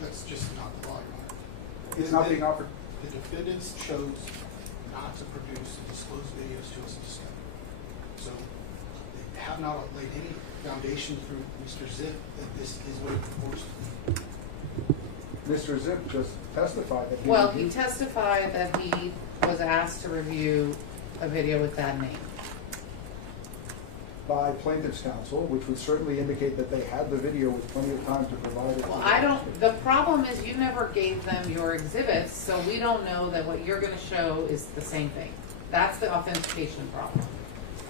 That's just not the law, Your Honor. It's not being offered. The defendants chose not to produce and disclose videos to us in discovery. So they have not laid any foundation through Mr. Zip that this is what it purports to be. Mr. Zip just testified that he Well, reviewed- he testified that he was asked to review a video with that name. by plaintiff's counsel, which would certainly indicate that they had the video with plenty of time to provide it. Well, I don't, the problem is you never gave them your exhibits, so we don't know that what you're gonna show is the same thing. That's the authentication problem.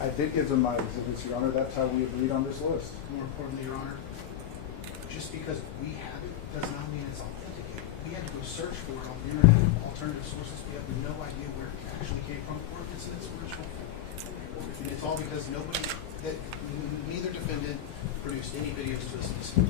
I did give them my exhibits, Your Honor. That's how we agreed on this list. More importantly, Your Honor, just because we have it does not mean it's authenticated. We had to go search for it on the internet, alternative sources. We have no idea where it actually came from or if it's in its original form. And it's all because neither defendant produced any videos to us in this case.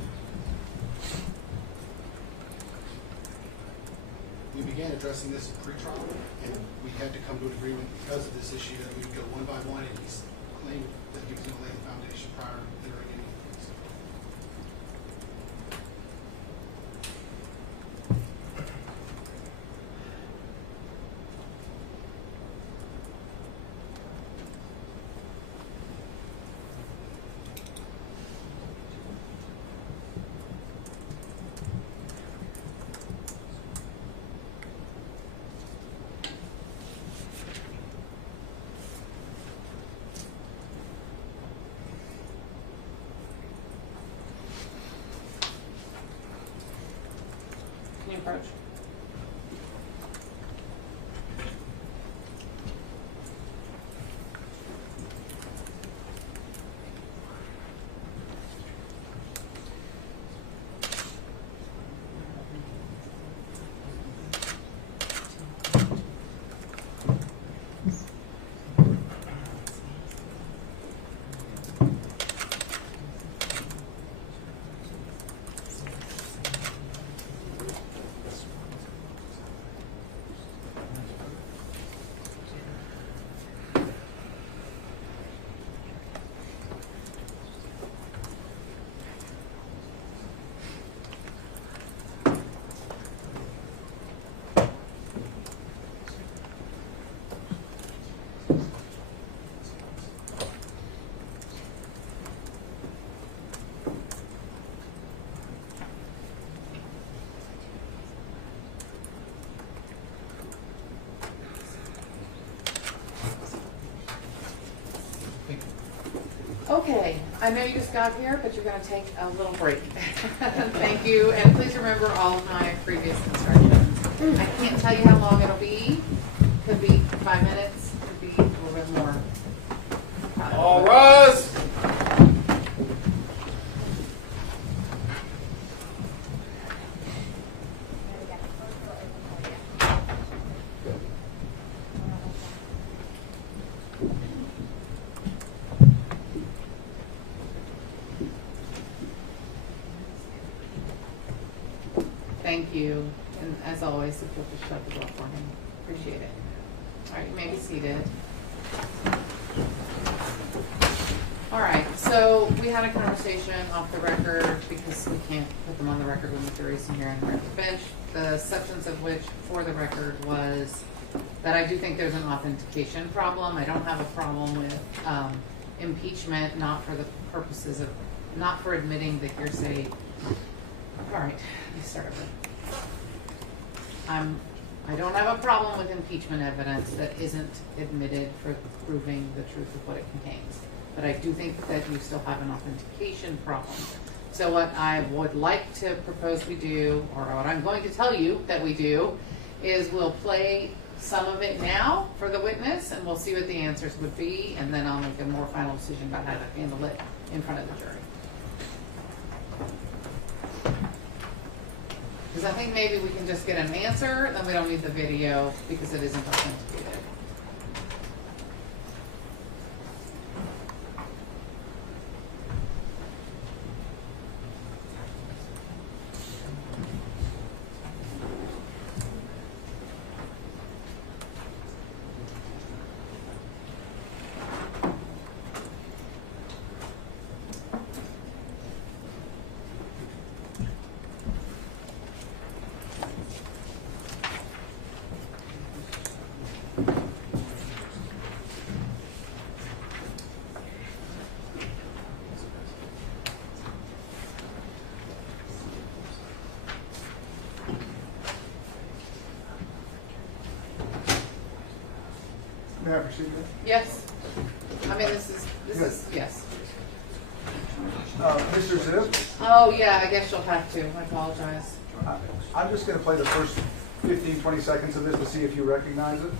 We began addressing this in pre-trial, and we had to come to an agreement because of this issue that we would go one by one, and he's claimed that he was going to lay the foundation prior to entering any of these. Can you approach? Okay, I know you just got here, but you're going to take a little break. Thank you, and please remember all of my previous instructions. I can't tell you how long it'll be. Could be 5 minutes, could be a little bit more. All rise. Thank you, and as always, if you'll just shut the door for me, appreciate it. All right, you may be seated. All right, so we had a conversation off the record because we can't put them on the record when the jury's in here and we're at the bench. The substance of which, for the record, was that I do think there's an authentication problem. I don't have a problem with impeachment, not for the purposes of, not for admitting the hearsay. All right, let me start over. I don't have a problem with impeachment evidence that isn't admitted for proving the truth of what it contains. But I do think that you still have an authentication problem. So what I would like to propose we do, or what I'm going to tell you that we do, is we'll play some of it now for the witness, and we'll see what the answers would be, and then I'll make a more final decision about how to handle it in front of the jury. Because I think maybe we can just get an answer, then we don't need the video because it isn't authenticated. I proceed? Yes. I mean, this is, yes. Mr. Zip, Oh, yeah, I guess you'll have to. I apologize. I'm just going to play the first 15, 20 seconds of this to see if you recognize it.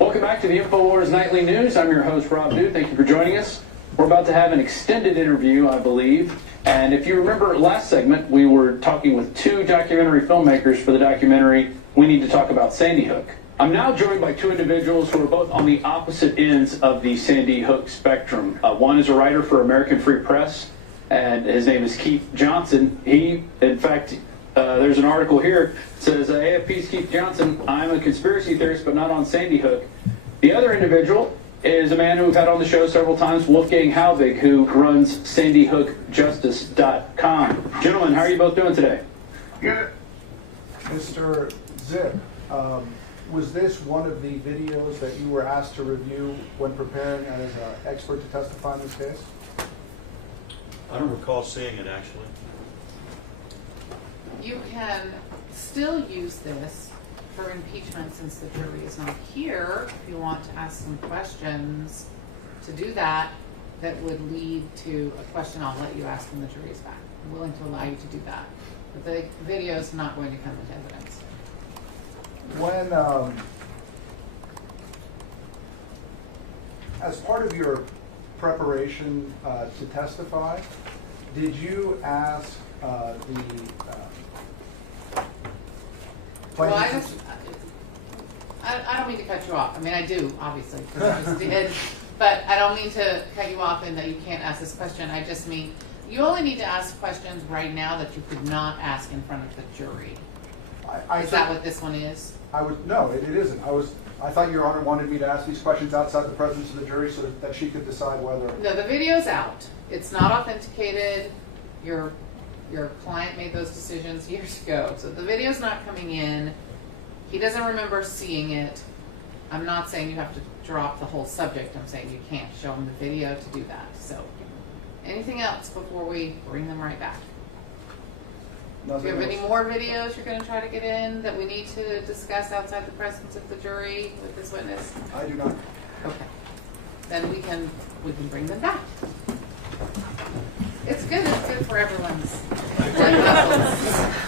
Welcome back to the InfoWars Nightly News. I'm your host, Rob Dude. Thank you for joining us. We're about to have an extended interview, I believe. And if you remember last segment, we were talking with two documentary filmmakers for the documentary We Need to Talk About Sandy Hook. I'm now joined by two individuals who are both on the opposite ends of the Sandy Hook spectrum. One is a writer for American Free Press, and his name is Keith Johnson. He, in fact, there's an article here that says, AFP's Keith Johnson, I'm a conspiracy theorist, but not on Sandy Hook. The other individual is a man who we've had on the show several times, Wolfgang Halbig, who runs SandyHookJustice.com. Gentlemen, how are you both doing today? Good. Mr. Zip, was this one of the videos that you were asked to review when preparing as an expert to testify in this case? I don't recall seeing it, actually. You can still use this for impeachment since the jury is not here. If you want to ask some questions to do that, that would lead to a question I'll let you ask when the jury's back. I'm willing to allow you to do that. But the video is not going to come into evidence. When, as part of your preparation to testify, did you ask Well, I don't mean to cut you off. I mean, I do, obviously, because I just did. But I don't mean to cut you off and that you can't ask this question. I just mean you only need to ask questions right now that you could not ask in front of the jury. Is that what this one is? No, it isn't. I thought Your Honor wanted me to ask these questions outside the presence of the jury so that she could decide whether. No, the video's out. It's not authenticated. Your client made those decisions years ago. So the video's not coming in. He doesn't remember seeing it. I'm not saying you have to drop the whole subject. I'm saying you can't show him the video to do that. So anything else before we bring them right back? Do you have any more videos you're going to try to get in that we need to discuss outside the presence of the jury with this witness? I do not. Okay. Then we can bring them back. It's good for everyone's blood vessels.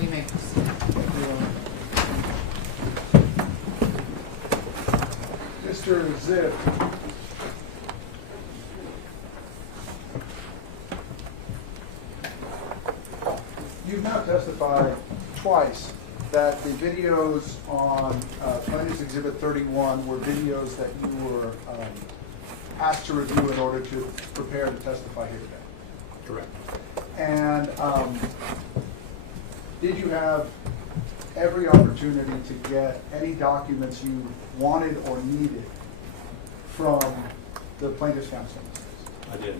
You may proceed. Mr. Zip, you've now testified twice that the videos on Plaintiff's Exhibit 31 were videos that you were asked to review in order to prepare to testify here today. Correct. And did you have every opportunity to get any documents you wanted or needed from the plaintiff's counsel in this case. I did.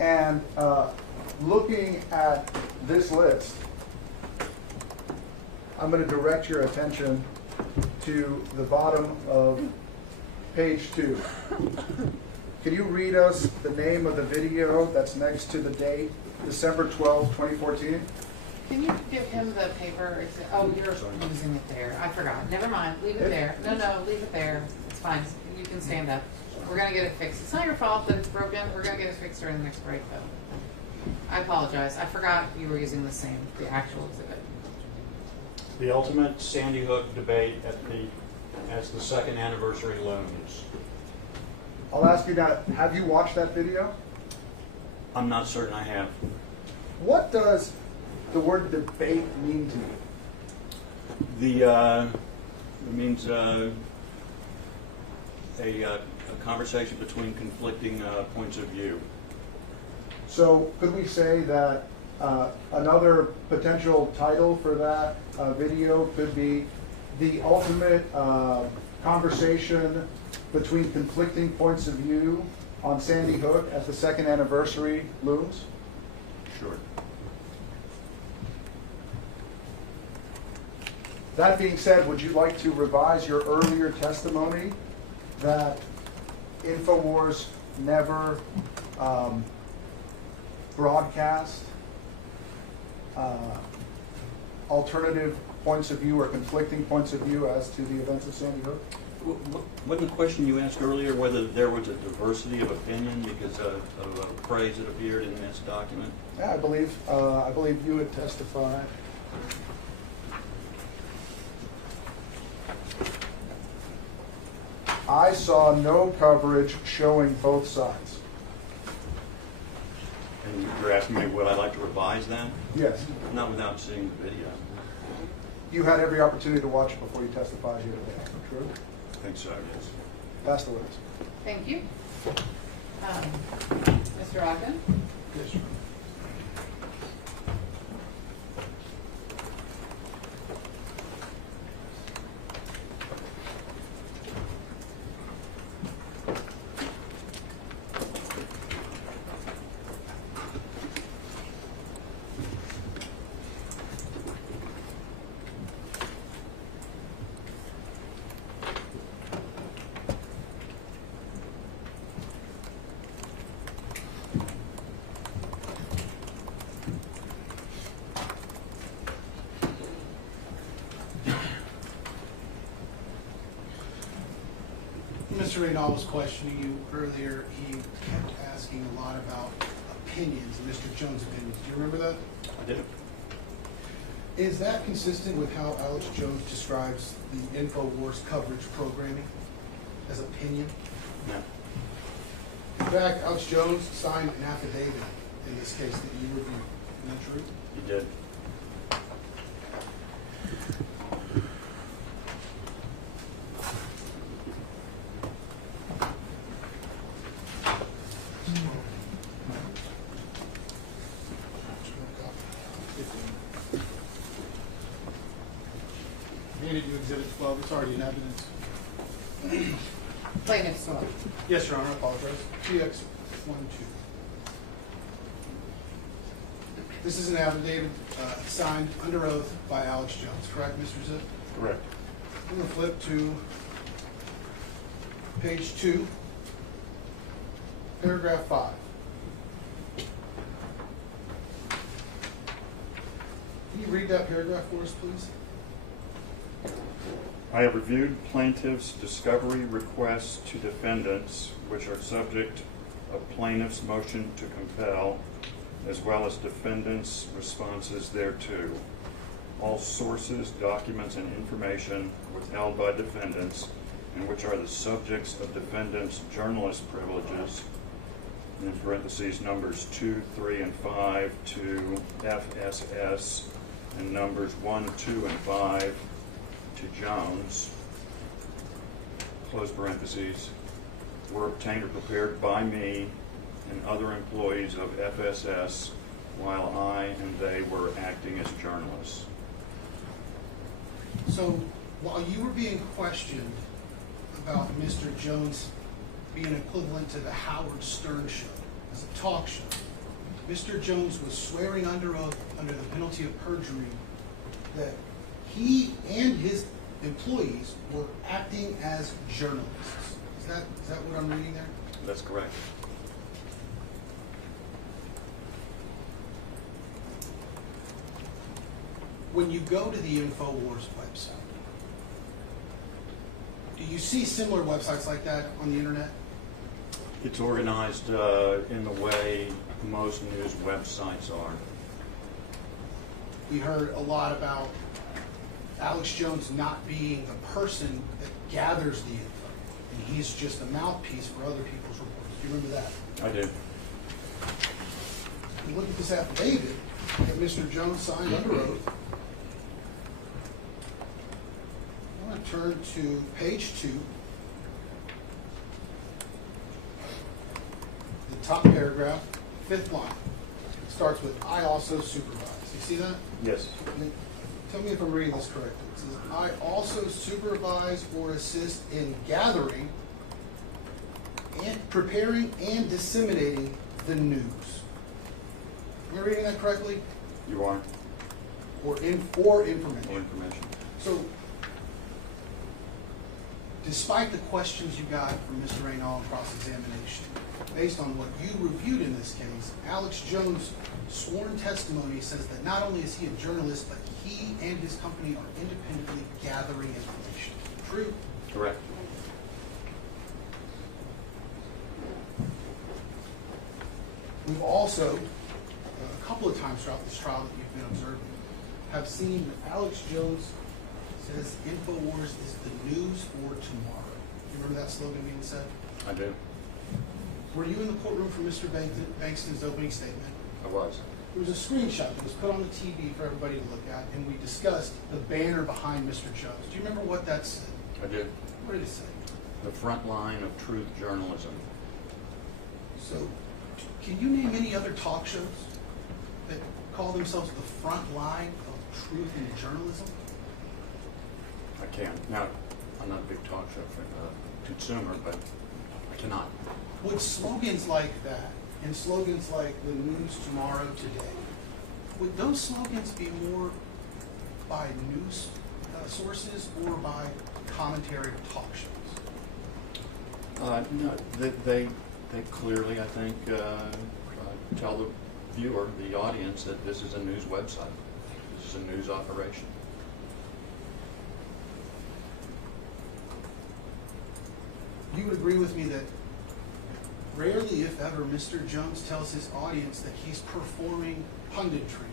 And looking at this list, I'm going to direct your attention to the bottom of page 2. Can you read us the name of the video that's next to the date, December 12, 2014? Can you give him the paper? Oh, you're using it there. I forgot. Never mind. Leave it there. No, leave it there. It's fine. You can stand up. We're going to get it fixed. It's not your fault that it's broken. We're going to get it fixed during the next break, though. I apologize. I forgot you were using the actual exhibit. The ultimate Sandy Hook debate as the second anniversary looms. I'll ask you now, have you watched that video? I'm not certain I have. What does the word debate mean to you? It means a conversation between conflicting points of view. So could we say that another potential title for that video could be the ultimate conversation between conflicting points of view on Sandy Hook as the second anniversary looms? Sure. That being said, would you like to revise your earlier testimony that InfoWars never broadcast alternative points of view or conflicting points of view as to the events of Sandy Hook? Wasn't the question you asked earlier whether there was a diversity of opinion because of a phrase that appeared in this document? Yeah, I believe you had testified. I saw no coverage showing both sides. And you're asking me, would I like to revise that? Yes. Not without seeing the video. You had every opportunity to watch it before you testified here today. True? I think so, yes. Pass the witness. Thank you. Mr. Ogden? Yes, sir. Mr. Reynal was questioning you earlier. He kept asking a lot about opinions, Mr. Jones' opinions. Do you remember that? I did. Is that consistent with how Alex Jones describes the InfoWars coverage programming as opinion? No. In fact, Alex Jones signed an affidavit in this case that you reviewed. Isn't that true? You did. Handed you Exhibit 12. It's already in evidence. Plaintiff's law. Yes, Your Honor. I apologize. TX 12. This is an affidavit signed under oath by Alex Jones, correct, Mr. Zip? Correct. I'm going to flip to page 2, paragraph 5. Can you read that paragraph for us, please? I have reviewed plaintiff's discovery requests to defendants, which are subject of plaintiff's motion to compel, as well as defendants' responses thereto. All sources, documents, and information withheld by defendants, and which are the subjects of defendants' journalist privileges, in parentheses numbers 2, 3, and 5 to FSS, and numbers 1, 2, and 5 to Jones, close parentheses, were obtained or prepared by me and other employees of FSS while I and they were acting as journalists. So while you were being questioned about Mr. Jones be an equivalent to the Howard Stern show as a talk show. Mr. Jones was swearing under oath, under the penalty of perjury, that he and his employees were acting as journalists. Is that what I'm reading there? That's correct. When you go to the InfoWars website, do you see similar websites like that on the internet? It's organized in the way most news websites are. We heard a lot about Alex Jones not being the person that gathers the info, and he's just a mouthpiece for other people's reports. Do you remember that? I do. You look at this affidavit that Mr. Jones signed under oath. I want to turn to page 2. The top paragraph, 5th line. It starts with, I also supervise. You see that? Yes. Tell me if I'm reading this correctly. It says, I also supervise or assist in gathering and preparing and disseminating the news. Am I reading that correctly? You are. Or information. More information. So, despite the questions you got from Mr. Raynal in cross-examination, based on what you reviewed in this case, Alex Jones' sworn testimony says that not only is he a journalist, but he and his company are independently gathering information. True? Correct. We've also, a couple of times throughout this trial that you've been observing, have seen that Alex Jones says InfoWars is the news for tomorrow. You remember that slogan being said? I do. Were you in the courtroom for Mr. Bankston's opening statement? I was. There was a screenshot that was put on the TV for everybody to look at, and we discussed the banner behind Mr. Jones. Do you remember what that said? I did. What did it say? The front line of truth journalism. So, can you name any other talk shows that call themselves the front line of truth in journalism? I can. Now, I'm not a big talk show consumer, but I cannot. Would slogans like that, and slogans like the news tomorrow, today, would those slogans be more by news sources or by commentary of talk shows? No, they clearly, I think, tell the viewer, the audience, that this is a news website. This is a news operation. You would agree with me that rarely, if ever, Mr. Jones tells his audience that he's performing punditry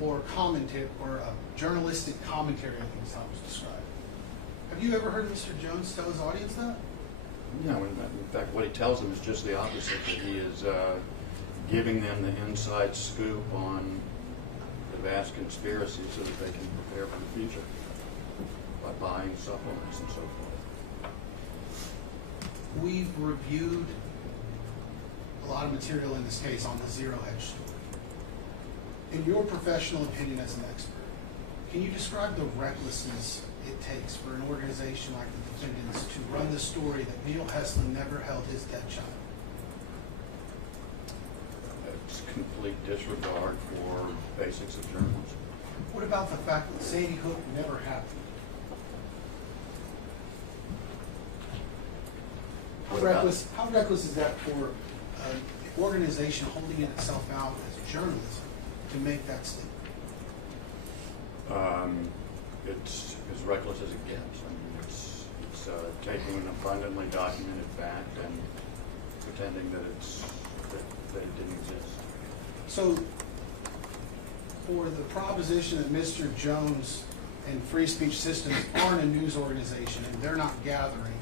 or commentary or journalistic commentary, I think is how it was described. Have you ever heard Mr. Jones tell his audience that? No, in fact, what he tells them is just the opposite, that he is giving them the inside scoop on the vast conspiracy so that they can prepare for the future by buying supplements and so forth. We've reviewed a lot of material in this case on the Zero Hedge story. In your professional opinion as an expert, can you describe the recklessness it takes for an organization like the defendants to run the story that Neil Heslin never held his dead child? It's complete disregard for basics of journalism. What about the fact that Sandy Hook never happened? How reckless is that for an organization holding itself out as journalism to make that statement? It's as reckless as it gets. I mean, it's taking an abundantly documented fact and pretending that it didn't exist. So, for the proposition that Mr. Jones and Free Speech Systems aren't a news organization and they're not gathering,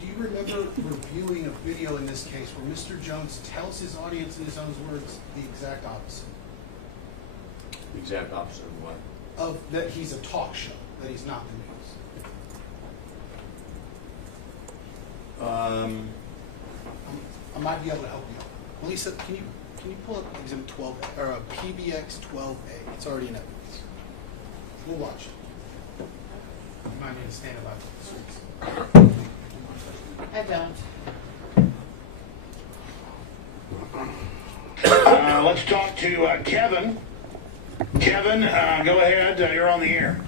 do you remember reviewing a video in this case where Mr. Jones tells his audience in his own words the exact opposite? The exact opposite of what? Of that he's a talk show, that he's not the news. I might be able to help you out. Melissa, can you pull up Exhibit 12A, or PBX 12A? It's already in evidence. We'll watch it. You might need to stand about the streets. I don't. Let's talk to Kevin. Kevin, go ahead. You're on the air.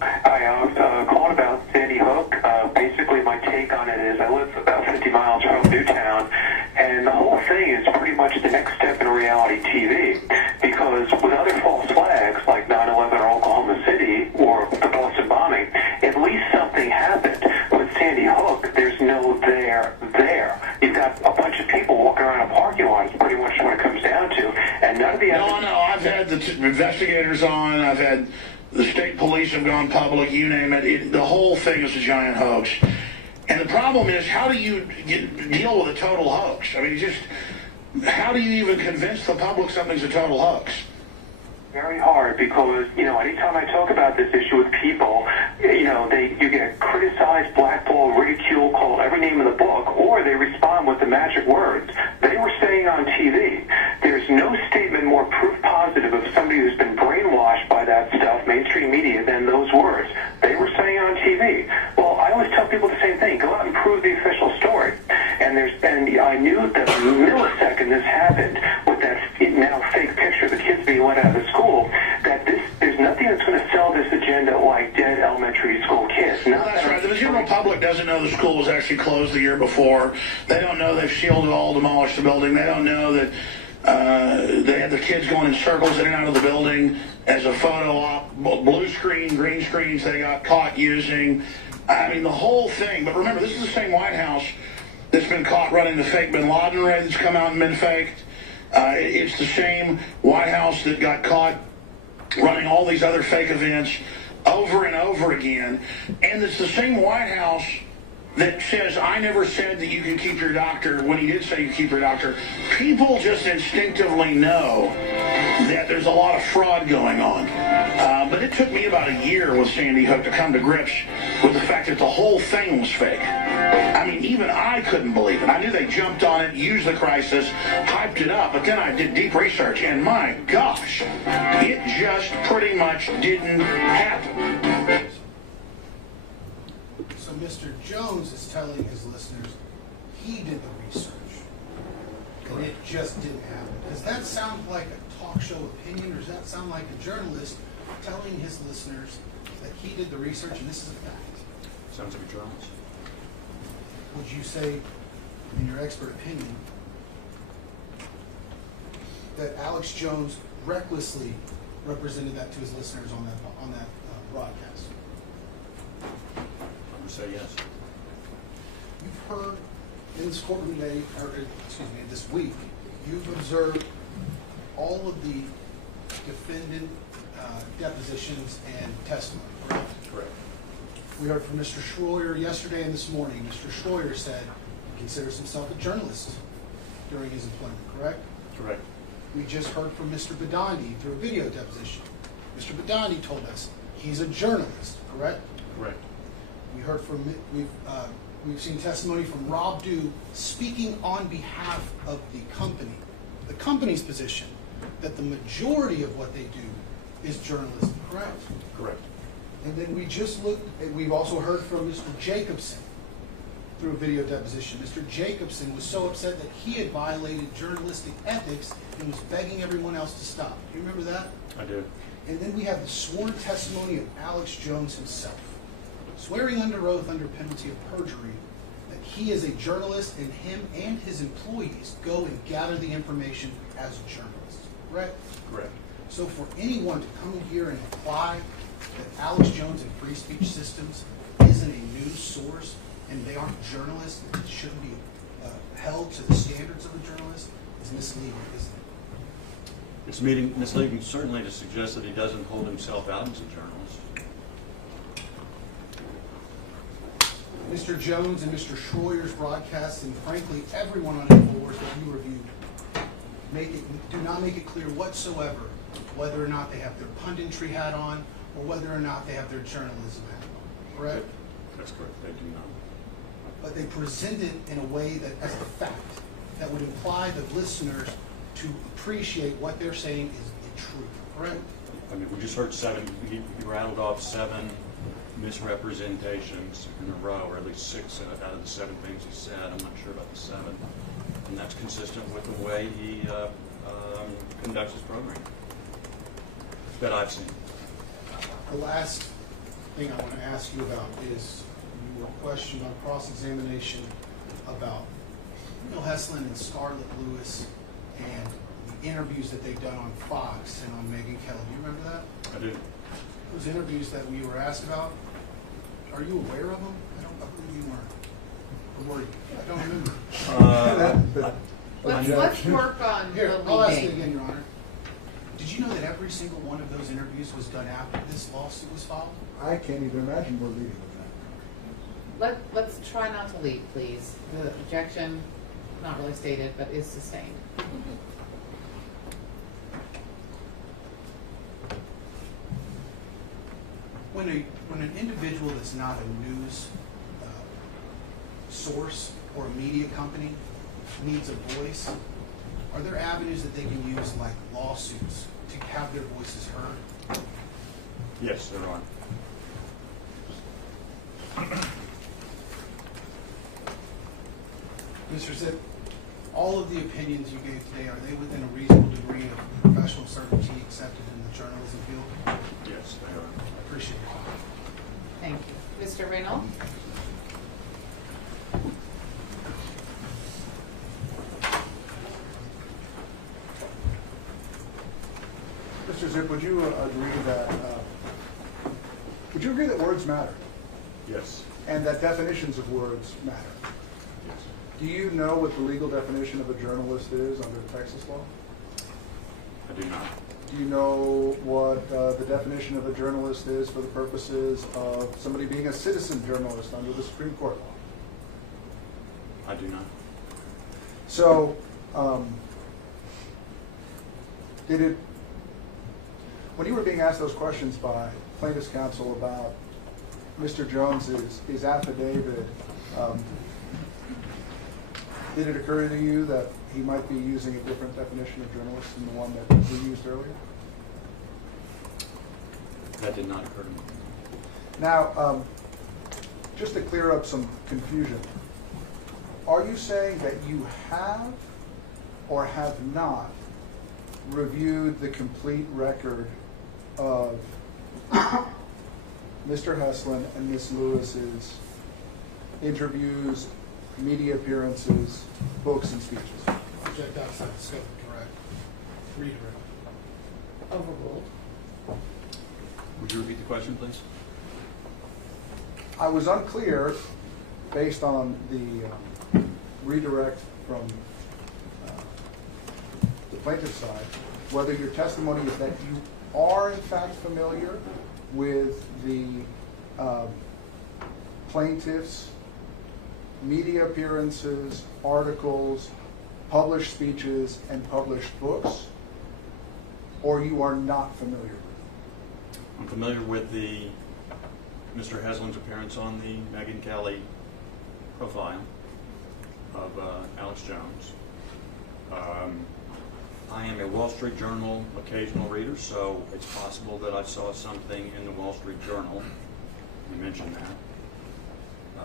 Hi, Alex. Calling about Sandy Hook. Basically, my take on it is I live about 50 miles from Newtown, and the whole thing is pretty much the next step in reality TV. Because with other false flags like 9/11 or Oklahoma City or the Boston bombing, at least something happened. With Sandy Hook, there's no there. You've got a bunch of people walking around a parking lot. It's pretty much what it comes down to, and none of the No, I've had the investigators on. I've had the state police have gone public. You name it. The whole thing is a giant hoax. And the problem is, how do you deal with a total hoax? I mean, how do you even convince the public something's a total hoax? Very hard, because, anytime I talk about this issue with people, you get criticized, blackballed, ridiculed, called every name in the book, or they respond with the magic words. They were saying on TV, there's no statement more proof positive of somebody who's been brainwashed by that stuff, mainstream media, than those words. They were saying on TV. Well, I always tell people the same thing. Go out and prove the official story. And I knew the millisecond this happened with that now fake picture of the kids being let out of the school, that there's nothing that's going to sell this agenda like dead elementary school kids. That's right. The general public doesn't know the school was actually closed the year before. They don't know they've shielded all, demolished the building. They don't know that they had the kids going in circles in and out of the building as a photo op, blue screen, green screens they got caught using. I mean, the whole thing. But remember, this is the same White House that's been caught running the fake bin Laden raid that's come out and been faked. It's the same White House that got caught running all these other fake events over and over again. And it's the same White House that says, I never said that you can keep your doctor, when he did say you keep your doctor. People just instinctively know that there's a lot of fraud going on. But it took me about a year with Sandy Hook to come to grips with the fact that the whole thing was fake. I mean, even I couldn't believe it. I knew they jumped on it, used the crisis, hyped it up, but then I did deep research, and my gosh, it just pretty much didn't happen. So Mr. Jones is telling his listeners he did the research, and it just didn't happen. Does that sound like a talk show opinion, or does that sound like a journalist telling his listeners that he did the research and this is a fact? Sounds like a journalist. Would you say, in your expert opinion, that Alex Jones recklessly represented that to his listeners on that broadcast? I'm going to say yes. You've heard in this courtroom today, this week, you've observed all of the defendant depositions and testimony, correct? Correct. We heard from Mr. Schroyer yesterday and this morning. Mr. Schroyer said he considers himself a journalist during his employment, correct? Correct. We just heard from Mr. Badandi through a video deposition. Mr. Badandi told us he's a journalist, correct? Correct. We heard from, we've seen testimony from Rob Dew speaking on behalf of the company's position that the majority of what they do is journalism, correct? Correct. And then we've also heard from Mr. Jacobson through a video deposition. Mr. Jacobson was so upset that he had violated journalistic ethics and was begging everyone else to stop. Do you remember that? I do. And then we have the sworn testimony of Alex Jones himself, swearing under oath under penalty of perjury that he is a journalist and him and his employees go and gather the information as journalists, correct? Correct. So for anyone to come in here and imply that Alex Jones and Free Speech Systems isn't a news source and they aren't journalists and shouldn't be held to the standards of a journalist is misleading, isn't it? It's misleading certainly to suggest that he doesn't hold himself out as a journalist. Mr. Jones and Mr. Schroyer's broadcasts, and frankly everyone on InfoWars that you reviewed, do not make it clear whatsoever whether or not they have their punditry hat on or whether or not they have their journalism hat on, correct? That's correct. They do not. But they present it in a way that, as a fact, that would imply the listeners to appreciate what they're saying is the truth, correct? I mean, we just heard he rattled off 7 misrepresentations in a row, or at least 6 out of the 7 things he said. I'm not sure about the 7. And that's consistent with the way he conducts his program that I've seen. The last thing I want to ask you about is you were questioned on cross-examination about Neil Heslin and Scarlett Lewis and the interviews that they've done on Fox and on Megyn Kelly. Do you remember that? I do. Those interviews that we were asked about, are you aware of them? I believe you weren't. Or were you? I don't remember. Let's work on Here, the I'll ask you leading. again, Your Honor. Did you know that every single one of those interviews was done after this lawsuit was filed? I can't even imagine we're leading with that. Let's try not to lead, please. The objection, not really stated, but is sustained. When an individual that's not a news source or a media company needs a voice, are there avenues that they can use like lawsuits to have their voices heard? Yes, there are. Mr. Zip, all of the opinions you gave today, are they within a reasonable degree of professional certainty accepted in the journalism field? Yes, they are. I appreciate your time. Thank you. Mr. Reynolds? Mr. Zip, would you agree that words matter Yes. and that definitions of words matter? Yes. Do you know what the legal definition of a journalist is under Texas law? I do not. Do you know what the definition of a journalist is for the purposes of somebody being a citizen journalist under the Supreme Court law? I do not. So, when you were being asked those questions by plaintiff's counsel about Mr. Jones's affidavit, did it occur to you that he might be using a different definition of journalist than the one that we used earlier? That did not occur to me. Now, just to clear up some confusion, are you saying that you have or have not reviewed the complete record of Mr. Heslin and Ms. Lewis's interviews, media appearances, books, and speeches? Object outside the scope, correct. Read it. Overruled. Would you repeat the question, please? I was unclear, based on the redirect from the plaintiff's side, whether your testimony is that you are in fact familiar with the plaintiff's media appearances, articles, published speeches, and published books, or you are not familiar with them? I'm familiar with Mr. Heslin's appearance on the Megyn Kelly profile of Alex Jones. I am a Wall Street Journal occasional reader, so it's possible that I saw something in the Wall Street Journal. You mentioned that,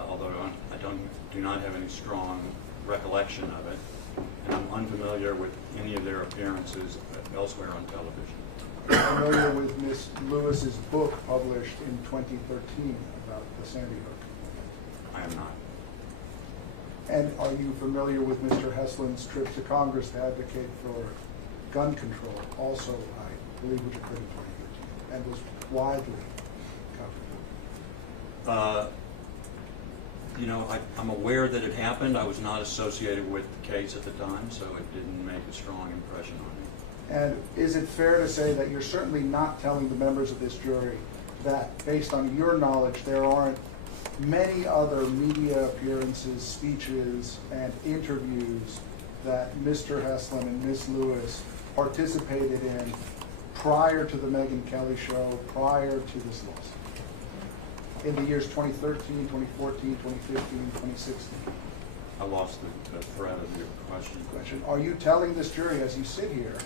although I do not have any strong recollection of it, and I'm unfamiliar with any of their appearances elsewhere on television. Are you familiar with Ms. Lewis's book published in 2013 about the Sandy Hook? I am not. And are you familiar with Mr. Heslin's trip to Congress to advocate for gun control, also, I believe, which occurred in 2013 and was widely covered? You know, I'm aware that it happened. I was not associated with the case at the time, so it didn't make a strong impression on me. And is it fair to say that you're certainly not telling the members of this jury that, based on your knowledge, there aren't many other media appearances, speeches, and interviews that Mr. Heslin and Ms. Lewis participated in prior to the Megyn Kelly show, prior to this lawsuit, in the years 2013, 2014, 2015, 2016? I lost the thread of your question. Are you telling this jury, as you sit here,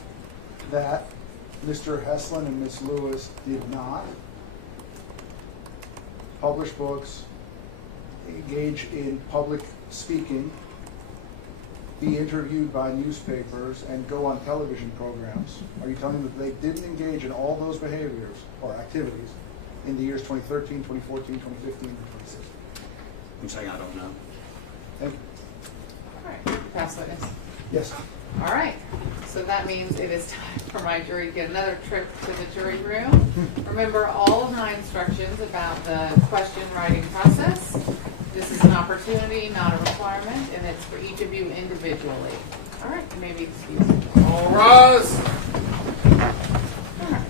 that Mr. Heslin and Ms. Lewis did not publish books, engage in public speaking, be interviewed by newspapers and go on television programs? Are you telling me that they didn't engage in all those behaviors or activities in the years 2013, 2014, 2015, and 2016? I'm saying I don't know. Thank you. All right, pass witness. Yes. All right, so that means it is time for my jury to get another trip to the jury room. Remember all of my instructions about the question writing process. This is an opportunity, not a requirement, and it's for each of you individually. All right, you may be excused. All rise. All right.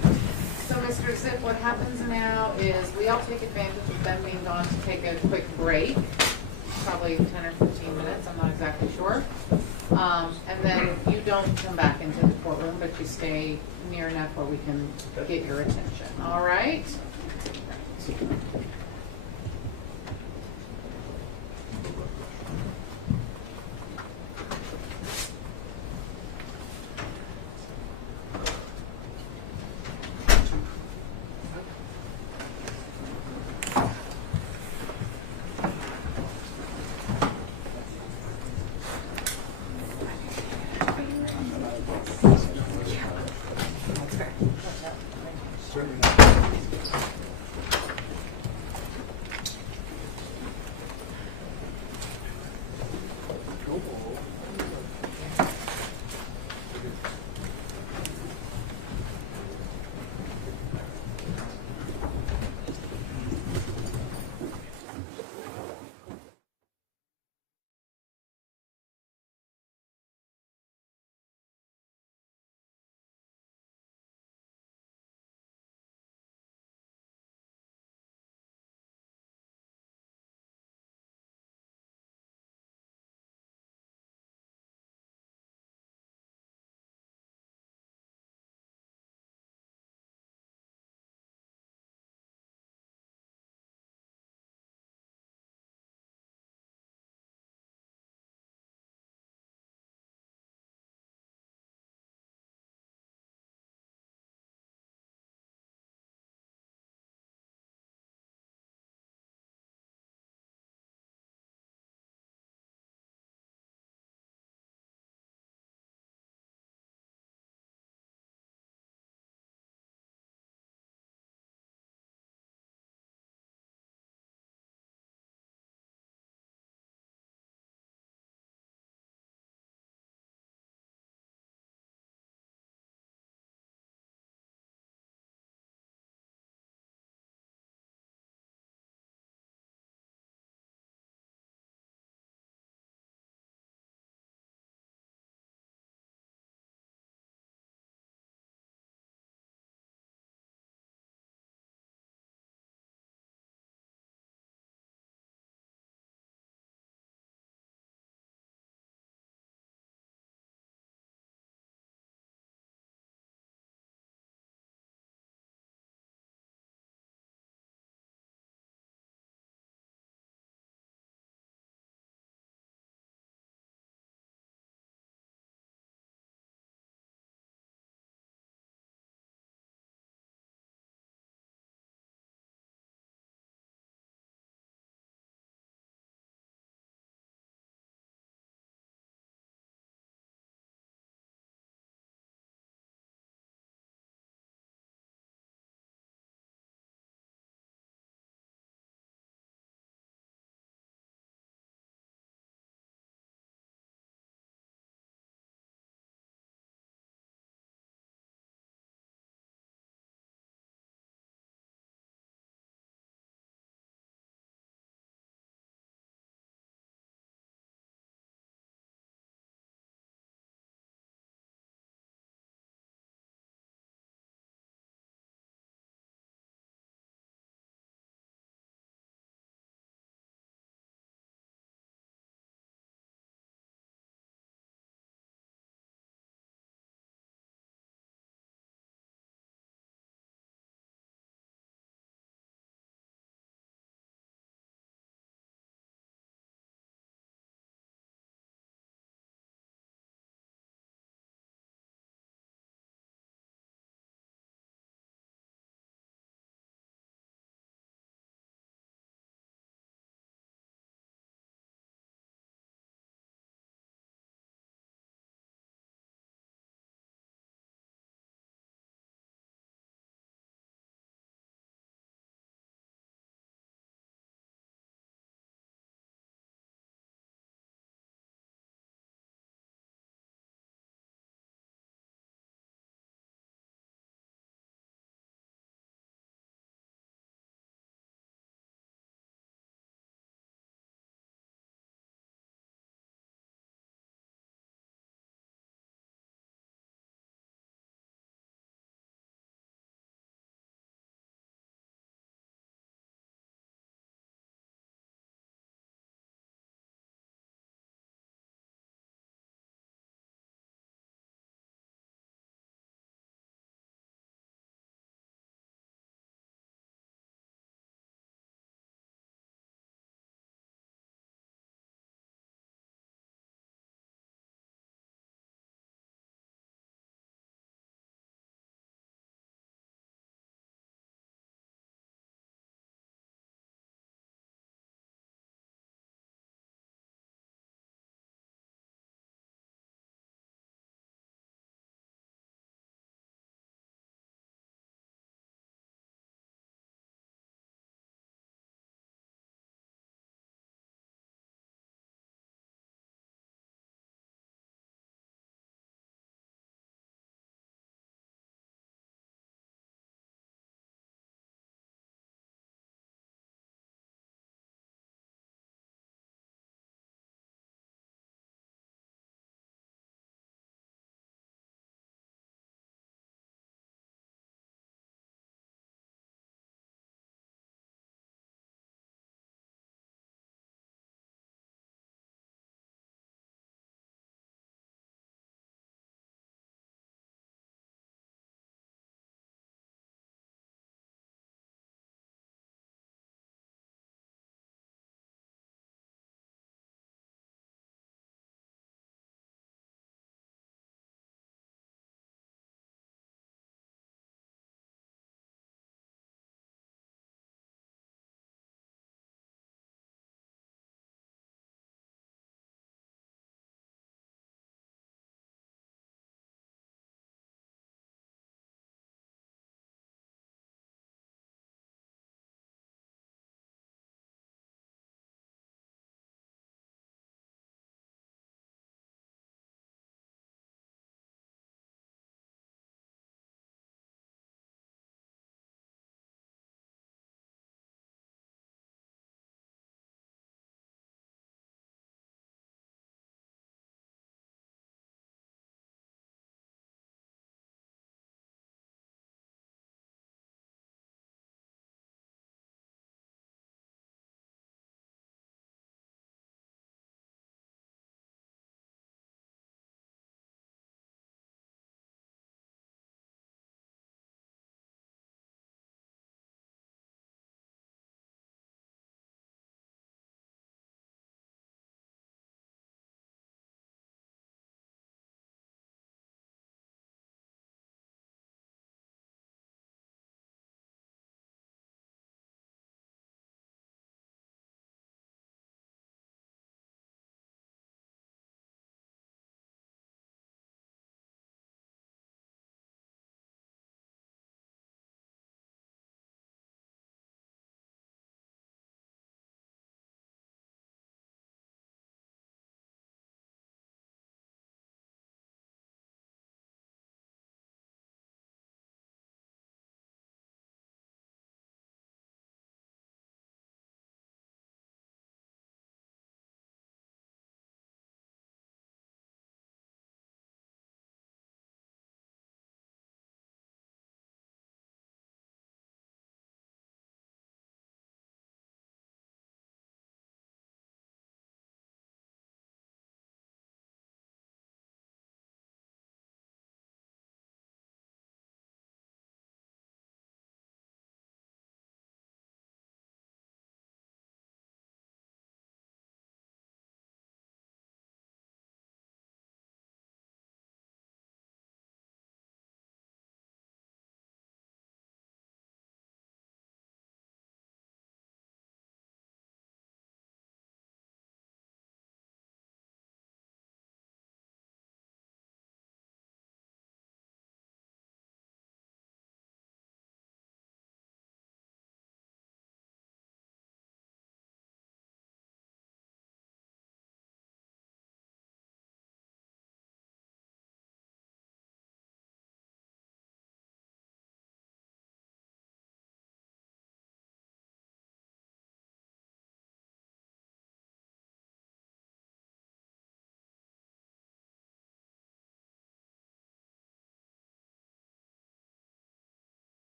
So, Mr. Zip, what happens now is we all take advantage of them being gone to take a quick break, probably 10 or 15 minutes, I'm not exactly sure. And then you don't come back into the courtroom, but you stay near enough where we can get your attention. All right?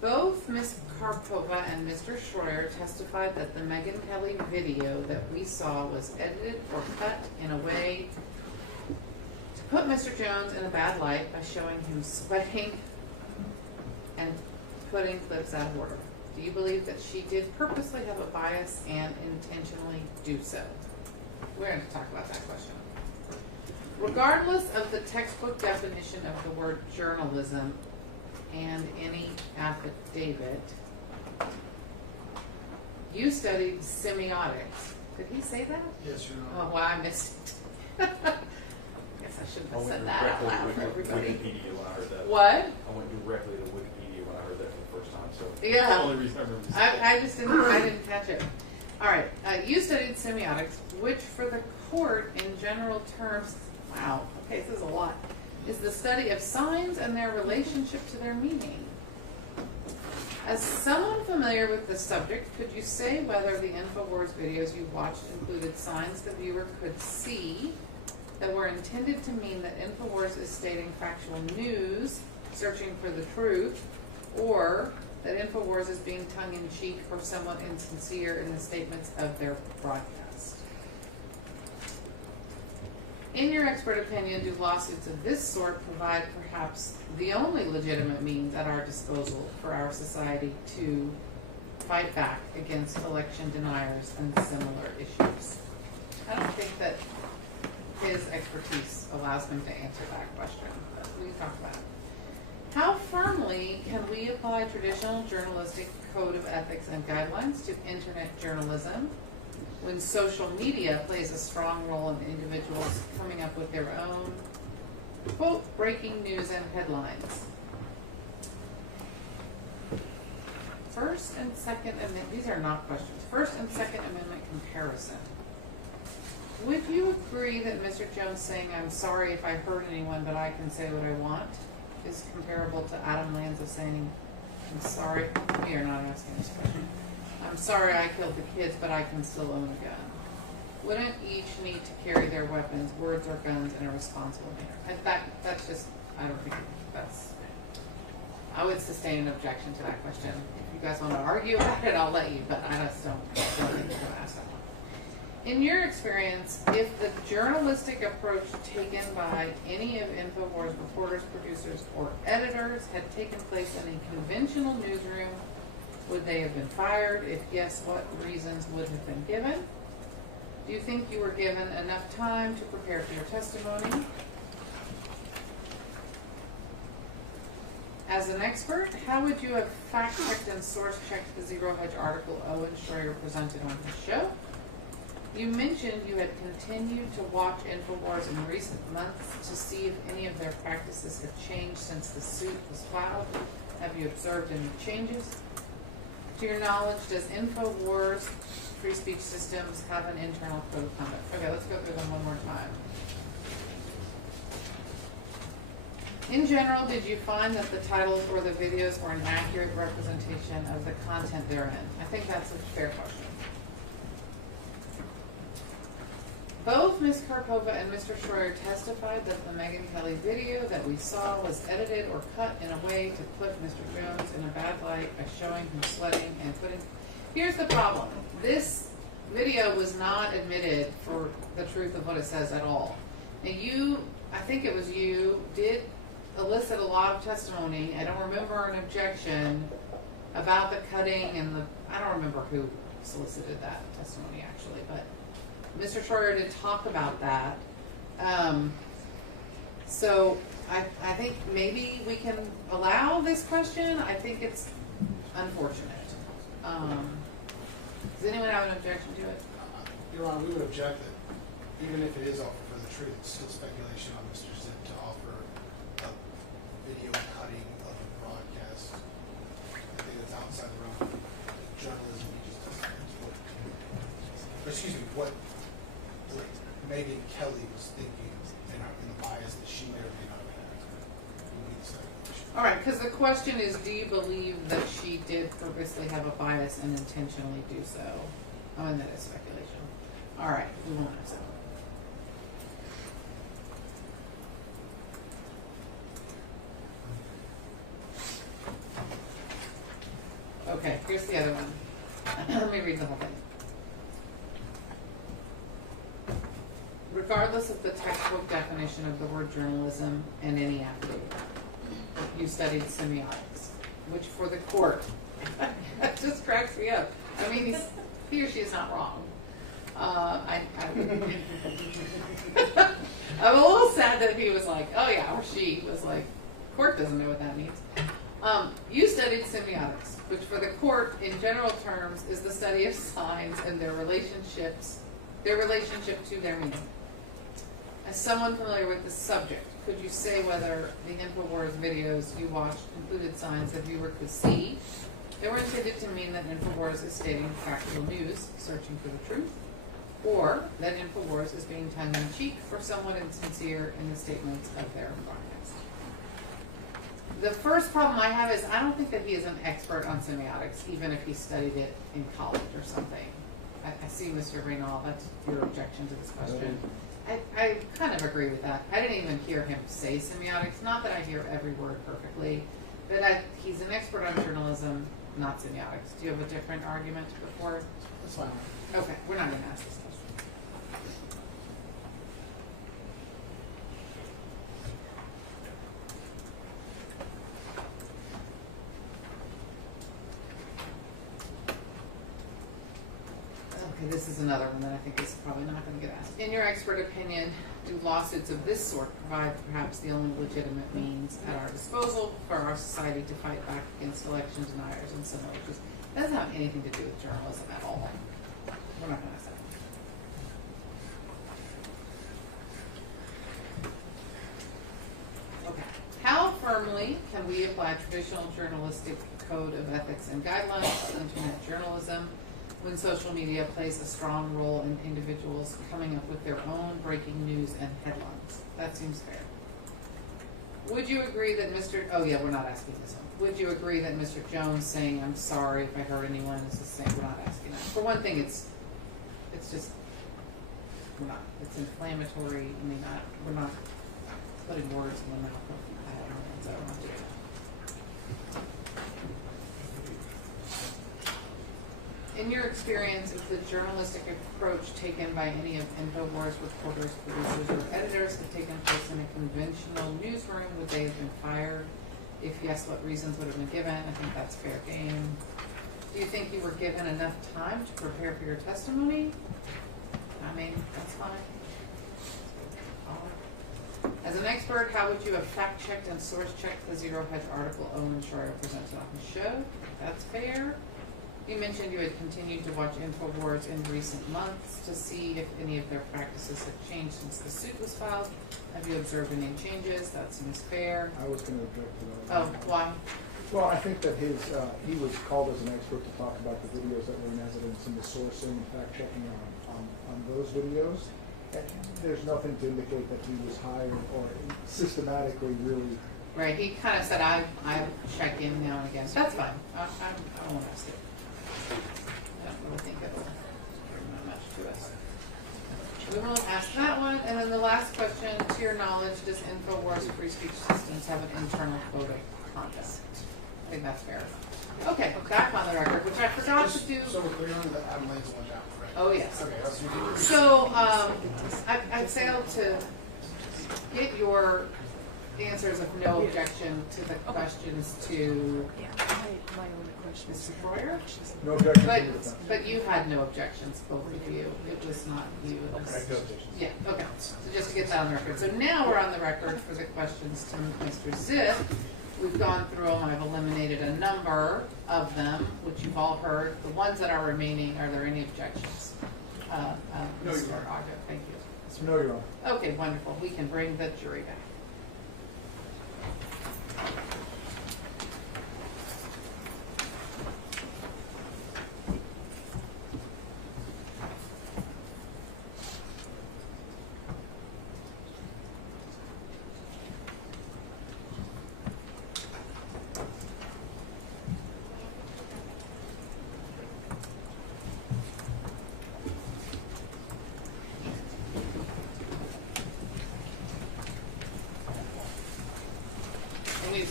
Both Ms. Karpova and Mr. Schroyer testified that the Megyn Kelly video that we saw was edited or cut in a way to put Mr. Jones in a bad light by showing him sweating and putting clips out of order. Do you believe that she did purposely have a bias and intentionally do so? We're going to talk about that question. Regardless of the textbook definition of the word journalism and any affidavit, you studied semiotics. Did he say that? Yes, Your Oh, Honor. well, I missed it. Guess I shouldn't have said that out loud for everybody. Wikipedia when I heard that. What? I went directly to Wikipedia when I heard that for the first time. So Yeah. that's the only reason I remember. I just didn't catch it. All right, you studied semiotics, which for the court in general terms, wow, okay, this is a lot, is the study of signs and their relationship to their meaning. As someone familiar with the subject, could you say whether the InfoWars videos you watched included signs the viewer could see that were intended to mean that InfoWars is stating factual news, searching for the truth, or that InfoWars is being tongue-in-cheek or somewhat insincere in the statements of their broadcast? In your expert opinion, do lawsuits of this sort provide perhaps the only legitimate means at our disposal for our society to fight back against election deniers and similar issues? I don't think that his expertise allows him to answer that question, but we can talk about it. How firmly can we apply traditional journalistic code of ethics and guidelines to internet journalism when social media plays a strong role in individuals coming up with their own, quote, breaking news and headlines? First and Second Amendment, these are not questions. First and Second Amendment comparison. Would you agree that Mr. Jones saying, "I'm sorry if I hurt anyone, but I can say what I want," is comparable to Adam Lanza saying, "I'm sorry," we are not asking this question, "I'm sorry I killed the kids, but I can still own a gun"? Wouldn't each need to carry their weapons, words or guns, in a responsible manner? In fact, that's just, I don't think that's, I would sustain an objection to that question. If you guys want to argue about it, I'll let you, but I just don't think you're going to ask that one. In your experience, if the journalistic approach taken by any of InfoWars reporters, producers, or editors had taken place in a conventional newsroom, would they have been fired? If yes, what reasons would have been given? Do you think you were given enough time to prepare for your testimony? As an expert, how would you have fact-checked and source-checked the Zero Hedge article Owen Schroyer presented on his show? You mentioned you had continued to watch InfoWars in recent months to see if any of their practices have changed since the suit was filed. Have you observed any changes? To your knowledge, does InfoWars Free Speech Systems have an internal code of conduct? Okay, let's go through them one more time. In general, did you find that the titles or the videos were an accurate representation of the content therein? I think that's a fair question. Both Ms. Karpova and Mr. Schroyer testified that the Megyn Kelly video that we saw was edited or cut in a way to put Mr. Jones in a bad light by showing him sweating and putting... Here's the problem. This video was not admitted for the truth of what it says at all. Now you, I think it was you, did elicit a lot of testimony. I don't remember an objection about the cutting and the... I don't remember who solicited that testimony actually, but Mr. Schroyer did talk about that. So I think maybe we can allow this question. I think it's unfortunate. Does anyone have an objection to it? Your Honor, we would object that even if it is offered for the truth, it's still speculation on Mr. Zip to offer a video cutting of a broadcast. I think that's outside the realm of journalism. He just doesn't what Megyn Kelly was thinking in the bias that she may or may not have had. All right, because the question is, do you believe that she did purposely have a bias and intentionally do so? Oh, and that is speculation. All right, we won't answer that. the other one. Let me read the whole thing. Regardless of the textbook definition of the word journalism and any affidavit, you studied semiotics, which for the court, that just cracks me up. I mean, he or she is not wrong. I'm a little sad that he was like, oh yeah, or she was like, court doesn't know what that means. You studied semiotics, which for the court, in general terms, is the study of signs and their relationship to their meaning. As someone familiar with the subject, could you say whether the InfoWars videos you watched included signs the viewer could see that were intended to mean that InfoWars is stating factual news, searching for the truth, or that InfoWars is being tongue-in-cheek or somewhat insincere in the statements of their broadcast? The first problem I have is I don't think that he is an expert on semiotics, even if he studied it in college or something. I see, Mr. Reynal, that's your objection to this question. I kind of agree with that. I didn't even hear him say semiotics. Not that I hear every word perfectly, but he's an expert on journalism, not semiotics. Do you have a different argument before? That's fine. Okay, we're not going to ask this question. Okay, this is another one that I think is probably not going to get asked. In your expert opinion, do lawsuits of this sort provide perhaps the only legitimate means at our disposal for our society to fight back against election deniers and similar issues? It doesn't have anything to do with journalism at all. We're not going to say. Okay. How firmly can we apply traditional journalistic code of ethics and guidelines to internet journalism when social media plays a strong role in individuals coming up with their own breaking news and headlines? That seems fair. Would you agree that oh yeah, we're not asking this one. Would you agree that Mr. Jones saying, I'm sorry if I hurt anyone, is the same? We're not asking that. For one thing, it's just, it's inflammatory. I mean, we're not putting words in the mouth of anyone, so I don't want to do that. In your experience, is the journalistic approach taken by any of InfoWars reporters, producers, or editors have taken place in a conventional newsroom? Would they have been fired? If yes, what reasons would have been given? I think that's fair game. Do you think you were given enough time to prepare for your testimony? I mean, that's fine. As an expert, how would you have fact-checked and source-checked the Zero Hedge article Owen Schreier presented on the show? That's fair. You mentioned you had continued to watch InfoWars in recent months to see if any of their practices had changed since the suit was filed. Have you observed any changes? That seems fair. I was going to object to that. Oh, why? Well, I think that he was called as an expert to talk about the videos that were in evidence and the sourcing and fact-checking on those videos. And there's nothing to indicate that he was hired or systematically really. Right, he kind of said, I check in now and again. That's fine. I won't ask it. I don't really think it'll bring much to us. We won't ask that one. And then the last question, to your knowledge, does InfoWars Free Speech Systems have an internal code of conduct? I think that's fair. Okay, back on the record, which I forgot to do. So we're clear on the Adelaide's one down, right? Oh, yes. Okay, let's do it. So, I failed to get your answers of no objection to the questions to Mr. Breuer. No objection to the defense. But you had no objections, both of you. It was not you. It was, yeah, okay. So just to get that on the record. So now we're on the record for the questions to Mr. Ziff. We've gone through them. I've eliminated a number of them, which you've all heard. The ones that are remaining, are there any objections? No, Mr. Your Honor. Argo, thank you. No, Your Honor. Okay, wonderful. We can bring the jury back.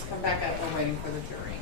Come back up. We're waiting for the jury.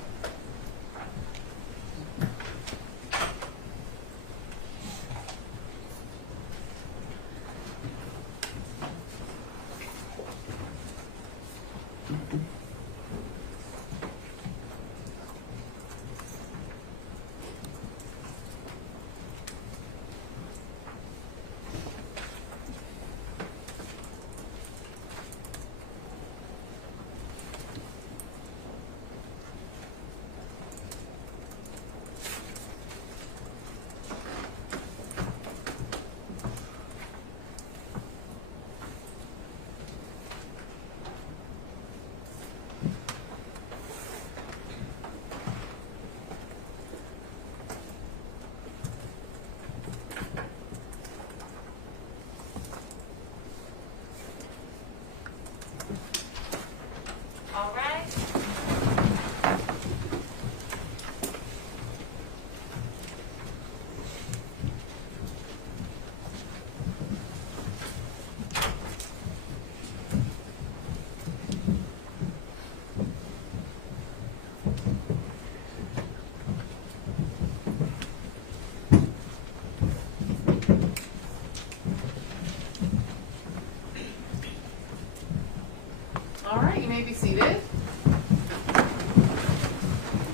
may be seated.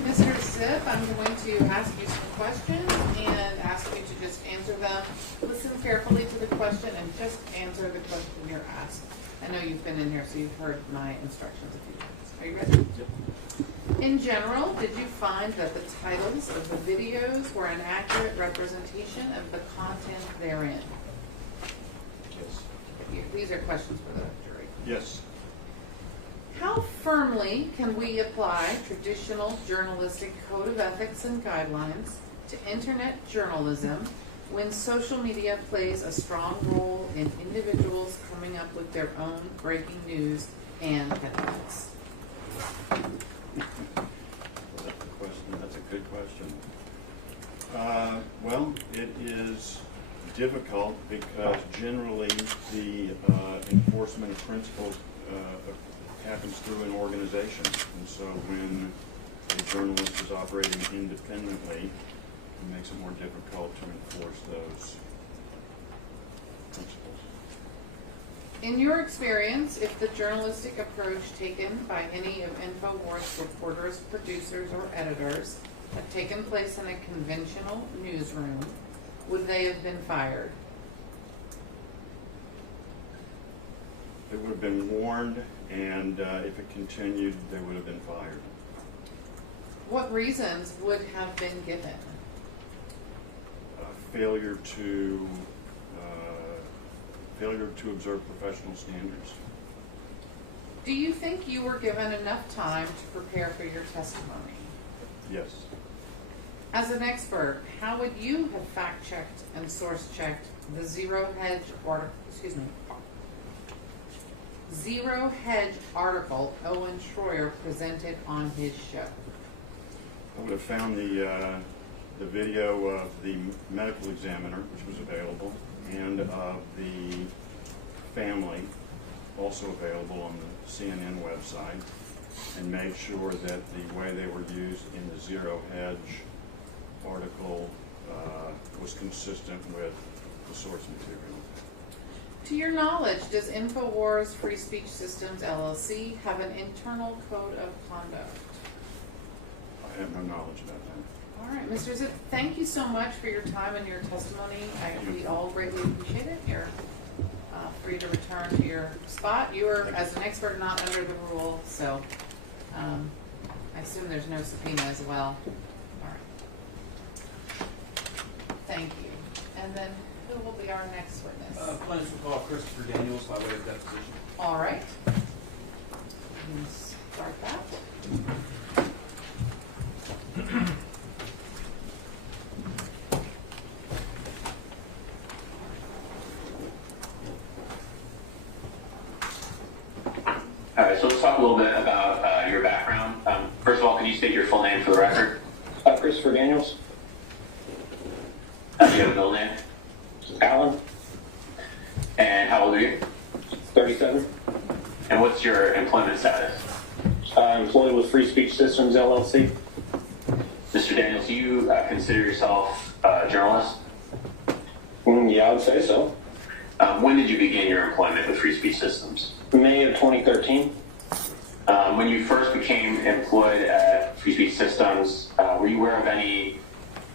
Mr. Zip, I'm going to ask you some questions and ask you to just answer them. Listen carefully to the question and just answer the question you're asked. I know you've been in here, so you've heard my instructions a few times. Are you ready? Yep. In general, did you find that the titles of the videos were an accurate representation of the content therein? Yes. These are questions for the jury. Yes. How firmly can we apply traditional journalistic code of ethics and guidelines to internet journalism when social media plays a strong role in individuals coming up with their own breaking news and headlines? That's a good question. Well, it is difficult because generally the enforcement of principles happens through an organization. And so when a journalist is operating independently, it makes it more difficult to enforce those principles. In your experience, if the journalistic approach taken by any of InfoWars reporters, producers, or editors had taken place in a conventional newsroom, would they have been fired? They would have been warned, and if it continued, they would have been fired. What reasons would have been given? Failure to observe professional standards. Do you think you were given enough time to prepare for your testimony? Yes. As an expert, how would you have fact-checked and source-checked the Zero Hedge article Owen Schroyer presented on his show? I would have found the video of the medical examiner, which was available, and of the family, also available on the CNN website, and made sure that the way they were used in the Zero Hedge article was consistent with the source material. To your knowledge, does InfoWars Free Speech Systems LLC have an internal code of conduct? I have no knowledge about that. All right, Mr. Zip, thank you so much for your time and your testimony. We all greatly appreciate it. You're free to return to your spot. You are, as an expert, not under the rule, so I assume there's no subpoena as well. All right. Thank you. And then who will be our next witness? Plaintiff will call Christopher Daniels by way of deposition. All right. You can start that. All right, so let's talk a little bit about your background. First of all, can you state your full name for the record? Christopher Daniels. Do you have a middle name? Alan. And how old are you? 37. And what's your employment status? Employed with Free Speech Systems LLC. Mr. Daniels, do you consider yourself a journalist? Yeah, I would say so. When did you begin your employment with Free Speech Systems? May of 2013. When you first became employed at Free Speech Systems, were you aware of any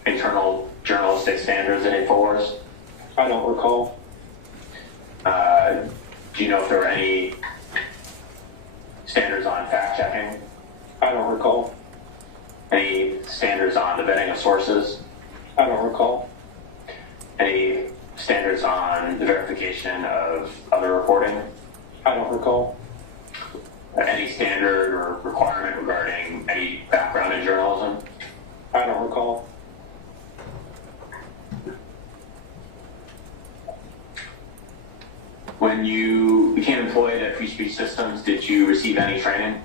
internal journalistic standards at InfoWars? I don't recall. Do you know if there were any standards on fact-checking? I don't recall. Any standards on the vetting of sources? I don't recall. Any standards on the verification of other reporting? I don't recall. Any standard or requirement regarding any background in journalism? I don't recall. When you became employed at Free Speech Systems, did you receive any training?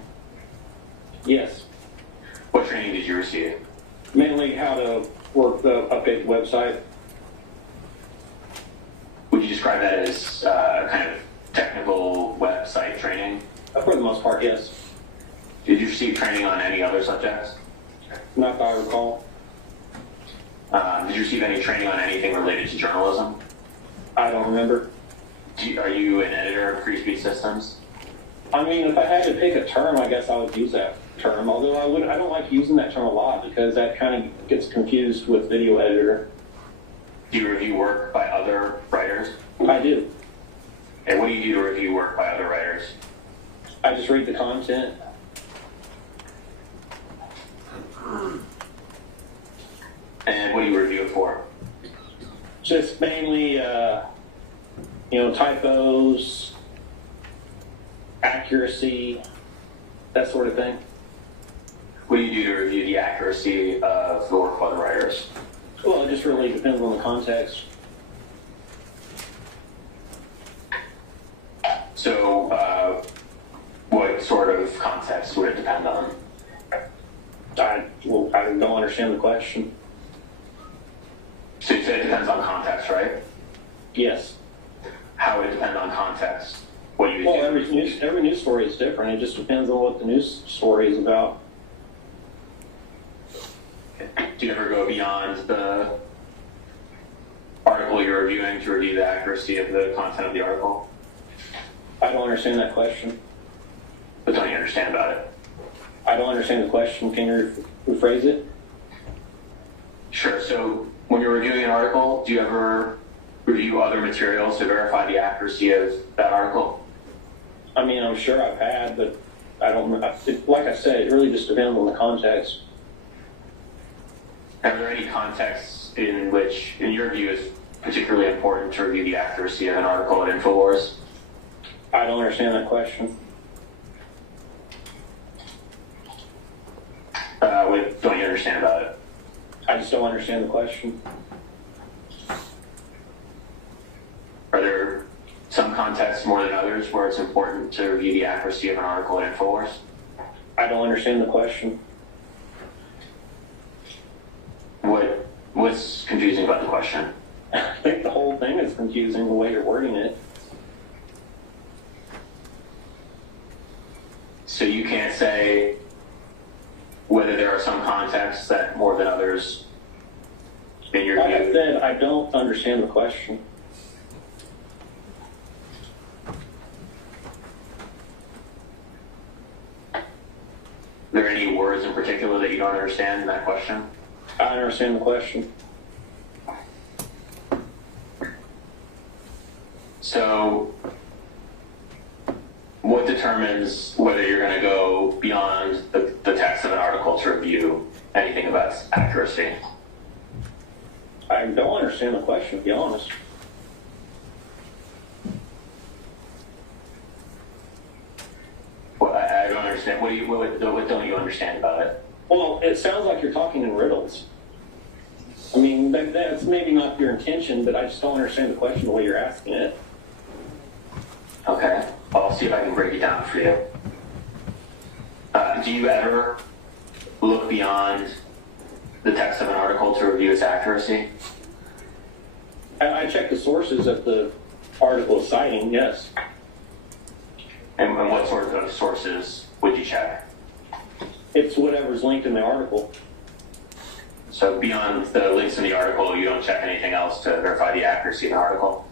Yes. What training did you receive? Mainly how to work the update website. Would you describe that as kind of technical website training? For the most part, yes. Did you receive training on any other subjects? Not that I recall. Did you receive any training on anything related to journalism? I don't remember. Are you an editor of Free Speech Systems? I mean, if I had to pick a term, I guess I would use that term. Although I don't like using that term a lot because that kind of gets confused with video editor. Do you review work by other writers? I do. And what do you do to review work by other writers? I just read the content. And what do you review it for? Just mainly, typos, accuracy, that sort of thing. What do you do to review the accuracy of the work of other writers? Well, it just really depends on the context. So, what sort of context would it depend on? I don't understand the question. So you say it depends on context, right? Yes. How would it depend on context? What do you Well, do? every news story is different. It just depends on what the news story is about. Do you ever go beyond the article you're reviewing to review the accuracy of the content of the article? I don't understand that question. What don't you understand about it? I don't understand the question. Can you rephrase it? Sure. So when you're reviewing an article, do you ever review other materials to verify the accuracy of that article? I mean, I'm sure I've had, but I don't know. Like I said, it really just depends on the context. Are there any contexts in which, in your view, it's particularly important to review the accuracy of an article at InfoWars? I don't understand that question. What don't you understand about it? I just don't understand the question. Are there some contexts more than others where it's important to review the accuracy of an article at InfoWars? I don't understand the question. What's confusing about the question? I think the whole thing is confusing the way you're wording it. So you can't say whether there are some contexts that more than others in your Like I view? said, I don't understand the question. Are there any words in particular that you don't understand in that question? I understand the question. So what determines whether you're going to go beyond the text of an article to review anything about its accuracy? I don't understand the question, to be honest. Well, I don't understand. What don't you understand about it? Well, it sounds like you're talking in riddles. I mean, that's maybe not your intention, but I just don't understand the question the way you're asking it. Okay. Well, I'll see if I can break it down for you. Do you ever look beyond the text of an article to review its accuracy? I check the sources that the article is citing, yes. And what sort of sources would you check? It's whatever's linked in the article. So beyond the links in the article, you don't check anything else to verify the accuracy of an article?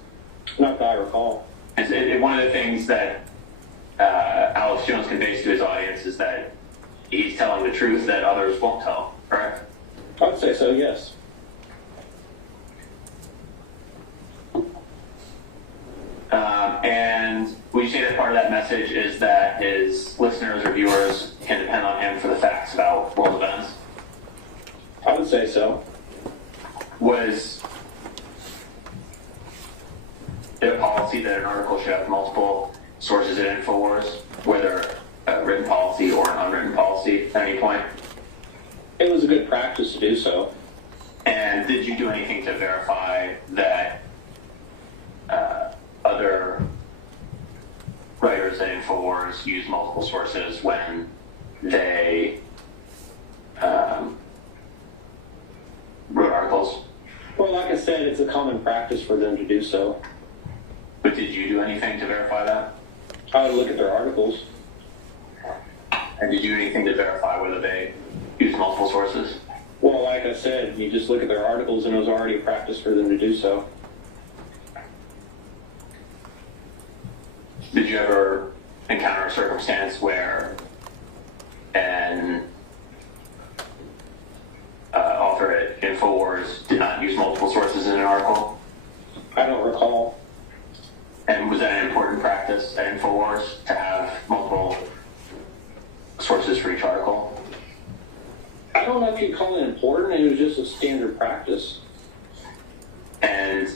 Not that I recall. One of the things that Alex Jones conveys to his audience is that he's telling the truth that others won't tell, correct? I would say so, yes. And would you say that part of that message is that his listeners or viewers can depend on him for the facts about world events? I would say so. Was it a policy that an article should have multiple sources at InfoWars, whether a written policy or an unwritten policy at any point? It was a good practice to do so. And did you do anything to verify that other writers at InfoWars use multiple sources when they wrote articles? Well, like I said, it's a common practice for them to do so. But did you do anything to verify that? I would look at their articles. And did you do anything to verify whether they use multiple sources? Well, like I said, you just look at their articles and it was already a practice for them to do so. Did you ever encounter a circumstance where an author at InfoWars did not use multiple sources in an article? I don't recall. And was that an important practice at InfoWars to have multiple sources for each article? I don't know if you'd call it important. It was just a standard practice. And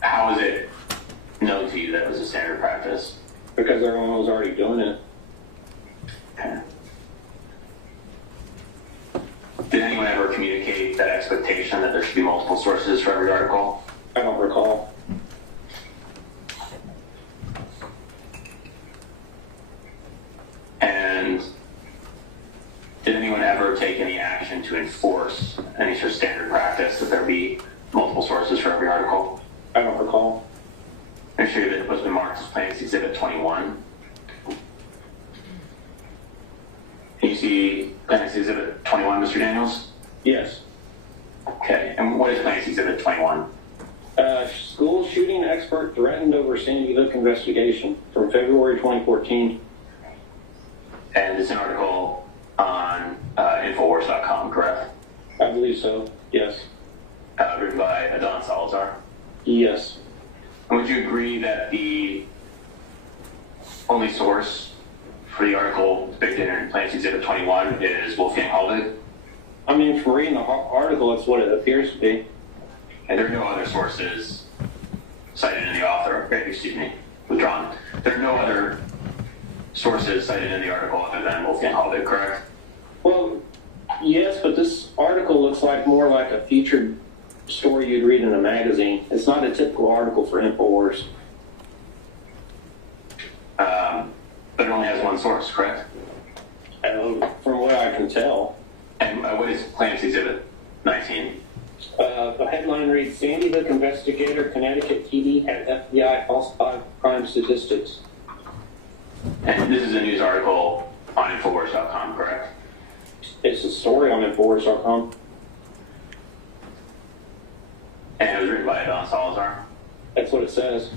how was it known to you that it was a standard practice? Because everyone was already doing it. Okay. Did anyone ever communicate that expectation that there should be multiple sources for every article? I don't recall. And did anyone ever take any action to enforce any sort of standard practice that there be multiple sources for every article? I don't recall. Make sure that it was been marked as Plaintiff's Exhibit 21. Can you see Plaintiff's Exhibit 21, Mr. Daniels? Yes. Okay, and what is Plaintiff's Exhibit 21? School shooting expert threatened over Sandy Hook investigation from February 2014. And it's an article on InfoWars.com, correct? I believe so, yes. Written by Adon Salazar? Yes. And would you agree that the only source for the article depicted in Plaintiff's Exhibit 21 is Wolfgang Halbig? I mean, from reading the article, it's what it appears to be. And there are no other sources cited in the author, excuse me, withdrawn. There are no other sources cited in the article other than Wolfgang Halbig, correct? Well, yes, but this article looks like more like a featured story you'd read in a magazine. It's not a typical article for InfoWars. But it only has one source, correct? From what I can tell. And what is Plaintiff's Exhibit 19? The headline reads, Sandy Hook investigator, Connecticut PD had FBI falsified crime statistics. And this is a news article on InfoWars.com, correct? It's a story on InfoWars.com. And it was written by Adon Salazar? That's what it says.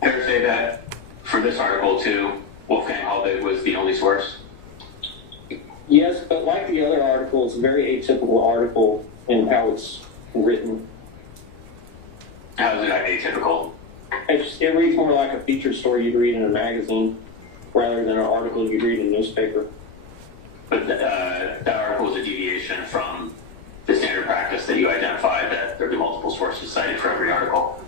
Fair to say that for this article, too, Wolfgang Halbig was the only source? Yes, but like the other article, it's a very atypical article in how it's written. How is it atypical? It reads more like a featured story you'd read in a magazine rather than an article you'd read in a newspaper. But that article is a deviation from the standard practice that you identified, that there be multiple sources cited for every article.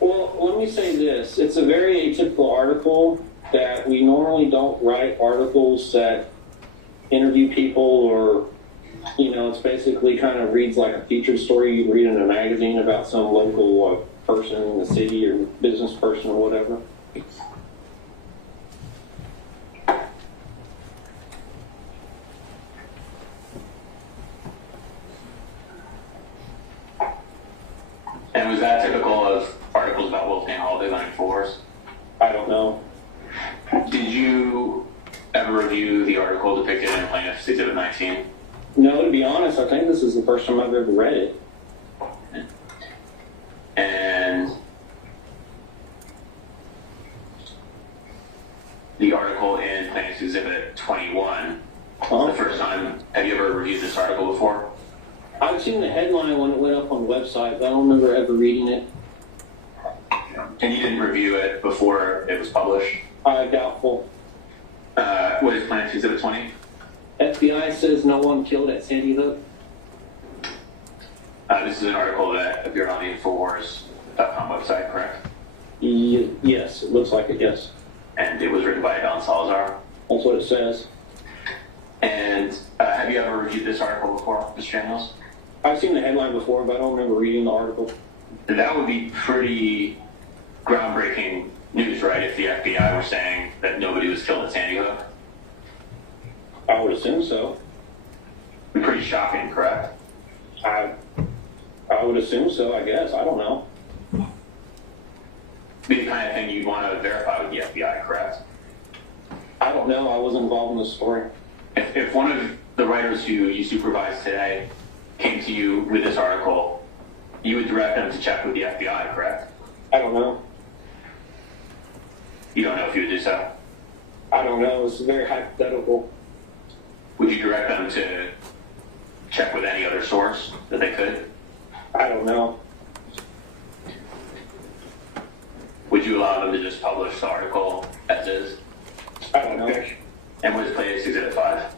Well, let me say this. It's a very atypical article that we normally don't write articles that interview people or, it's basically kind of reads like a featured story you'd read in a magazine about some local person in the city or business person or whatever. And was that typical of articles about Wolfgang Halbig on InfoWars? I don't know. Did you ever review the article depicted in Plaintiff's Exhibit 19? No, to be honest, I think this is the first time I've ever read it. And the article in Plaintiff's Exhibit 21, the first time, have you ever reviewed this article before? I've seen the headline when it went up on the website, but I don't remember ever reading it. And you didn't review it before it was published? Doubtful. What is Plaintiff's Exhibit 20? FBI says no one killed at Sandy Hook. This is an article that appeared on the InfoWars.com website, correct? Yes, it looks like it, yes. And it was written by Adon Salazar? That's what it says. And have you ever reviewed this article before, Mr. Daniels? I've seen the headline before, but I don't remember reading the article. That would be pretty groundbreaking news, right, if the FBI were saying that nobody was killed at Sandy Hook? I would assume so. Pretty shocking, correct? I would assume so, I guess. I don't know. Be the kind of thing you'd want to verify with the FBI, correct? I don't know. I wasn't involved in the story. If one of the writers who you supervise today came to you with this article, you would direct them to check with the FBI, correct? I don't know. You don't know if you would do so? I don't know. It's very hypothetical. Would you direct them to check with any other source that they could? I don't know. Would you allow them to just publish the article as is? I don't know. And what is Plaintiff's Exhibit 5?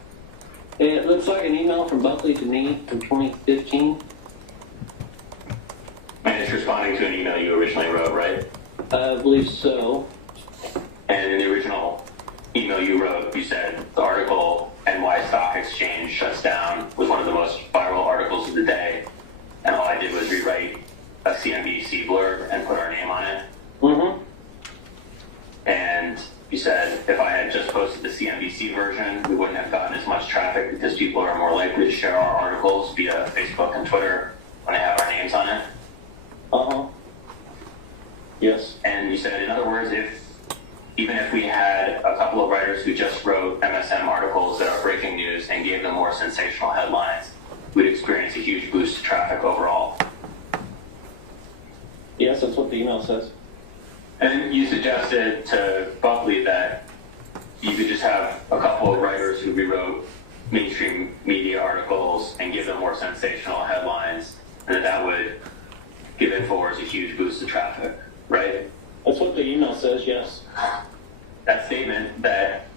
It looks like an email from Buckley to me from 2015. And it's responding to an email you originally wrote, right? I believe so. And in the original email you wrote, you said the article "NY Stock Exchange Shuts Down" was one of the most viral articles of the day, and all I did was rewrite a CNBC blurb and put our name on it. Mm-hmm. And you said if I had just posted the CNBC version, we wouldn't have gotten as much traffic because people are more likely to share our articles via Facebook and Twitter when they have our names on it. Uh-huh. Yes. And you said, in other words, even if we had a couple of writers who just wrote MSM articles that are breaking news and gave them more sensational headlines, we'd experience a huge boost to traffic overall. Yes, that's what the email says. And you suggested to Buckley that you could just have a couple of writers who rewrote mainstream media articles and give them more sensational headlines, and that would give InfoWars a huge boost to traffic, right? That's what the email says, yes. That statement that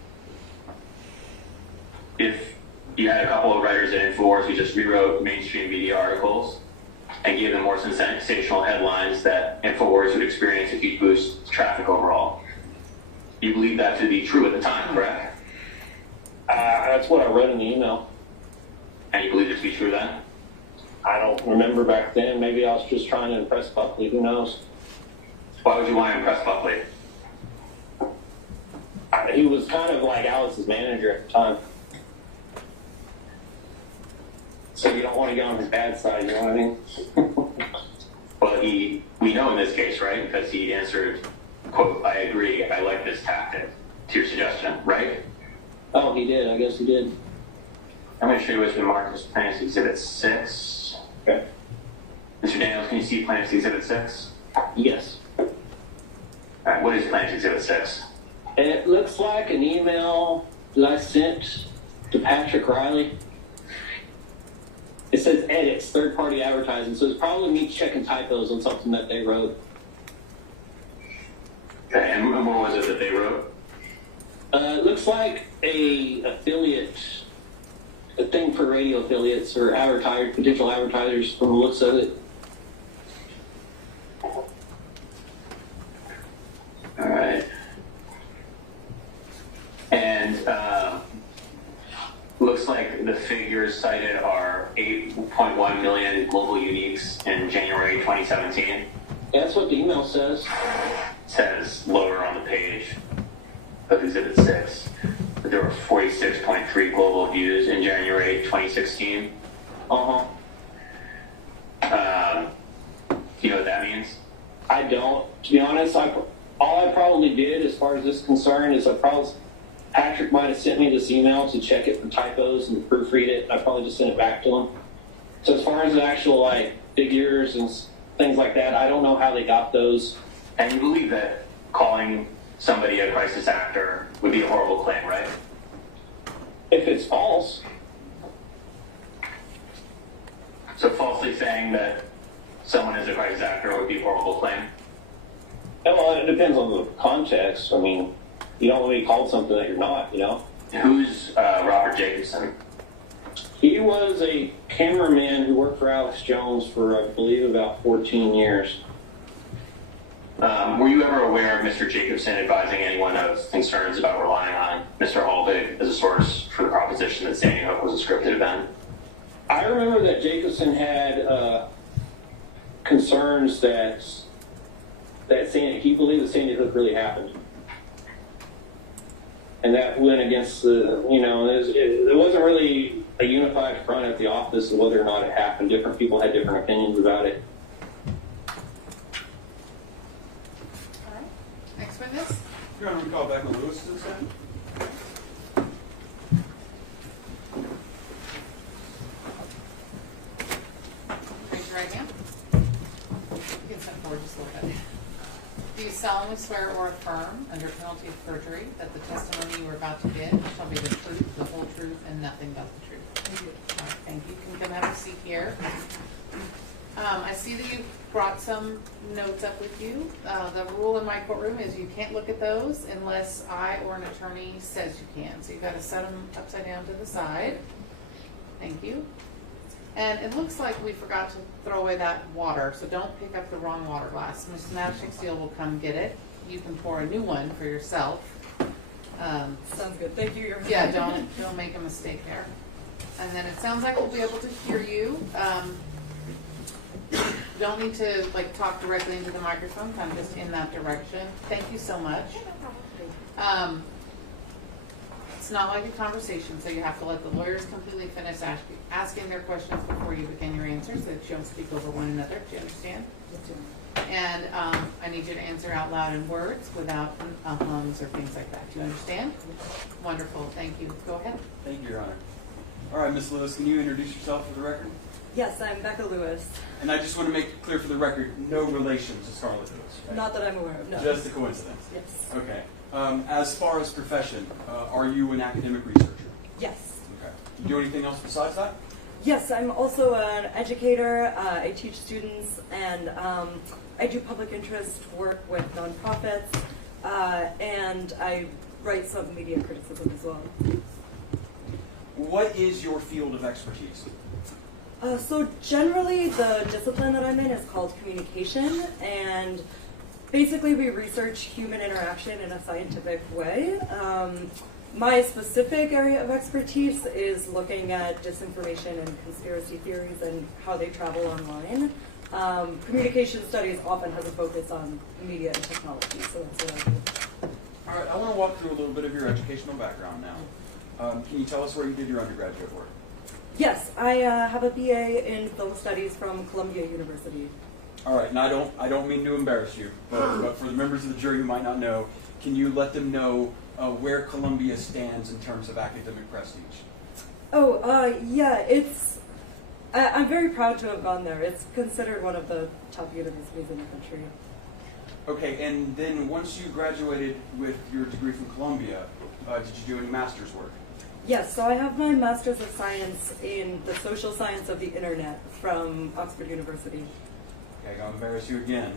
if you had a couple of writers at InfoWars who just rewrote mainstream media articles and gave them more sensational headlines, that InfoWars would experience a huge boost to traffic overall. You believe that to be true at the time, correct? That's what I read in the email. And you believe it to be true then? I don't remember back then. Maybe I was just trying to impress Buckley. Who knows? Why would you want to impress Buckley? He was kind of like Alex's manager at the time. So you don't want to get on his bad side, you know what I mean? Well, we know in this case, right? Because he answered, quote, "I agree, I like this tactic," to your suggestion, right? Oh, he did. I guess he did. I'm going to show you what's been marked as Plaintiff's Exhibit 6. Okay. Mr. Daniels, can you see Plaintiff's Exhibit 6? Yes. All right, what is Plaintiff's Exhibit 6? It looks like an email that I sent to Patrick Riley. It says edits, third-party advertising, so it's probably me checking typos on something that they wrote. Okay, and what was it that they wrote? It looks like a thing for radio affiliates or potential advertisers from the looks of it. All right. And looks like the figures cited are 8.1 million global uniques in January 2017. That's what the email says. It says lower on the page of Exhibit 6 that there were 46.3 global views in January 2016. Uh-huh. Do you know what that means? I don't. To be honest, all I probably did as far as this is concerned is Patrick might have sent me this email to check it for typos and proofread it. I probably just sent it back to him. So as far as the actual figures and things like that, I don't know how they got those. And you believe that calling somebody a crisis actor would be a horrible claim, right? If it's false. So falsely saying that someone is a crisis actor would be a horrible claim? Well, it depends on the context. I mean, you don't want to be called something that you're not, you know? Who's Robert Jacobson? He was a cameraman who worked for Alex Jones for, I believe, about 14 years. Were you ever aware of Mr. Jacobson advising anyone of concerns about relying on Mr. Halbig as a source for the proposition that Sandy Hook was a scripted event? I remember that Jacobson had concerns that he believed that Sandy Hook really happened. And that went against it wasn't really a unified front at the office of whether or not it happened. Different people had different opinions about it. All right. Next witness. Your Honor, we call back on Lewis to the stand. Raise your right hand. You can step forward just a little bit. Do you solemnly solemnly swear or affirm, under penalty of perjury, that the testimony you are about to give shall be the truth, the whole truth, and nothing but the truth? Thank you. All right, thank you. You can come have a seat here. I see that you brought some notes up with you. The rule in my courtroom is you can't look at those unless I or an attorney says you can. So you've got to set them upside down to the side. Thank you. And it looks like we forgot to throw away that water, so don't pick up the wrong water glass. Mrs. Matchstick Steel will come get it. You can pour a new one for yourself. Sounds good. Thank you. Yeah, don't make a mistake there. And then it sounds like we'll be able to hear you. You don't need to talk directly into the microphone, kind of just in that direction. Thank you so much. It's not like a conversation, so you have to let the lawyers completely finish asking their questions before you begin your answers, so that you don't speak over one another. Do you understand? And I need you to answer out loud in words without hums or things like that. Do you understand? Wonderful. Thank you. Go ahead. Thank you, Your Honor. All right, Ms. Lewis, can you introduce yourself for the record? Yes, I'm Becca Lewis. And I just want to make it clear for the record, no relation to Scarlett Lewis, right? Not that I'm aware of, no. Just a coincidence? Yes. Okay. As far as profession, are you an academic researcher? Yes. Okay. You do anything else besides that? Yes, I'm also an educator. I teach students, and I do public interest work with nonprofits, and I write some media criticism as well. What is your field of expertise? So generally, the discipline that I'm in is called communication, and basically we research human interaction in a scientific way. My specific area of expertise is looking at disinformation and conspiracy theories and how they travel online. Communication studies often has a focus on media and technology, so that's what I do. All right, I want to walk through a little bit of your educational background now. Can you tell us where you did your undergraduate work? Yes, I have a BA in film studies from Columbia University. All right, and I don't mean to embarrass you, but for the members of the jury who might not know, can you let them know where Columbia stands in terms of academic prestige? Oh, yeah, I'm very proud to have gone there. It's considered one of the top universities in the country. Okay, and then once you graduated with your degree from Columbia, did you do any master's work? Yes, so I have my Master's of Science in the Social Science of the Internet from Oxford University. Okay, I'm going to embarrass you again.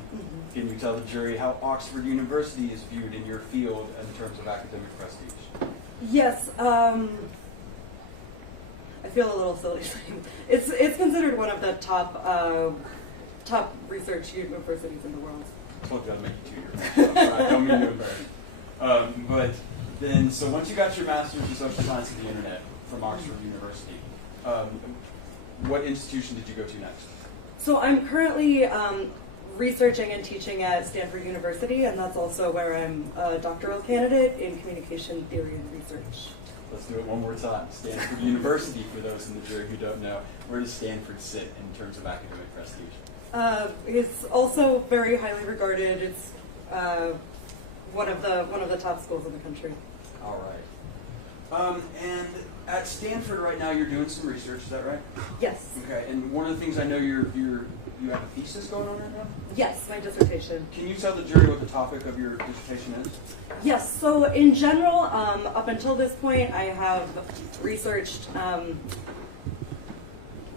Can you tell the jury how Oxford University is viewed in your field in terms of academic prestige? Yes, I feel a little silly saying it's considered one of the top research universities in the world. I told you I'd make you 2 years. I don't mean to embarrass. But then, so once you got your Master's in Social Science of the Internet from Oxford University, what institution did you go to next? So I'm currently researching and teaching at Stanford University, and that's also where I'm a doctoral candidate in communication theory and research. Let's do it one more time. Stanford University, for those in the jury who don't know, where does Stanford sit in terms of academic prestige? It's also very highly regarded. It's one of the top schools in the country. All right. And at Stanford right now, you're doing some research. Is that right? Yes. Okay. And one of the things I know you have a thesis going on right now? Yes, my dissertation. Can you tell the jury what the topic of your dissertation is? Yes. So in general, up until this point, I have researched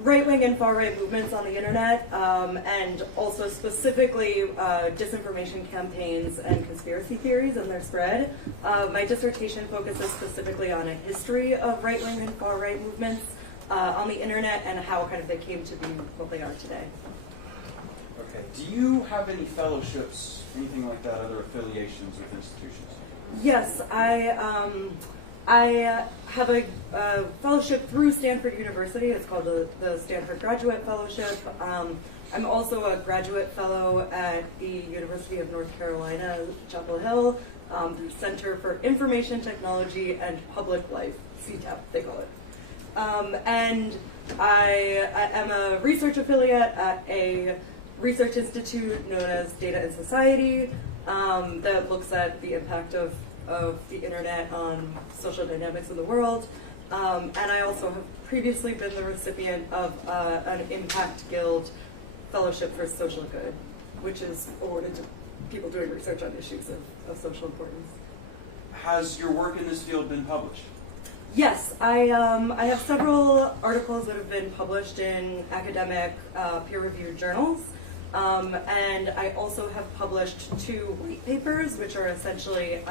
right-wing and far-right movements on the internet, and also specifically disinformation campaigns and conspiracy theories and their spread. My dissertation focuses specifically on a history of right-wing and far-right movements on the internet and how kind of they came to be what they are today. Okay. Do you have any fellowships, anything like that, other affiliations with institutions? Yes, I have a fellowship through Stanford University. It's called the Stanford Graduate Fellowship. I'm also a graduate fellow at the University of North Carolina, Chapel Hill, the Center for Information Technology and Public Life, CTEP, they call it. And I am a research affiliate at a research institute known as Data and Society that looks at the impact of the internet on social dynamics in the world. And I also have previously been the recipient of an Impact Guild Fellowship for Social Good, which is awarded to people doing research on issues of social importance. Has your work in this field been published? Yes, I have several articles that have been published in academic peer-reviewed journals, and I also have published 2 white papers, which are essentially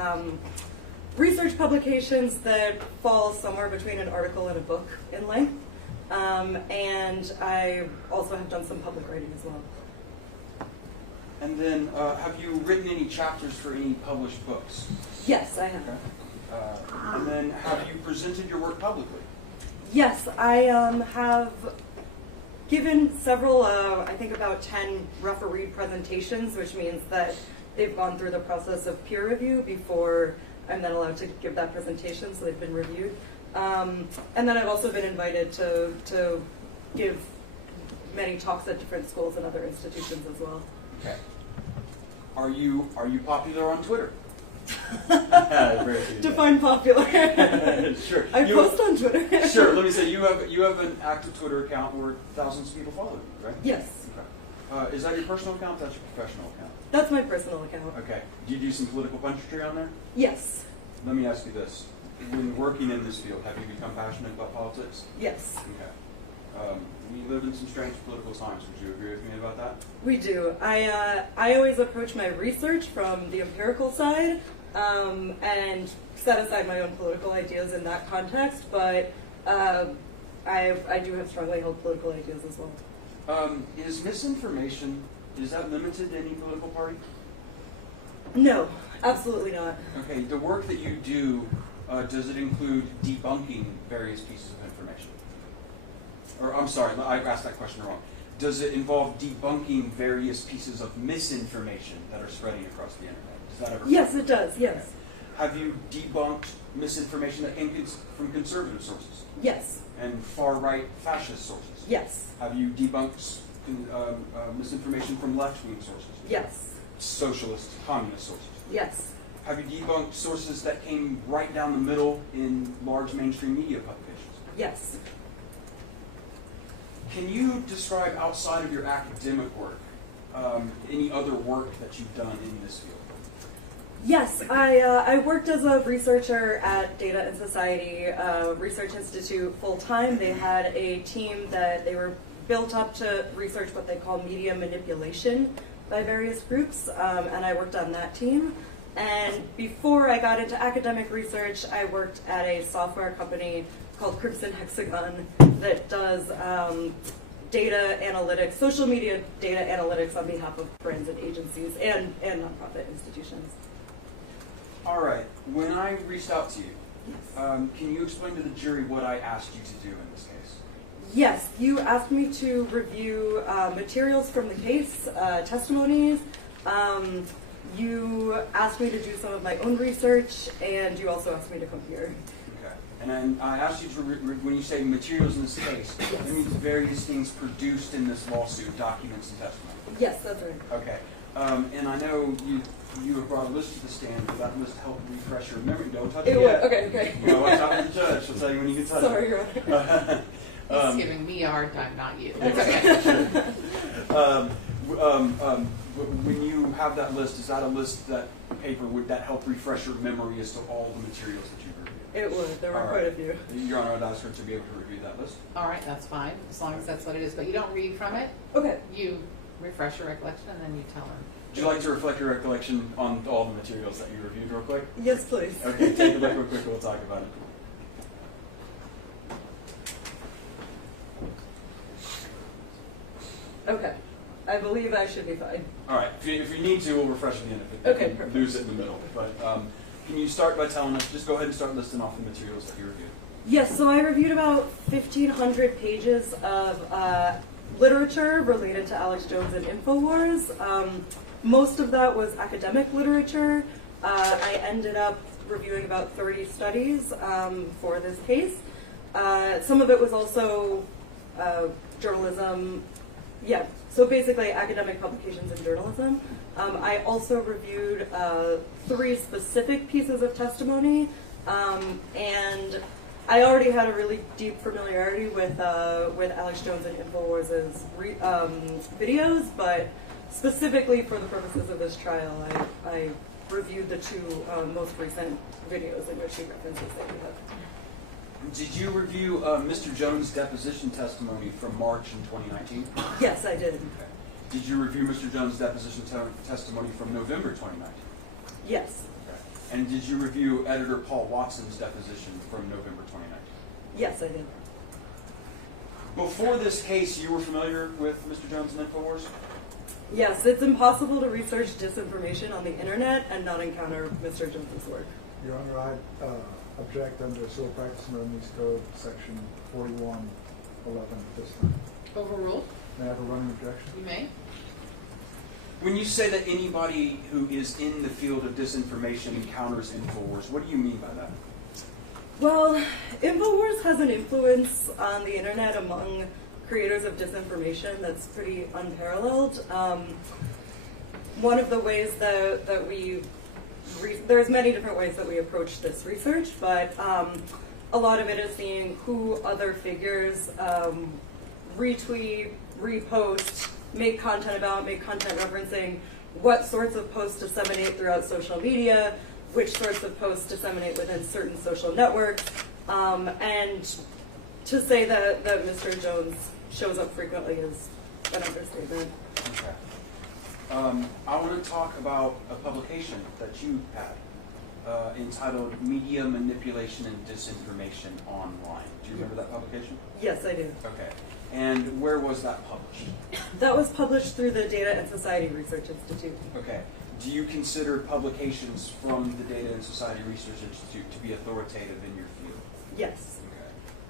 research publications that fall somewhere between an article and a book in length. And I also have done some public writing as well. And then, have you written any chapters for any published books? Yes, I have. Okay. And then, have you presented your work publicly? Yes, I have given several, I think about 10 refereed presentations, which means that they've gone through the process of peer review before I'm then allowed to give that presentation, so they've been reviewed. And then I've also been invited to give many talks at different schools and other institutions as well. Okay. Are you popular on Twitter? Define popular. Sure. I post on Twitter. Sure. Let me say you have an active Twitter account where thousands of people follow you, right? Yes. Okay. Is that your personal account? That's your professional account. That's my personal account. Okay. Do you do some political punchetry on there? Yes. Let me ask you this: when working in this field, have you become passionate about politics? Yes. Okay. We live in some strange political times. Would you agree with me about that? We do. I always approach my research from the empirical side and set aside my own political ideas in that context, but I do have strongly held political ideas as well. Is misinformation, is that limited to any political party? No, absolutely not. Okay, the work that you do, does it include debunking various pieces of information? Or, I'm sorry, I asked that question wrong. Does it involve debunking various pieces of misinformation that are spreading across the internet? Does that ever? Yes, it does, yes. Okay. Have you debunked misinformation that came from conservative sources? Yes. And far-right fascist sources? Yes. Have you debunked misinformation from left-wing sources? Yes. Socialist, communist sources? Yes. Have you debunked sources that came right down the middle in large mainstream media publications? Yes. Can you describe, outside of your academic work, any other work that you've done in this field? Yes, I worked as a researcher at Data and Society Research Institute full-time. They had a team that they were built up to research what they call media manipulation by various groups, and I worked on that team. And before I got into academic research, I worked at a software company called Crimson Hexagon that does data analytics, social media data analytics on behalf of brands and agencies and nonprofit institutions. All right. When I reached out to you, can you explain to the jury what I asked you to do in this case? Yes, you asked me to review materials from the case, testimonies. You asked me to do some of my own research, and you also asked me to come here. Okay. And then I asked you to, when you say materials in this case, that means various things produced in this lawsuit, documents and testimony. Yes, that's right. Okay. And I know you have brought a list to the stand, but that list helped refresh your memory. Don't touch it yet. Okay, okay. You know, watch out for the judge. She'll tell you when you can touch Sorry, it. Your Honor. He's giving me a hard time, not you. When you have that list, is that a list, that paper, would that help refresh your memory as to all the materials that you've reviewed? It would. There were quite a few. Your Honor, I'd ask her to be able to review that list. All right, that's fine, as long as that's what it is. But you don't read from it. Okay. You refresh your recollection, and then you tell her. Would you like to reflect your recollection on all the materials that you reviewed real quick? Yes, please. Okay, take a look real quick, we'll talk about it. Okay. I believe I should be fine. All right, if you need to, we'll refresh it again if Okay, you perfect. lose it in the middle. But can you start by telling us, just go ahead and start listing off the materials that you reviewed. Yes, so I reviewed about 1,500 pages of literature related to Alex Jones and InfoWars. Most of that was academic literature. I ended up reviewing about 30 studies for this case. Some of it was also journalism. Yeah, so basically academic publications in journalism. I also reviewed 3 specific pieces of testimony, and I already had a really deep familiarity with Alex Jones and InfoWars' videos, but specifically for the purposes of this trial, I reviewed the two most recent videos in which he references that we have. Did you review Mr. Jones' deposition testimony from March in 2019? Yes, I did. Okay. Did you review Mr. Jones' deposition testimony from November 2019? Yes. Okay. And did you review Editor Paul Watson's deposition from November 2019? Yes, I did. Before this case, you were familiar with Mr. Jones and InfoWars? Yes, it's impossible to research disinformation on the internet and not encounter Mr. Jones's work. Your Honor, I object under Civil Practice and Remedies Code, Section 4111 this time. Overruled. May I have a running objection? You may. When you say that anybody who is in the field of disinformation encounters InfoWars, what do you mean by that? Well, InfoWars has an influence on the internet among creators of disinformation that's pretty unparalleled. One of the ways that we there's many different ways that we approach this research, but a lot of it is seeing who other figures retweet, repost, make content about, make content referencing, what sorts of posts disseminate throughout social media, which sorts of posts disseminate within certain social networks, and to say that Mr. Jones shows up frequently is an understatement. Okay. I want to talk about a publication that you had entitled Media Manipulation and Disinformation Online. Do you remember that publication? Yes, I do. Okay. And where was that published? That was published through the Data and Society Research Institute. Okay. Do you consider publications from the Data and Society Research Institute to be authoritative in your field? Yes.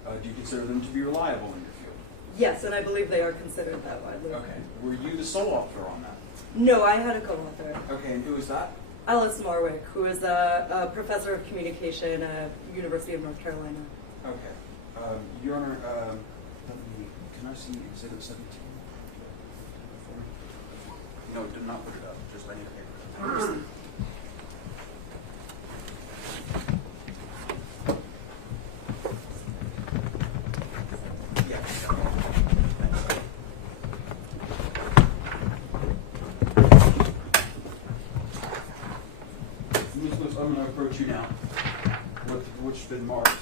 Okay. Do you consider them to be reliable in your field? Yes, and I believe they are considered that widely. Okay. Were you the sole author on that? No, I had a co-author. Okay, and who is that? Alice Marwick, who is a professor of communication at University of North Carolina. Okay. Your Honor, can I see Exhibit 17? No, do not put it up. Just I need a paper. I'm going to approach you now, which has been marked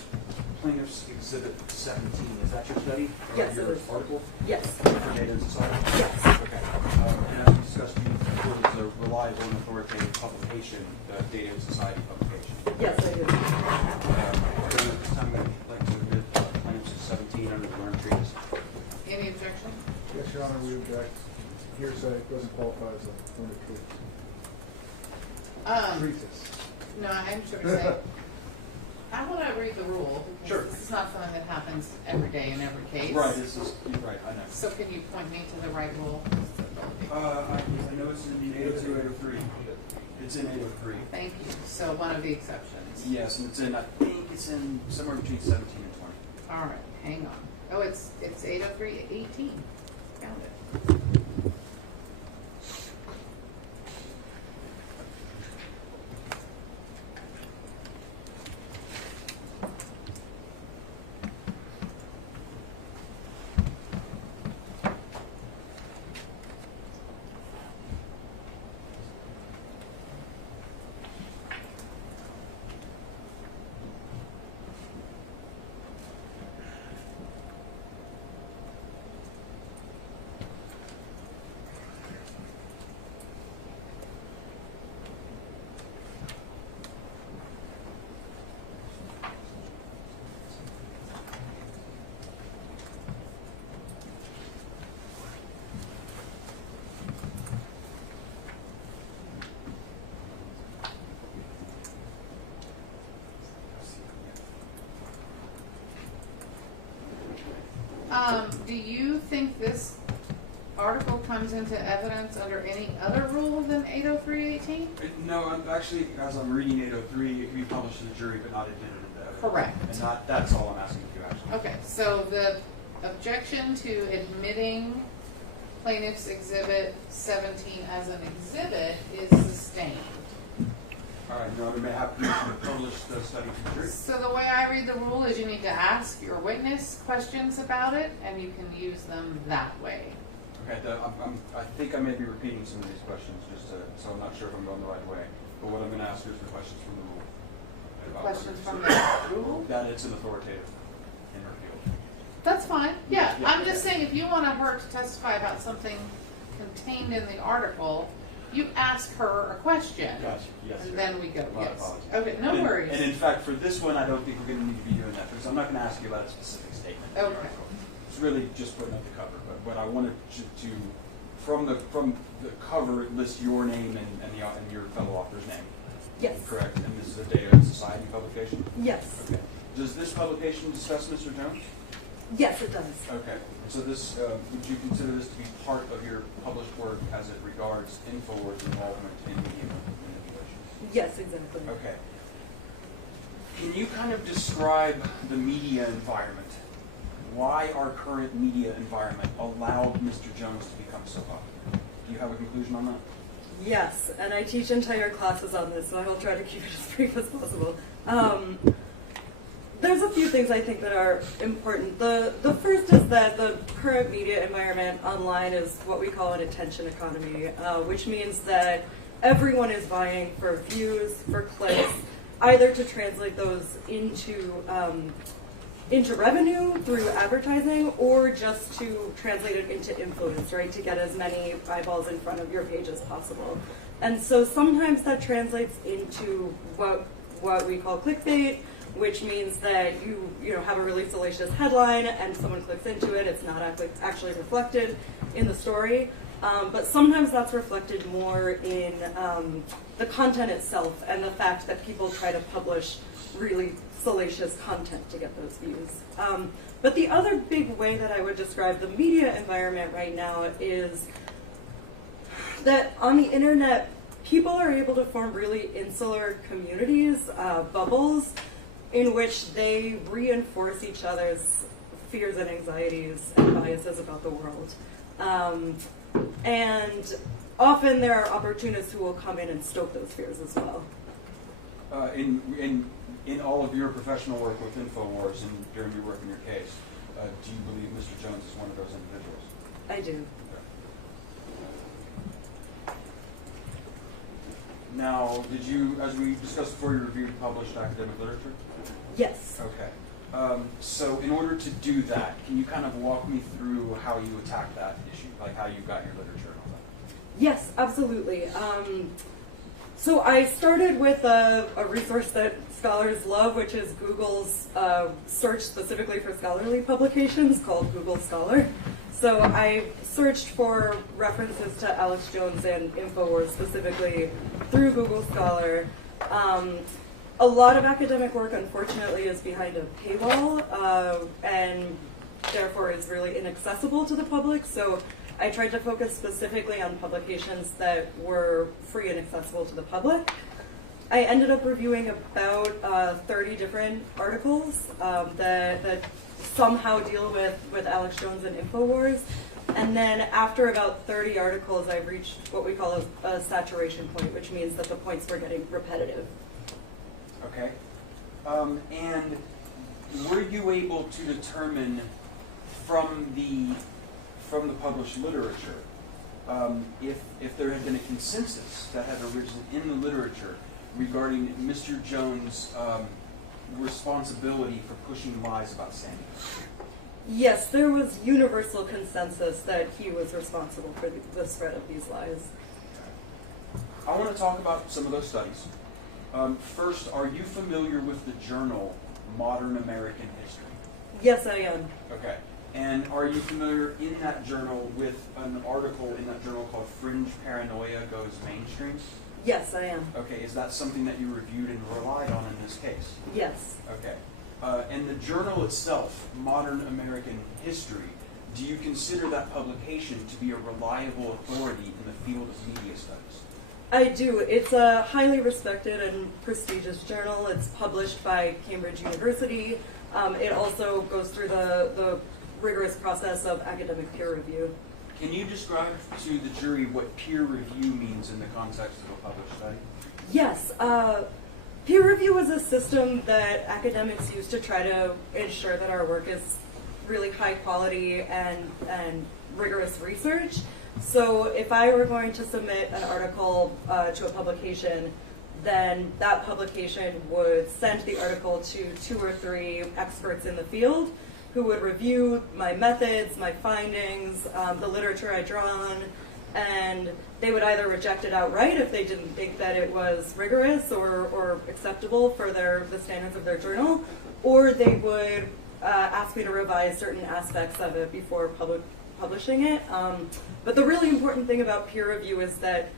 Plaintiff's Exhibit 17. Is that your study? Or yes, your it is. article? Yes. For Data and Society? Yes. Okay. And as we discussed before, it's a reliable and authoritative publication, the Data and Society publication. Yes, I do. At this time, I'd like to admit Plaintiff's 17 under the Learned Treatise. Any objection? Yes, Your Honor, we object. Hearsay doesn't qualify as a learned treatise. Treatise. No, I'm sure to say. How would I read the rule? Because Sure. This is not something that happens every day in every case. Right, this is, you're right, I know. So can you point me to the right rule? I know it's in 802, 803. It's in 803. Thank you. So one of the exceptions. Yes, and it's in, I think it's in somewhere between 17 and 20. All right, hang on. Oh, it's 803, 18. Found it. Do you think this article comes into evidence under any other rule than 803.18? No, I'm actually, as I'm reading 803, it can be published to the jury but not admitted into evidence. Correct. And that's all I'm asking of you, actually. Okay, so the objection to admitting Plaintiff's Exhibit 17 as an exhibit is sustained. All right, Your Honor, may I have permission to publish the study to the jury? So the way I read the rule is you need to ask your witness questions about it, and you can use them that way. Okay, I think I may be repeating some of these questions, so I'm not sure if I'm going the right way. But what I'm going to ask you is for questions from the rule. Questions from the rule? That it's an authoritative in her field. That's fine. Yeah, Yeah, I'm just okay. saying if you want her to testify about something contained in the article, you ask her a question. Gotcha. Yes, And sir. then we go. My Yes. apologies. Okay, no worries. And in fact, for this one, I don't think we're going to need to be doing that because I'm not going to ask you about a specific statement. in the Okay. article. It's really just putting up the cover. But I wanted to from the cover, list your name and your fellow author's name. Yes. Correct. And this is a Data and Society publication. Yes. Okay. Does this publication discuss Mr. Jones? Yes, it does. Okay. So this, would you consider this to be part of your published work as it regards InfoWars involvement in media manipulation? Yes, exactly. Okay. Can you kind of describe the media environment? Why our current media environment allowed Mr. Jones to become so popular? Do you have a conclusion on that? Yes, and I teach entire classes on this, so I will try to keep it as brief as possible. There's a few things I think that are important. The first is that the current media environment online is what we call an attention economy, which means that everyone is vying for views, for clicks, either to translate those into revenue through advertising, or just to translate it into influence, right? To get as many eyeballs in front of your page as possible. And so sometimes that translates into what we call clickbait, which means that you have a really salacious headline and someone clicks into it. It's not actually reflected in the story. But sometimes that's reflected more in the content itself and the fact that people try to publish really salacious content to get those views. But the other big way that I would describe the media environment right now is that on the internet, people are able to form really insular communities, bubbles, in which they reinforce each other's fears and anxieties and biases about the world. And often there are opportunists who will come in and stoke those fears as well. In all of your professional work with InfoWars and during your work in your case, do you believe Mr. Jones is one of those individuals? I do. Now, did you, as we discussed before, you reviewed published academic literature? Yes. Okay. So in order to do that, can you kind of walk me through how you attack that issue, like how you got your literature and all that? Yes, absolutely. So I started with a resource that scholars love, which is Google's search specifically for scholarly publications called Google Scholar. So I searched for references to Alex Jones and InfoWars specifically through Google Scholar. A lot of academic work, unfortunately, is behind a paywall and therefore is really inaccessible to the public. So I tried to focus specifically on publications that were free and accessible to the public. I ended up reviewing about 30 different articles that somehow deal with Alex Jones and InfoWars. And then after about 30 articles, I reached what we call a saturation point, which means that the points were getting repetitive. Okay. And were you able to determine from the published literature if there had been a consensus that had arisen in the literature regarding Mr. Jones' responsibility for pushing lies about Sandy? Yes, there was universal consensus that he was responsible for the spread of these lies. I want to talk about some of those studies. First, are you familiar with the journal Modern American History? Yes, I am. Okay. And are you familiar in that journal with an article in that journal called Fringe Paranoia Goes Mainstream? Yes, I am. Okay, is that something that you reviewed and relied on in this case? Yes. Okay. And the journal itself, Modern American History, do you consider that publication to be a reliable authority in the field of media studies? I do. It's a highly respected and prestigious journal. It's published by Cambridge University. It also goes through the rigorous process of academic peer review. Can you describe to the jury what peer review means in the context of a published study? Yes. Peer review is a system that academics use to try to ensure that our work is really high quality and rigorous research. So if I were going to submit an article to a publication, then that publication would send the article to 2 or 3 experts in the field who would review my methods, my findings, the literature I draw on, and they would either reject it outright if they didn't think that it was rigorous or acceptable for the standards of their journal, or they would ask me to revise certain aspects of it before publishing it. But the really important thing about peer review is that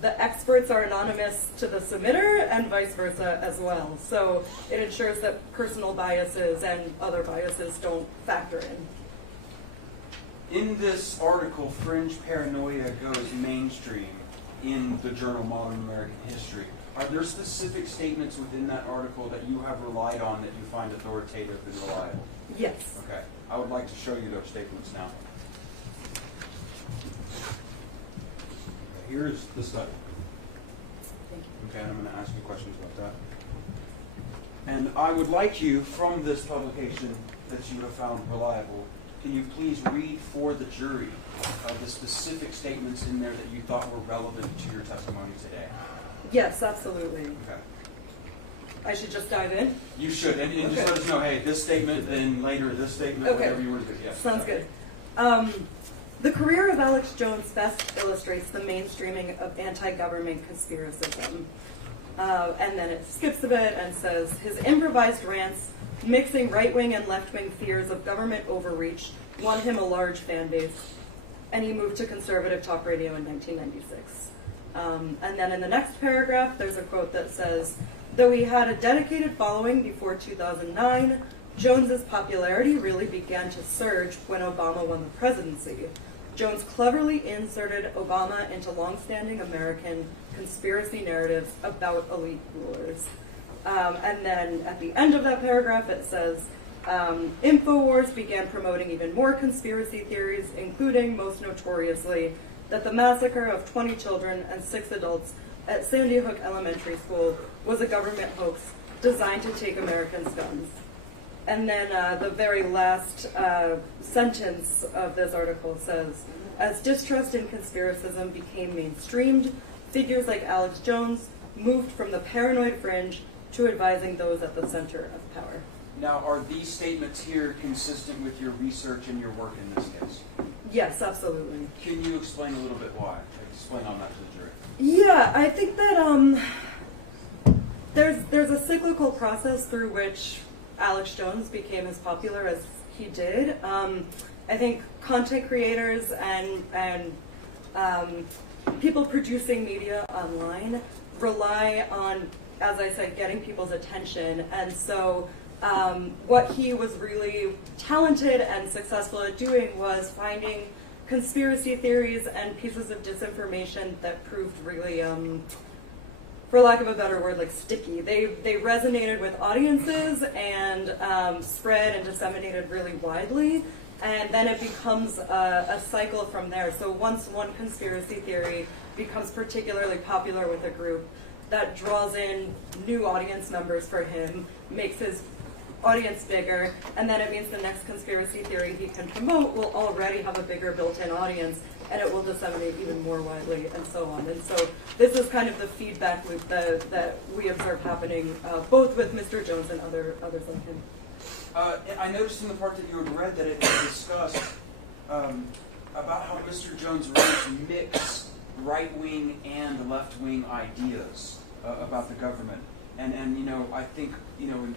the experts are anonymous to the submitter and vice versa as well. So it ensures that personal biases and other biases don't factor in. In this article, fringe paranoia goes mainstream in the journal Modern American History. Are there specific statements within that article that you have relied on that you find authoritative and reliable? Yes. Okay. I would like to show you those statements now. Here's the study. Okay, and I'm going to ask you questions about that. And I would like you, from this publication that you have found reliable, can you please read for the jury the specific statements in there that you thought were relevant to your testimony today? Yes, absolutely. Okay. I should just dive in? You should, and just let us know, hey, this statement, then later this statement, whatever you want to do. Yeah. Sounds good. The career of Alex Jones best illustrates the mainstreaming of anti-government conspiracism. And then it skips a bit and says, his improvised rants, mixing right-wing and left-wing fears of government overreach, won him a large fan base, and he moved to conservative talk radio in 1996. And then in the next paragraph, there's a quote that says, though he had a dedicated following before 2009, Jones's popularity really began to surge when Obama won the presidency. Jones cleverly inserted Obama into long-standing American conspiracy narratives about elite rulers. And then at the end of that paragraph, it says, InfoWars began promoting even more conspiracy theories, including, most notoriously, that the massacre of 20 children and 6 adults at Sandy Hook Elementary School was a government hoax designed to take Americans' guns. And then the very last sentence of this article says, as distrust in conspiracism became mainstreamed, figures like Alex Jones moved from the paranoid fringe to advising those at the center of power. Now, are these statements here consistent with your research and your work in this case? Yes, absolutely. Can you explain a little bit why? Explain on that to the jury. Yeah, I think that there's a cyclical process through which Alex Jones became as popular as he did. I think content creators and people producing media online rely on, as I said, getting people's attention. And so what he was really talented and successful at doing was finding conspiracy theories and pieces of disinformation that proved really, for lack of a better word, like sticky. They resonated with audiences and spread and disseminated really widely. And then it becomes a cycle from there. So once one conspiracy theory becomes particularly popular with a group, that draws in new audience members for him, makes his audience bigger, and then it means the next conspiracy theory he can promote will already have a bigger built-in audience, and it will disseminate even more widely, and so on. And so this is kind of the feedback loop that we observe happening both with Mr. Jones and others like him. I noticed in the part that you had read that it had discussed about how Mr. Jones writes mix right-wing and left-wing ideas about the government. And you know, I think, you know,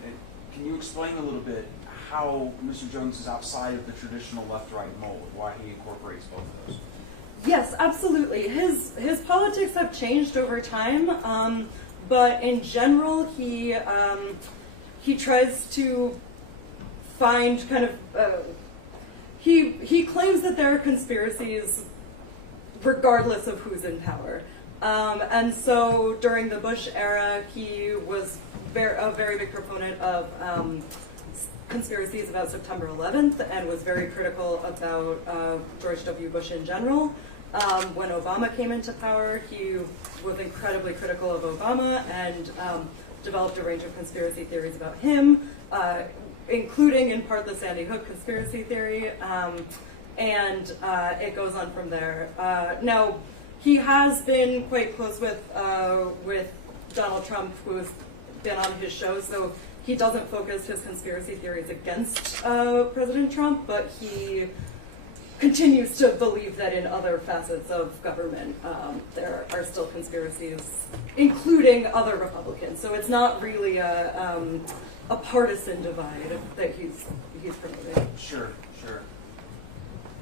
can you explain a little bit how Mr. Jones is outside of the traditional left-right mold, why he incorporates both of those? Yes, absolutely. His politics have changed over time, but in general, he tries to find kind of he claims that there are conspiracies regardless of who's in power. And so during the Bush era, he was a very big proponent of conspiracies about September 11th and was very critical about George W. Bush in general. When Obama came into power, he was incredibly critical of Obama and developed a range of conspiracy theories about him, including in part the Sandy Hook conspiracy theory. and it goes on from there. Now, he has been quite close with Donald Trump, who's been on his show, so he doesn't focus his conspiracy theories against President Trump, but he continues to believe that in other facets of government there are still conspiracies, including other Republicans. So it's not really a partisan divide that he's promoting. Sure, sure.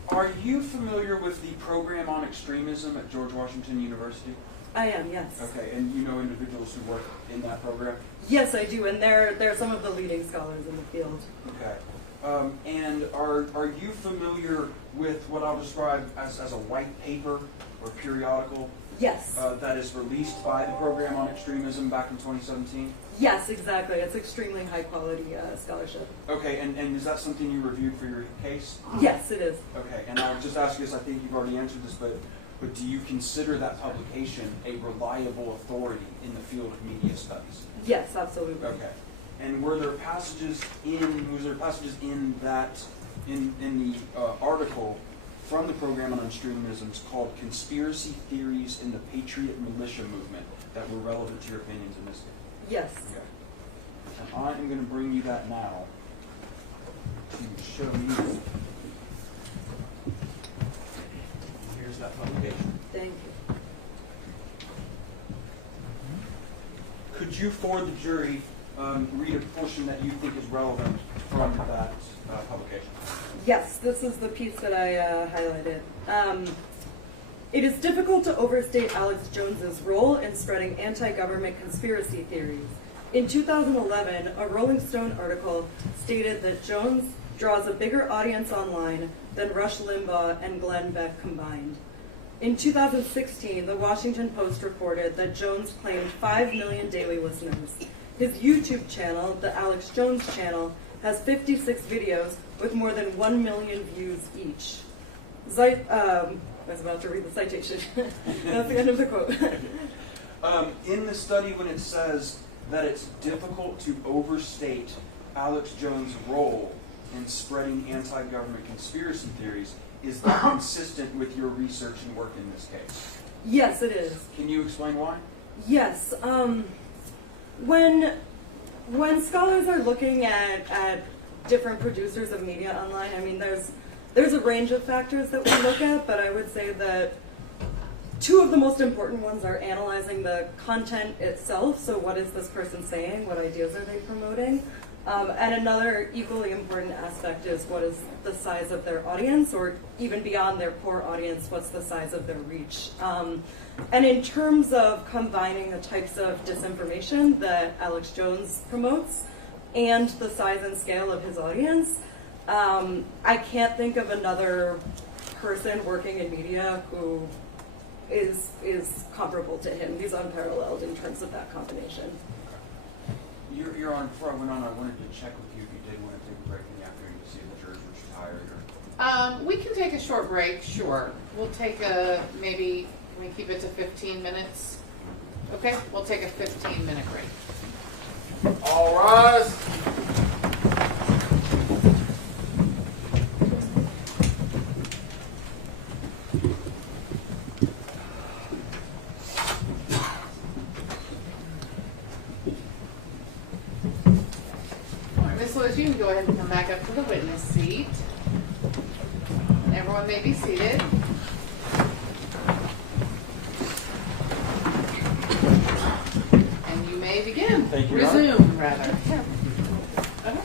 Are you familiar with the program on extremism at George Washington University? I am, yes. Okay, and you know individuals who work in that program? Yes, I do, and they're some of the leading scholars in the field. Okay. And are you familiar with what I'll describe as a white paper or periodical? Yes. That is released by the program on extremism back in 2017? Yes, exactly. It's extremely high quality scholarship. Okay, and is that something you reviewed for your case? Yes, it is. Okay, and I would just ask you this, I think you've already answered this, but do you consider that publication a reliable authority in the field of media studies? Yes, absolutely. Okay. And was there passages in the article from the program on extremism called Conspiracy Theories in the Patriot Militia Movement that were relevant to your opinions in this case? Yes. Okay. And I am going to bring you that now to show you. Here's that publication. Thank you. Could you, for the jury, read a portion that you think is relevant from that publication? Yes, this is the piece that I highlighted. It is difficult to overstate Alex Jones's role in spreading anti-government conspiracy theories. In 2011, a Rolling Stone article stated that Jones draws a bigger audience online than Rush Limbaugh and Glenn Beck combined. In 2016, the Washington Post reported that Jones claimed 5 million daily listeners. His YouTube channel, the Alex Jones channel, has 56 videos with more than 1 million views each. I was about to read the citation. That's the end of the quote. In the study, when it says that it's difficult to overstate Alex Jones' role in spreading anti-government conspiracy theories, is that consistent with your research and work in this case? Yes, it is. Can you explain why? Yes. When scholars are looking at different producers of media online, I mean, there's a range of factors that we look at, but I would say that two of the most important ones are analyzing the content itself. So what is this person saying? What ideas are they promoting? And another equally important aspect is what is the size of their audience, or even beyond their core audience, what's the size of their reach? And in terms of combining the types of disinformation that Alex Jones promotes and the size and scale of his audience, I can't think of another person working in media who is comparable to him. He's unparalleled in terms of that combination. Your Honor, before I went on, I wanted to check with you if you did want to take a break in the afternoon to see if the jurors were tired. Or... We can take a short break, sure. We'll take maybe, can we keep it to 15 minutes? Okay, we'll take a 15-minute break. All rise. You can go ahead and come back up to the witness seat. And everyone may be seated. And you may begin. Thank you, Resume, rather. Yeah. Okay.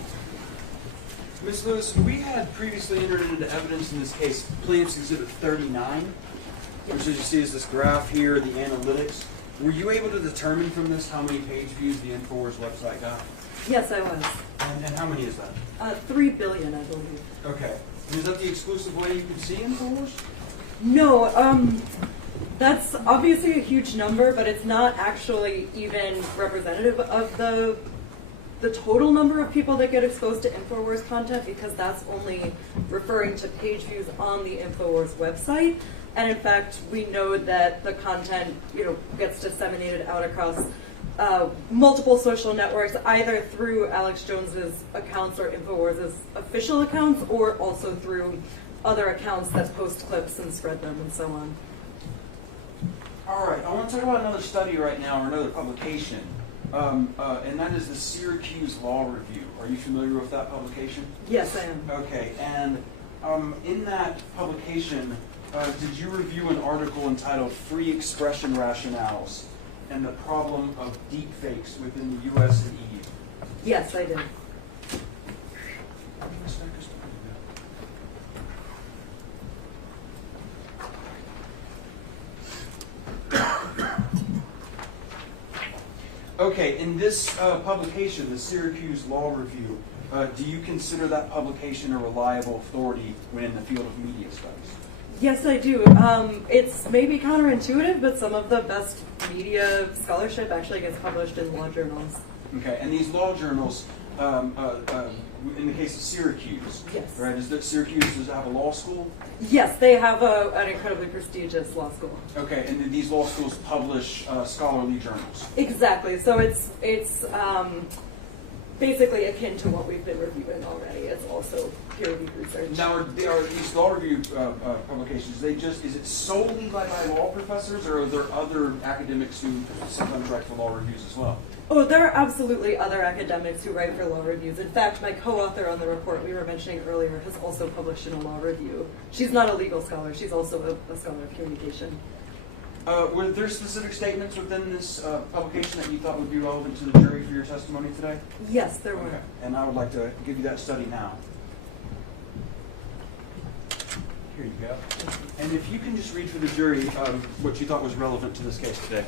Ms. Lewis, we had previously entered into evidence in this case, Plaintiff's Exhibit 39, which, as you see, is this graph here, the analytics. Were you able to determine from this how many page views the InfoWars website got? Yes, I was. And how many is that? 3 billion, I believe. Okay. And is that the exclusive way you can see InfoWars? No, that's obviously a huge number, but it's not actually even representative of the total number of people that get exposed to InfoWars content, because that's only referring to page views on the InfoWars website. And in fact, we know that the content, gets disseminated out across multiple social networks, either through Alex Jones's accounts or InfoWars' official accounts, or also through other accounts that post clips and spread them and so on. All right, I want to talk about another study right now, or another publication, and that is the Syracuse Law Review. Are you familiar with that publication? Yes, I am. Okay, and in that publication, did you review an article entitled Free Expression Rationales and the Problem of Deepfakes Within the U.S. and EU? Yes, I did. Okay, in this publication, the Syracuse Law Review, do you consider that publication a reliable authority when in the field of media studies? Yes, I do. It's maybe counterintuitive, but some of the best media scholarship actually gets published in law journals. Okay, and these law journals, in the case of Syracuse, yes, right? Syracuse does it have a law school? Yes, they have an incredibly prestigious law school. Okay, and then these law schools publish scholarly journals. Exactly. So it's basically akin to what we've been reviewing already. It's also peer-reviewed research. Now, are these law review publications? Is it solely by law professors, or are there other academics who sometimes write for law reviews as well? Oh, there are absolutely other academics who write for law reviews. In fact, my co-author on the report we were mentioning earlier has also published in a law review. She's not a legal scholar. She's also a scholar of communication. Were there specific statements within this publication that you thought would be relevant to the jury for your testimony today? Yes, there were. Okay. And I would like to give you that study now. Here you go. And if you can just read for the jury what you thought was relevant to this case today.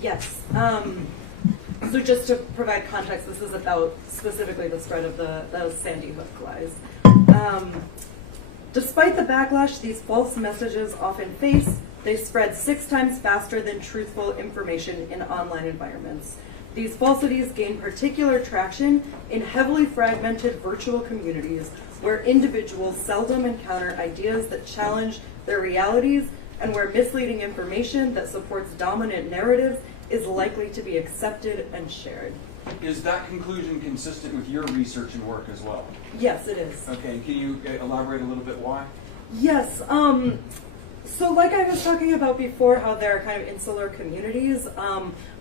Yes. So just to provide context, this is about specifically the spread of the Sandy Hook lies. Despite the backlash these false messages often face, they spread 6 times faster than truthful information in online environments. These falsities gain particular traction in heavily fragmented virtual communities where individuals seldom encounter ideas that challenge their realities and where misleading information that supports dominant narratives is likely to be accepted and shared. Is that conclusion consistent with your research and work as well? Yes, it is. Okay, can you elaborate a little bit why? Yes. So like I was talking about before, how there are kind of insular communities,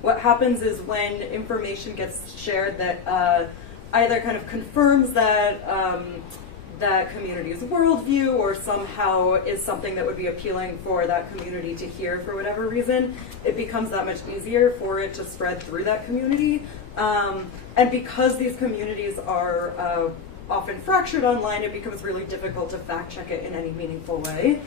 what happens is when information gets shared that either kind of confirms that that community's worldview or somehow is something that would be appealing for that community to hear for whatever reason, it becomes that much easier for it to spread through that community. And because these communities are often fractured online, it becomes really difficult to fact check it in any meaningful way.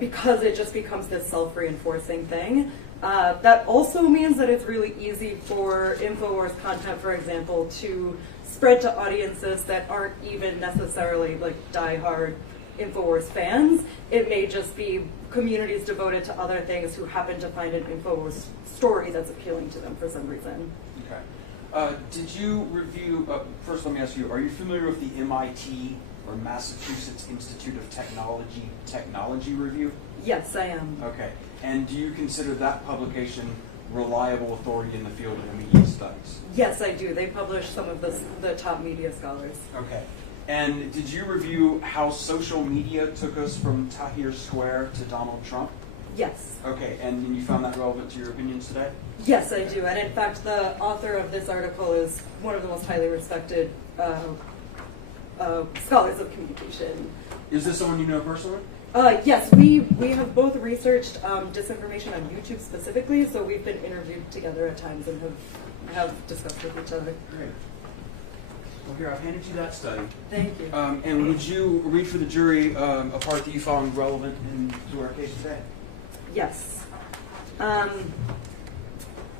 Because it just becomes this self-reinforcing thing. That also means that it's really easy for InfoWars content, for example, to spread to audiences that aren't even necessarily like diehard InfoWars fans. It may just be communities devoted to other things who happen to find an InfoWars story that's appealing to them for some reason. Okay. Did you review, first let me ask you, are you familiar with the MIT or Massachusetts Institute of Technology Review? Yes, I am. Okay. And do you consider that publication reliable authority in the field of media studies? Yes, I do. They publish some of the top media scholars. Okay. And did you review how social media took us from Tahrir Square to Donald Trump? Yes. Okay. And you found that relevant to your opinions today? Yes, I do. And in fact, the author of this article is one of the most highly respected scholars of communication. Is this someone you know personally? Yes, we have both researched disinformation on YouTube specifically, so we've been interviewed together at times and have discussed with each other. Great. Well, here, I've handed you that study. Thank you. And would you read for the jury a part that you found relevant to our case today? Yes.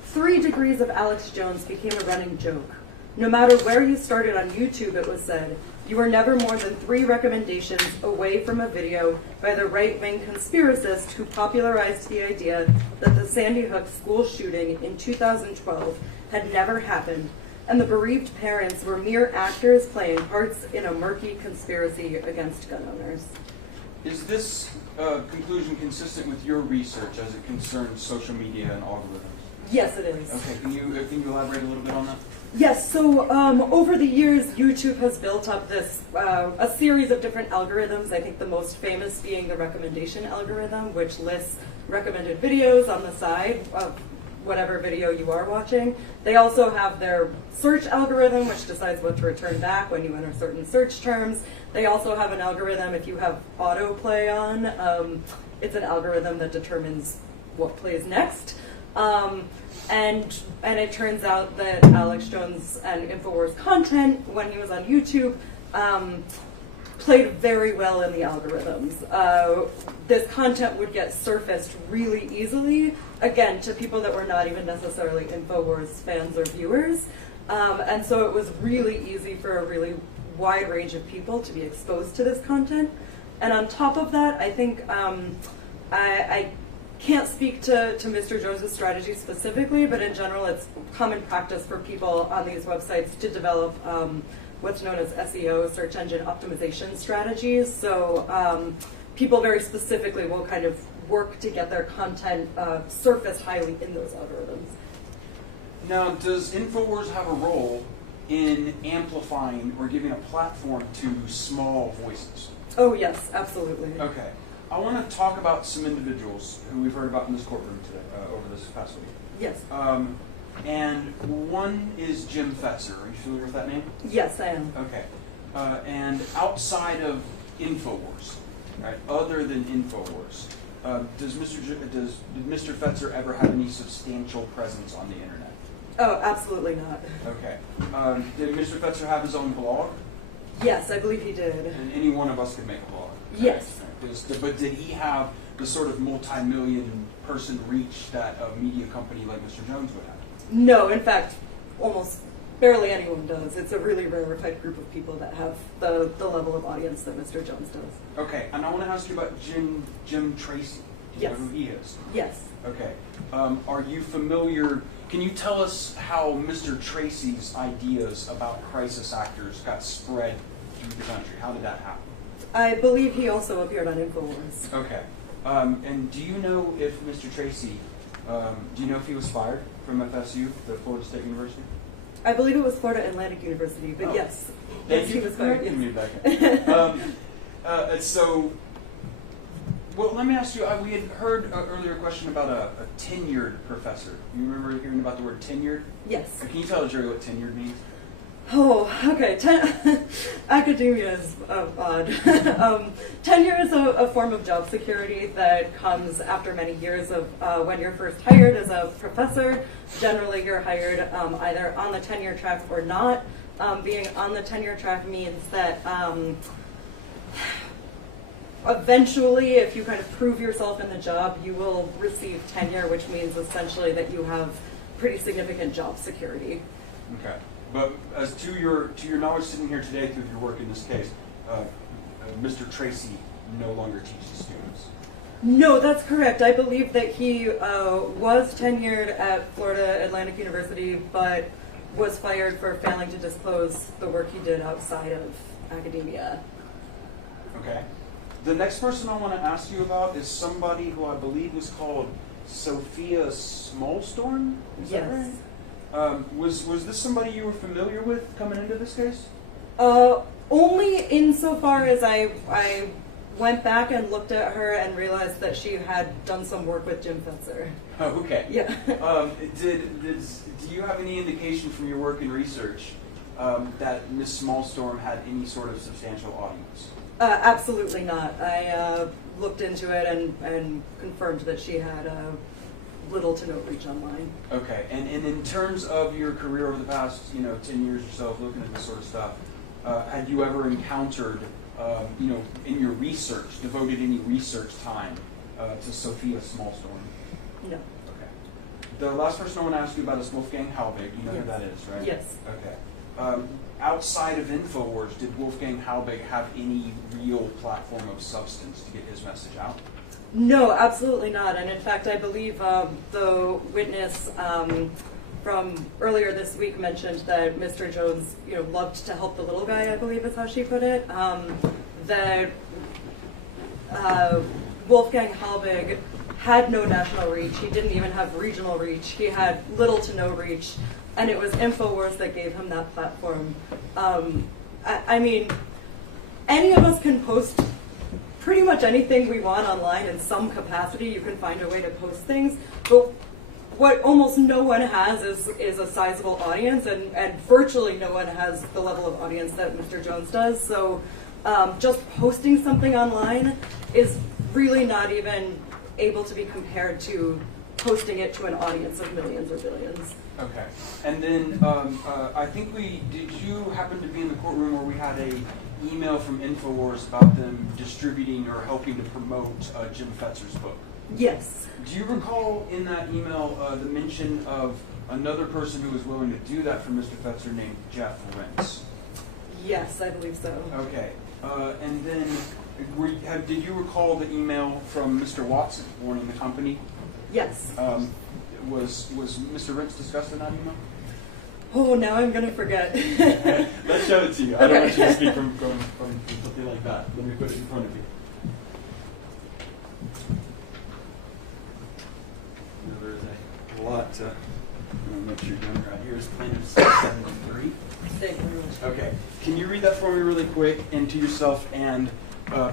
3 degrees of Alex Jones became a running joke. No matter where you started on YouTube, it was said, you are never more than 3 recommendations away from a video by the right-wing conspiracist who popularized the idea that the Sandy Hook school shooting in 2012 had never happened, and the bereaved parents were mere actors playing parts in a murky conspiracy against gun owners. Is this conclusion consistent with your research as it concerns social media and algorithms? Yes, it is. Okay, can you elaborate a little bit on that? Yes, so over the years, YouTube has built up this, a series of different algorithms, I think the most famous being the recommendation algorithm, which lists recommended videos on the side of whatever video you are watching. They also have their search algorithm, which decides what to return back when you enter certain search terms. They also have an algorithm if you have autoplay on. It's an algorithm that determines what plays next. And it turns out that Alex Jones and InfoWars content, when he was on YouTube, played very well in the algorithms. This content would get surfaced really easily, again, to people that were not even necessarily InfoWars fans or viewers. And so it was really easy for a really wide range of people to be exposed to this content. And on top of that, I think I can't speak to Mr. Jones' strategy specifically, but in general, it's common practice for people on these websites to develop what's known as SEO, search engine optimization strategies. So people very specifically will kind of work to get their content surfaced highly in those algorithms. Now, does InfoWars have a role in amplifying or giving a platform to small voices? Oh yes, absolutely. Okay. I want to talk about some individuals who we've heard about in this courtroom today, over this past week. Yes. And one is Jim Fetzer. Are you familiar with that name? Yes, I am. Okay. And outside of InfoWars, right, other than InfoWars, did Mr. Fetzer ever have any substantial presence on the internet? Oh, absolutely not. Okay. Did Mr. Fetzer have his own blog? Yes, I believe he did. And any one of us could make a blog. Yes. But did he have the sort of multi-million person reach that a media company like Mr. Jones would have? No, in fact, almost barely anyone does. It's a really rarefied group of people that have the level of audience that Mr. Jones does. Okay, and I want to ask you about Jim Tracy. Do you know who he is? Yes. Okay. Are you familiar? Can you tell us how Mr. Tracy's ideas about crisis actors got spread through the country? How did that happen? I believe he also appeared on InfoWars. Okay. And do you know if Mr. Tracy, do you know if he was fired from FSU, the Florida State University? I believe it was Florida Atlantic University, but yes. Yes, he was fired. So, well, let me ask you, we had heard an earlier question about a tenured professor. You remember hearing about the word tenured? Yes. Can you tell the jury what tenured means? Oh, okay. Academia is odd. Tenure is a form of job security that comes after many years of when you're first hired as a professor. Generally, you're hired either on the tenure track or not. Being on the tenure track means that eventually, if you kind of prove yourself in the job, you will receive tenure, which means essentially that you have pretty significant job security. Okay. But as to your knowledge sitting here today through your work in this case, Mr. Tracy no longer teaches students. No, that's correct. I believe that he was tenured at Florida Atlantic University, but was fired for failing to disclose the work he did outside of academia. Okay. The next person I want to ask you about is somebody who I believe was called Sophia Smallstorm? Is that right? Was this somebody you were familiar with coming into this case? Only insofar as I went back and looked at her and realized that she had done some work with Jim Fetzer. Oh, okay. Yeah. Do you have any indication from your work and research that Miss Smallstorm had any sort of substantial audience? Absolutely not. I looked into it and confirmed that she had little to no reach online. Okay, and in terms of your career over the past 10 years or so of looking at this sort of stuff, had you ever encountered, in your research, devoted any research time to Sophia Smallstorm? No. Okay. The last person I want to ask you about is Wolfgang Halbig. You know who that is, right? Yes. Okay. Outside of InfoWars, did Wolfgang Halbig have any real platform of substance to get his message out? No, absolutely not. And in fact, I believe the witness from earlier this week mentioned that Mr. Jones, loved to help the little guy, I believe is how she put it. That Wolfgang Halbig had no national reach. He didn't even have regional reach. He had little to no reach. And it was InfoWars that gave him that platform. I mean, any of us can post pretty much anything we want online in some capacity. You can find a way to post things. But what almost no one has is a sizable audience, and virtually no one has the level of audience that Mr. Jones does. So just posting something online is really not even able to be compared to posting it to an audience of millions or billions. Okay. And then I think did you happen to be in the courtroom where we had a email from InfoWars about them distributing or helping to promote Jim Fetzer's book? Yes. Do you recall in that email the mention of another person who was willing to do that for Mr. Fetzer named Jeff Rentz? Yes, I believe so. Okay. And then did you recall the email from Mr. Watson warning the company? Yes. Was Mr. Rentz discussed in that email? Oh, now I'm going to forget. Let's show it to you. I don't want you to speak from something like that. Let me put it in front of you. There's a lot to, I don't know what you're doing right. Here's plaintiff 73. Thank you very much. Okay. Can you read that for me really quick and to yourself and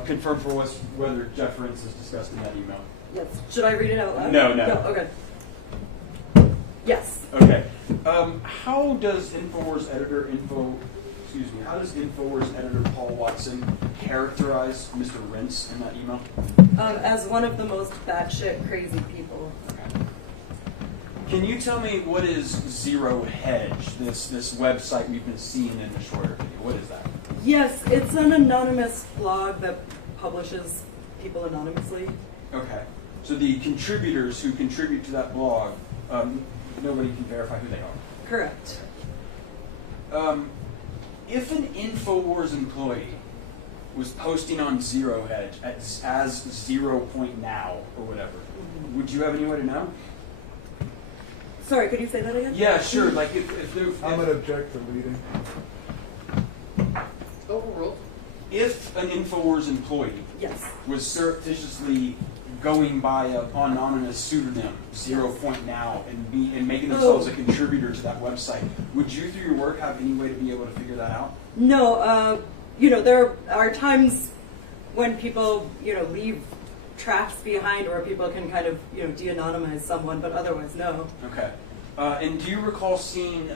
confirm for us whether Jeff Rentz is discussed in that email? Yes. Should I read it out loud? No. Okay. Yes. Okay. How does InfoWars editor Paul Watson characterize Mr. Rentz in that email? As one of the most batshit crazy people. Okay. Can you tell me what is Zero Hedge, this website we've been seeing in the shorter video? What is that? Yes, it's an anonymous blog that publishes people anonymously. Okay. So the contributors who contribute to that blog, nobody can verify who they are. Correct. If an InfoWars employee was posting on Zero Hedge as 0 point now or whatever, would you have any way to know? Sorry, could you say that again? Yeah, sure. Like I'm going to object to reading. Overruled. If an InfoWars employee Yes. was surreptitiously going by an anonymous pseudonym, 0 point now, and making themselves a contributor to that website, would you, through your work, have any way to be able to figure that out? No, there are times when people, leave traps behind where people can kind of, de-anonymize someone, but otherwise, no. Okay. And do you recall seeing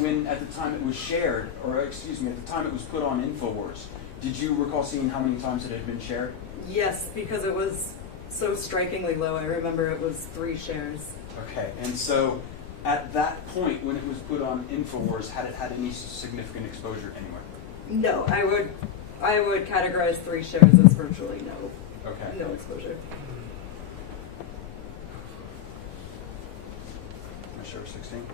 when, at the time it was shared, or excuse me, at the time it was put on InfoWars, did you recall seeing how many times it had been shared? Yes, because it was so strikingly low. I remember it was 3 shares. Okay, and so at that point when it was put on InfoWars, had it had any significant exposure anywhere? No, I would categorize 3 shares as virtually no. Okay. No exposure. Am I sure 16?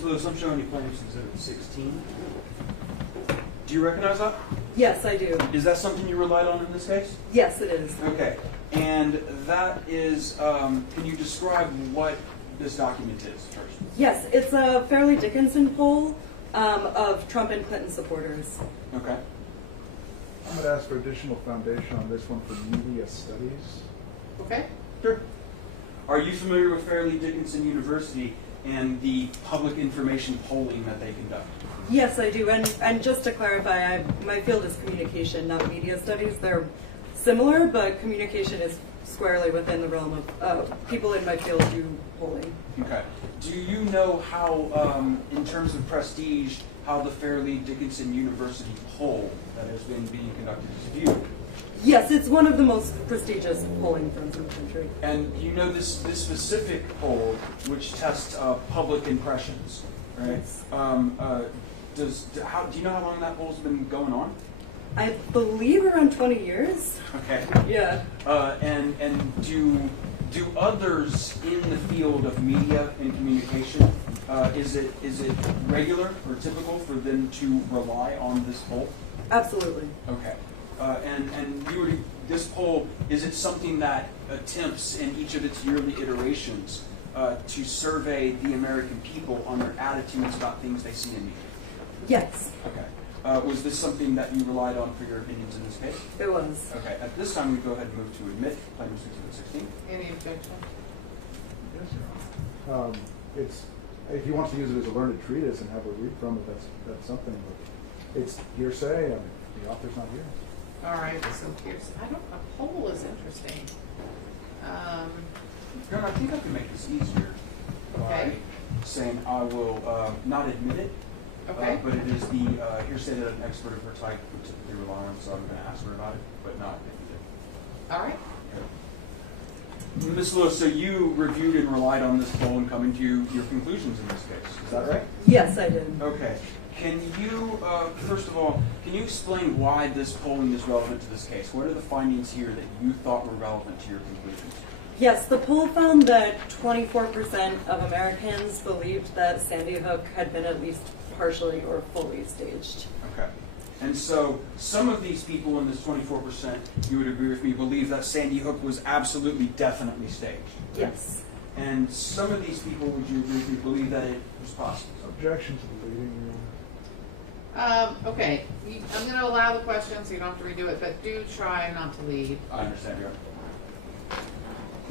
So I'm showing you plaintiff's exhibit 16. Do you recognize that? Yes, I do. Is that something you relied on in this case? Yes, it is. Okay. And that is, can you describe what this document is first? Yes, it's a Fairleigh Dickinson poll of Trump and Clinton supporters. Okay. I'm going to ask for additional foundation on this one for media studies. Okay. Sure. Are you familiar with Fairleigh Dickinson University and the public information polling that they conduct? Yes, I do. And just to clarify, my field is communication, not media studies. They're similar, but communication is squarely within the realm of people in my field do polling. Okay. Do you know how, in terms of prestige, how the Fairleigh Dickinson University poll that has been being conducted is viewed? Yes, it's one of the most prestigious polling firms in the country. And you know this specific poll, which tests public impressions, right? Yes. Do you know how long that poll's been going on? I believe around 20 years. Okay. Yeah. And do others in the field of media and communication, is it regular or typical for them to rely on this poll? Absolutely. Okay. And this poll, is it something that attempts in each of its yearly iterations to survey the American people on their attitudes about things they see in media? Yes. Okay. Was this something that you relied on for your opinions in this case? It was. Okay, at this time, we go ahead and move to admit Plaintiff's Exhibit 16. Any objection? Yes, Your Honor. It's, if he wants to use it as a learned treatise and have a read from it, that's something. But it's hearsay, and the author's not here. All right, so here's, a poll is interesting. Your Honor, I think I can make this easier by saying I will not admit it, Okay. but it is the hearsay that an expert of her type would typically rely on, so I'm going to ask her about it, but not admit it. All right. Ms. Lewis, so you reviewed and relied on this poll and coming to your conclusions in this case. Is that right? Yes, I did. Okay. Can you, first of all, can you explain why this polling is relevant to this case? What are the findings here that you thought were relevant to your conclusions? Yes, the poll found that 24% of Americans believed that Sandy Hook had been at least partially or fully staged. Okay. And so some of these people in this 24%, you would agree with me, believe that Sandy Hook was absolutely, definitely staged. Yes. And some of these people, would you agree with me, believe that it was possible? Objection to the leading, Your Honor. Okay, I'm going to allow the question so you don't have to redo it, but do try not to lead. I understand, Your Honor.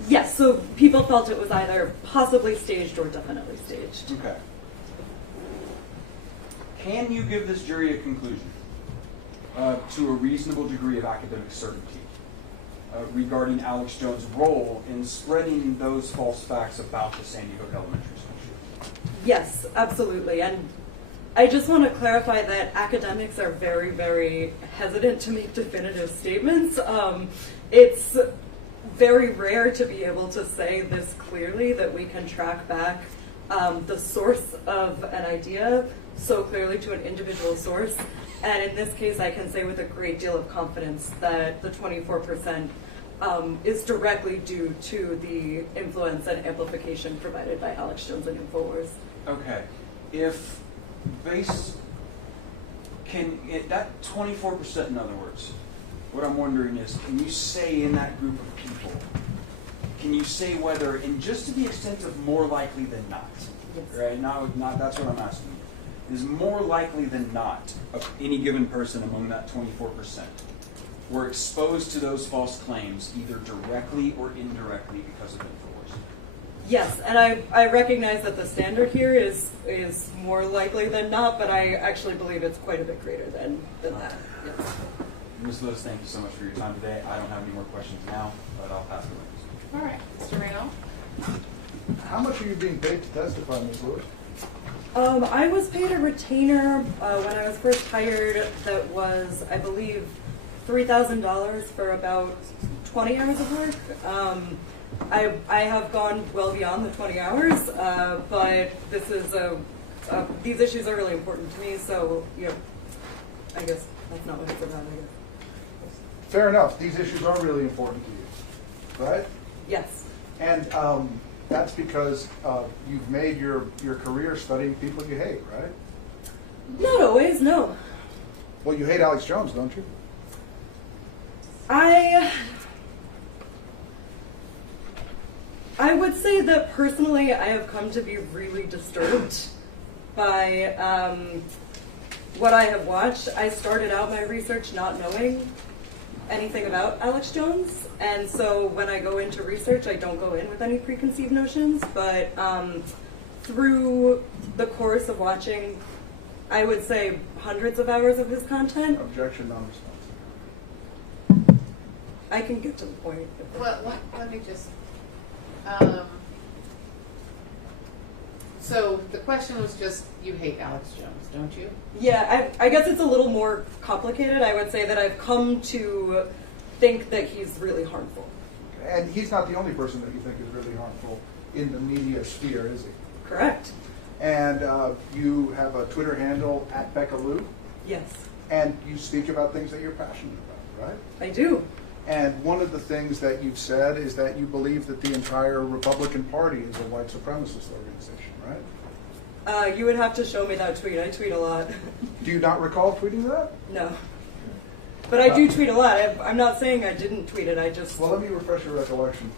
Yes, so people felt it was either possibly staged or definitely staged. Okay. Can you give this jury a conclusion to a reasonable degree of academic certainty regarding Alex Jones' role in spreading those false facts about the Sandy Hook Elementary School shooting? Yes, absolutely. And I just want to clarify that academics are very, very hesitant to make definitive statements. It's very rare to be able to say this clearly, that we can track back the source of an idea so clearly to an individual source. And in this case, I can say with a great deal of confidence that the 24% is directly due to the influence and amplification provided by Alex Jones and InfoWars. Okay. If that 24%, in other words, what I'm wondering is, can you say in that group of people, can you say whether, and just to the extent of more likely than not, Yes. right? Not that's what I'm asking you. Is more likely than not of any given person among that 24% were exposed to those false claims either directly or indirectly because of InfoWars? Yes, and I recognize that the standard here is more likely than not, but I actually believe it's quite a bit greater than that. Yes. Ms. Lewis, thank you so much for your time today. I don't have any more questions now, but I'll pass the witness. All right, Mr. Reno. How much are you being paid to testify, Ms. Lewis? I was paid a retainer when I was first hired that was, I believe, $3,000 for about 20 hours of work. I have gone well beyond the 20 hours, but this is these issues are really important to me, so I guess that's not what it's about, I guess. Fair enough. These issues are really important to you, right? Yes. And that's because you've made your career studying people you hate, right? Not always, no. Well, you hate Alex Jones, don't you? I would say that personally I have come to be really disturbed by what I have watched. I started out my research not knowing anything about Alex Jones, and so when I go into research I don't go in with any preconceived notions, but through the course of watching, I would say, hundreds of hours of his content. Objection, non-responsive. I can get to the point. Well, let me just. So the question was just, you hate Alex Jones, don't you? Yeah, I guess it's a little more complicated. I would say that I've come to think that he's really harmful. And he's not the only person that you think is really harmful in the media sphere, is he? Correct. And you have a Twitter handle @BeccaLou. Yes. And you speak about things that you're passionate about, right? I do. And one of the things that you've said is that you believe that the entire Republican Party is a white supremacist organization, right? You would have to show me that tweet. I tweet a lot. Do you not recall tweeting that? No. But I do tweet a lot. I'm not saying I didn't tweet it. I just... Well, let me refresh your recollection.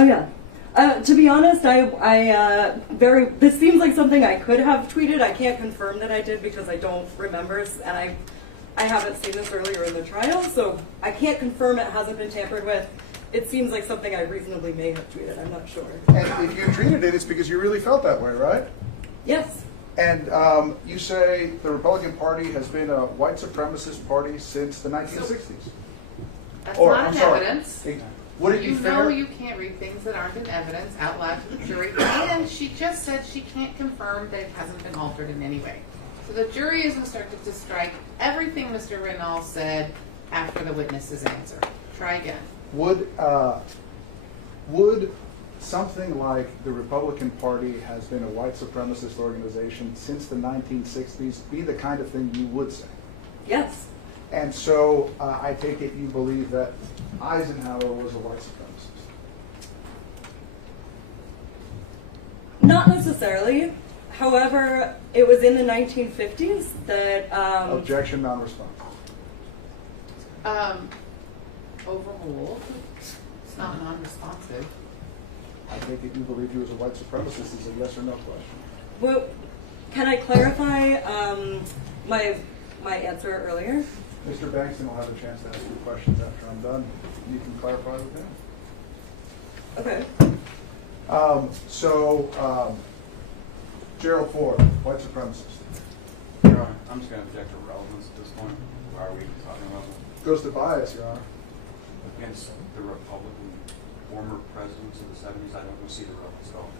Oh yeah. To be honest, this seems like something I could have tweeted. I can't confirm that I did because I don't remember, and I haven't seen this earlier in the trial, so I can't confirm it hasn't been tampered with. It seems like something I reasonably may have tweeted. I'm not sure. And if you tweeted it, it's because you really felt that way, right? Yes. And you say the Republican Party has been a white supremacist party since the 1960s. That's Or, not I'm in sorry. evidence. Would it be You fair? know you can't read things that aren't in evidence out loud to the jury, and she just said she can't confirm that it hasn't been altered in any way. So the jury is instructed to strike everything Mr. Rinal said after the witness's answer. Try again. Would something like the Republican Party has been a white supremacist organization since the 1960s be the kind of thing you would say? Yes. And so I take it you believe that Eisenhower was a white supremacist? Not necessarily. However, it was in the 1950s that... Objection, non-response. Overruled. It's not non-responsive. I take it you believe he was a white supremacist is a yes or no question. Well, can I clarify my answer earlier? Mr. Bankston will have a chance to ask you questions after I'm done. You can clarify with him. Okay. Gerald Ford, white supremacist. Your Honor, I'm just going to object to relevance at this point. Why are we talking about this? Goes to bias, Your Honor. Against the Republican former presidents of the 70s, I don't see the relevance at all.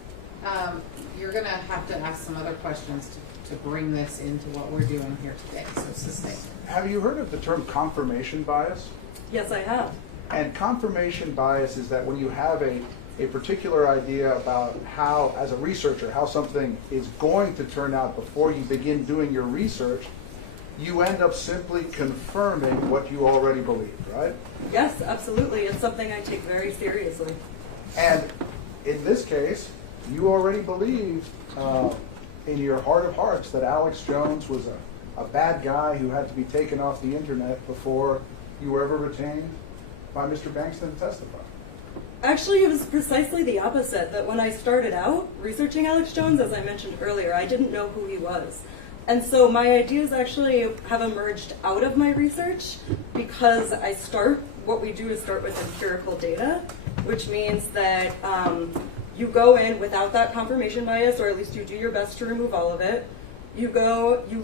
You're going to have to ask some other questions to bring this into what we're doing here today. So sustain. Have you heard of the term confirmation bias? Yes, I have. And confirmation bias is that when you have a particular idea about how, as a researcher, how something is going to turn out before you begin doing your research, you end up simply confirming what you already believed, right? Yes, absolutely. It's something I take very seriously. And in this case, you already believed in your heart of hearts that Alex Jones was a bad guy who had to be taken off the internet before you were ever retained by Mr. Bankston to testify. Actually, it was precisely the opposite, that when I started out researching Alex Jones, as I mentioned earlier, I didn't know who he was. And so my ideas actually have emerged out of my research because what we do is start with empirical data, which means that you go in without that confirmation bias, or at least you do your best to remove all of it. You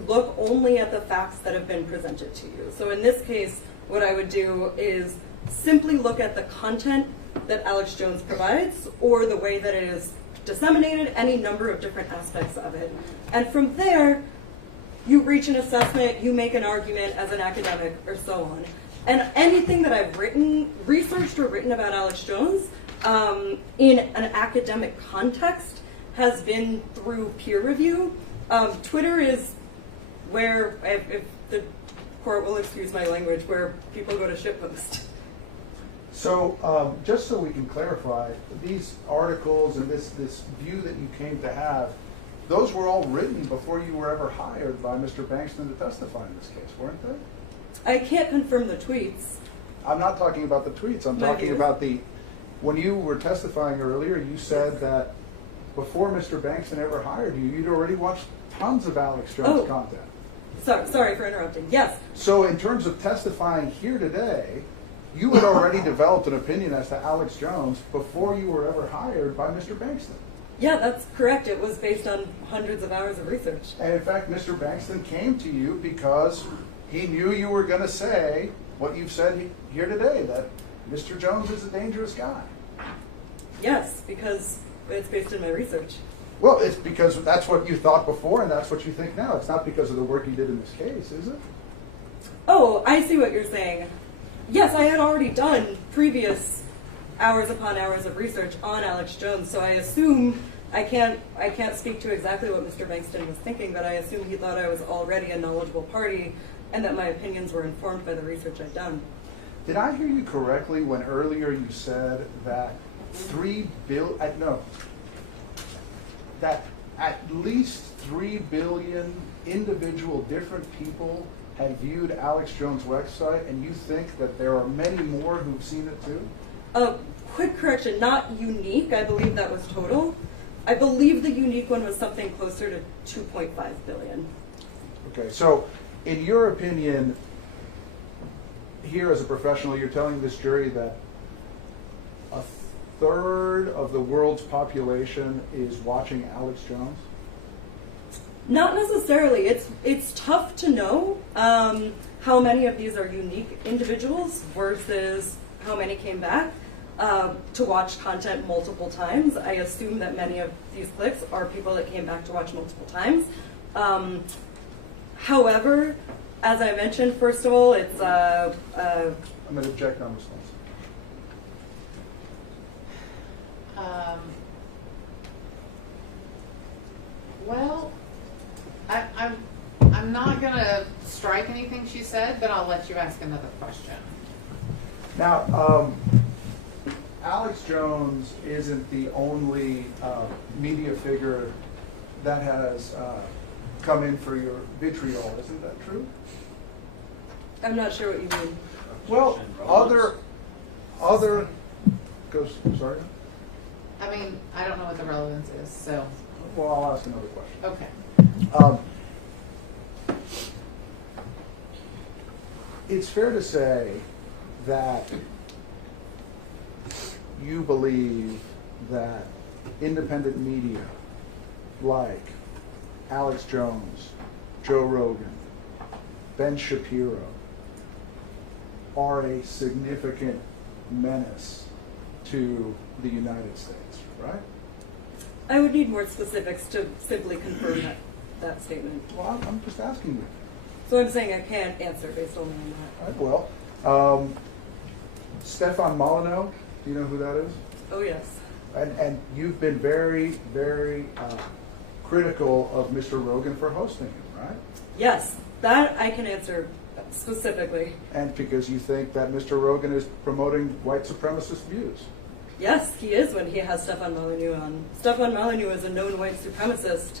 look only at the facts that have been presented to you. So in this case, what I would do is simply look at the content that Alex Jones provides, or the way that it is disseminated, any number of different aspects of it. And from there, you reach an assessment, you make an argument as an academic, or so on. And anything that I've researched or written about Alex Jones in an academic context has been through peer review. Twitter is where, if the court will excuse my language, where people go to shitpost. So just so we can clarify, these articles and this view that you came to have, those were all written before you were ever hired by Mr. Bankston to testify in this case, weren't they? I can't confirm the tweets. I'm not talking about the tweets. I'm talking about when you were testifying earlier, you said that before Mr. Bankston ever hired you, you'd already watched tons of Alex Jones content. Sorry for interrupting. Yes. So in terms of testifying here today, you had already developed an opinion as to Alex Jones before you were ever hired by Mr. Bankston. Yeah, that's correct. It was based on hundreds of hours of research. And in fact, Mr. Bankston came to you because he knew you were going to say what you've said here today, that Mr. Jones is a dangerous guy. Yes, because it's based in my research. Well, it's because that's what you thought before and that's what you think now. It's not because of the work you did in this case, is it? Oh, I see what you're saying. Yes, I had already done previous hours upon hours of research on Alex Jones, so I assume, I can't speak to exactly what Mr. Bankston was thinking, but I assume he thought I was already a knowledgeable party and that my opinions were informed by the research I'd done. Did I hear you correctly when earlier you said that that at least 3 billion individual different people had viewed Alex Jones' website, and you think that there are many more who've seen it too? quick correction, not unique. I believe that was total. I believe the unique one was something closer to 2.5 billion. Okay, so in your opinion, here as a professional, you're telling this jury that a third of the world's population is watching Alex Jones? Not necessarily. It's tough to know how many of these are unique individuals versus how many came back to watch content multiple times. I assume that many of these clicks are people that came back to watch multiple times. However, as I mentioned, first of all, it's I'm going to object on response. Well, I'm not going to strike anything she said, but I'll let you ask another question. Now, Alex Jones isn't the only media figure that has come in for your vitriol, isn't that true? I'm not sure what you mean. Well, sorry? I mean, I don't know what the relevance is, so. Well, I'll ask another question. Okay. It's fair to say that you believe that independent media like Alex Jones, Joe Rogan, Ben Shapiro are a significant menace to the United States, right? I would need more specifics to simply confirm that statement. Well, I'm just asking you. So I'm saying I can't answer based only on that. Well, Stefan Molyneux, do you know who that is? Oh, yes. And you've been very, very critical of Mr. Rogan for hosting him, right? Yes, that I can answer specifically. And because you think that Mr. Rogan is promoting white supremacist views. Yes, he is when he has Stefan Molyneux on. Stefan Molyneux is a known white supremacist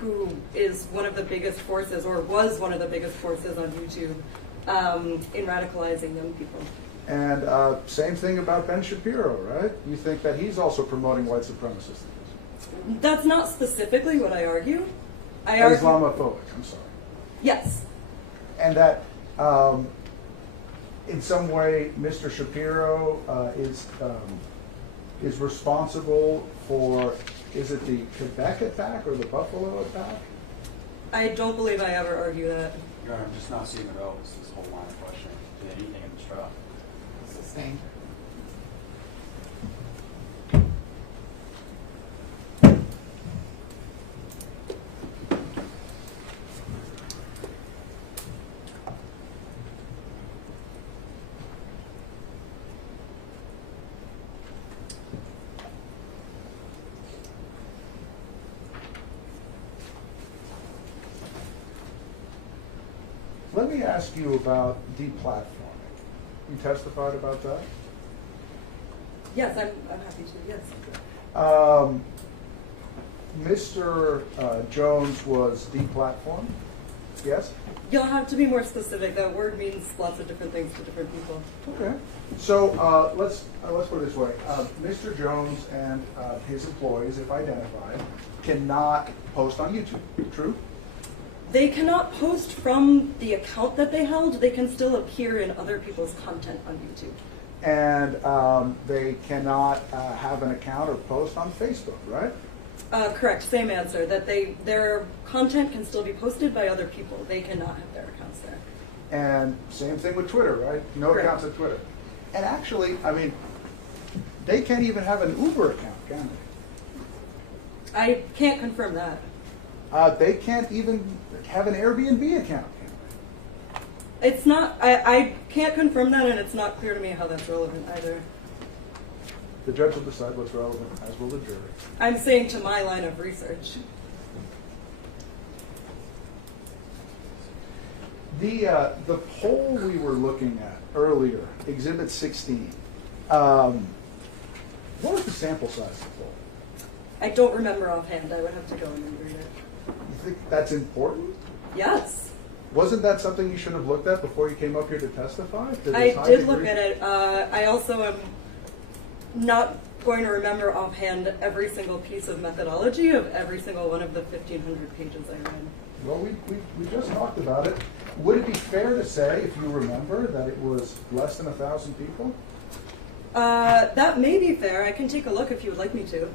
who is one of the biggest forces, or was one of the biggest forces on YouTube in radicalizing young people. And same thing about Ben Shapiro, right? You think that he's also promoting white supremacist views? That's not specifically what I argue. I argue Islamophobic, I'm sorry. Yes. And that in some way Mr. Shapiro is responsible for, is it the Quebec attack or the Buffalo attack? I don't believe I ever argue that. Your Honor, I'm just not seeing the relevance to this whole line of questioning to anything in this trial. Sustained. Let me ask you about deplatforming. You testified about that? Yes, I'm happy to, yes. Mr. Jones was deplatformed, yes? You'll have to be more specific. That word means lots of different things to different people. Okay. So let's put it this way. Mr. Jones and his employees, if identified, cannot post on YouTube, true? They cannot post from the account that they held. They can still appear in other people's content on YouTube. And they cannot have an account or post on Facebook, right? Correct, same answer, that their content can still be posted by other people. They cannot have their accounts there. And same thing with Twitter, right? No Correct. accounts at Twitter. And actually, I mean, they can't even have an Uber account, can they? I can't confirm that. They can't even have an Airbnb account, can they? It's not, I can't confirm that, and it's not clear to me how that's relevant either. The judge will decide what's relevant, as will the jury. I'm saying to my line of research. The poll we were looking at earlier, Exhibit 16, what was the sample size of the poll? I don't remember offhand. I would have to go and read it. You think that's important? Yes. Wasn't that something you should have looked at before you came up here to testify? I did look at it. I also am not going to remember offhand every single piece of methodology of every single one of the 1,500 pages I read. Well, we just talked about it. Would it be fair to say, if you remember, that it was less than 1,000 people? That may be fair. I can take a look if you would like me to.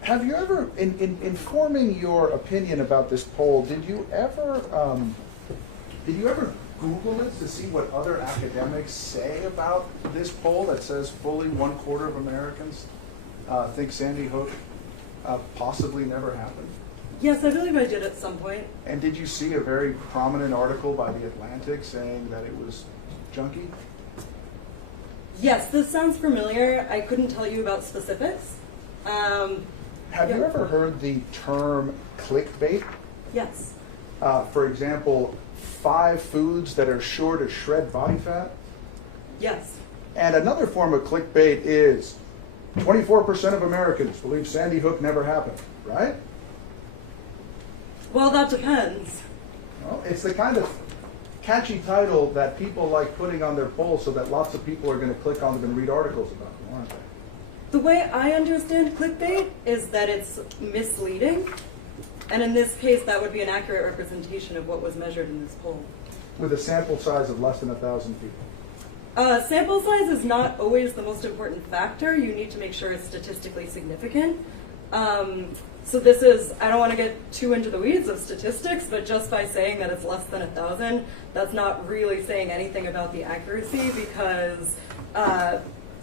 Have you ever, in forming your opinion about this poll, did you ever Google it to see what other academics say about this poll that says fully 1/4 of Americans think Sandy Hook possibly never happened? Yes, I believe I did at some point. And did you see a very prominent article by The Atlantic saying that it was junky? Yes, this sounds familiar. I couldn't tell you about specifics. Have you ever heard the term clickbait? Yes. For example, 5 foods that are sure to shred body fat? Yes. And another form of clickbait is 24% of Americans believe Sandy Hook never happened, right? Well, that depends. Well, it's the kind of catchy title that people like putting on their polls so that lots of people are going to click on them and read articles about them, aren't they? The way I understand clickbait is that it's misleading. And in this case, that would be an accurate representation of what was measured in this poll. With a sample size of less than 1,000 people. Sample size is not always the most important factor. You need to make sure it's statistically significant. So this is, I don't want to get too into the weeds of statistics, but just by saying that it's less than 1,000, that's not really saying anything about the accuracy, because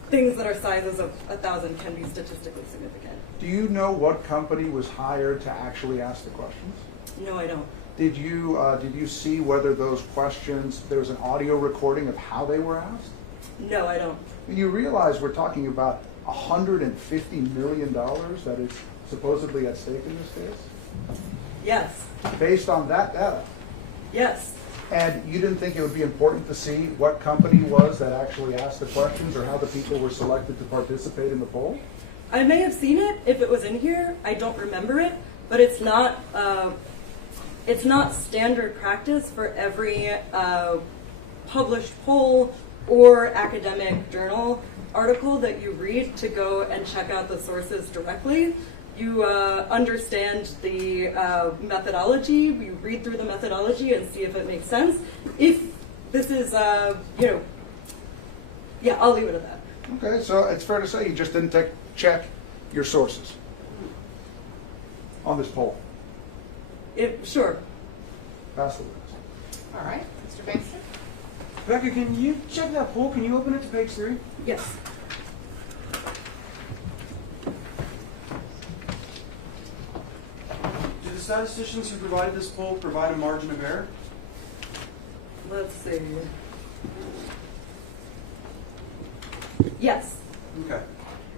things that are sizes of 1,000 can be statistically significant. Do you know what company was hired to actually ask the questions? No, I don't. Did you see whether those questions, there was an audio recording of how they were asked? No, I don't. You realize we're talking about $150 million that is supposedly at stake in this case? Yes. Based on that data? Yes. And you didn't think it would be important to see what company was that actually asked the questions or how the people were selected to participate in the poll? I may have seen it if it was in here. I don't remember it, but it's not standard practice for every published poll or academic journal article that you read to go and check out the sources directly. You understand the methodology, you read through the methodology and see if it makes sense. If this is, yeah, I'll leave it at that. Okay, so it's fair to say you just didn't check your sources on this poll. Sure. Pass the witness. All right, Mr. Bankston. Becca, can you check that poll? Can you open it to page 3? Yes. Do the statisticians who provided this poll provide a margin of error? Let's see. Yes. Okay.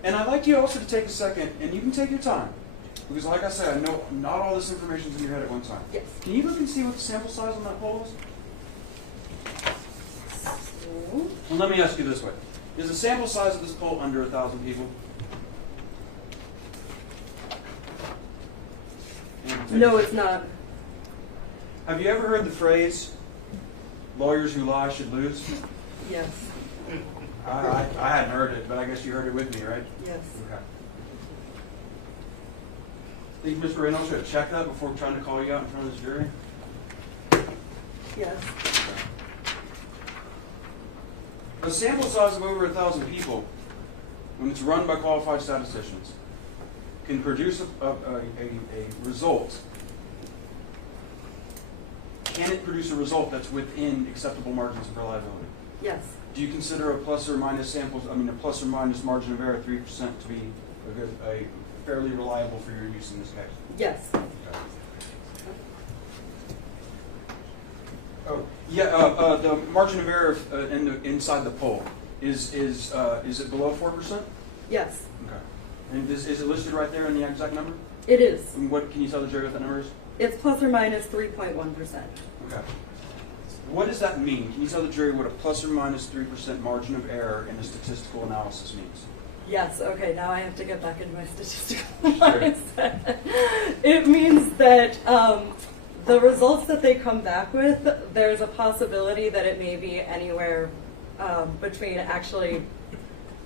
And I'd like you also to take a second, and you can take your time, because like I said, I know not all this information is in your head at one time. Yes. Can you look and see what the sample size on that poll is? Well, let me ask you this way. Is the sample size of this poll under 1,000 people? No, it's not. Have you ever heard the phrase, lawyers who lie should lose? Yes. I hadn't heard it, but I guess you heard it with me, right? Yes. Okay. Think Mr. Reynolds should have checked that before trying to call you out in front of this jury? Yes. A sample size of over 1,000 people, when it's run by qualified statisticians, can produce a result. Can it produce a result that's within acceptable margins of reliability? Yes. Do you consider a plus or minus margin of error 3% to be a fairly reliable for your use in this case? Yes. Okay. Oh, yeah. The margin of error inside the poll is it below 4%? Yes. Okay. And is it listed right there in the exact number? It is. And what can you tell the jury what that number is? It's plus or minus 3.1%. Okay. What does that mean? Can you tell the jury what a plus or minus 3% margin of error in a statistical analysis means? Yes, okay, now I have to get back into my statistical mindset. It means that The results that they come back with, there's a possibility that it may be anywhere between actually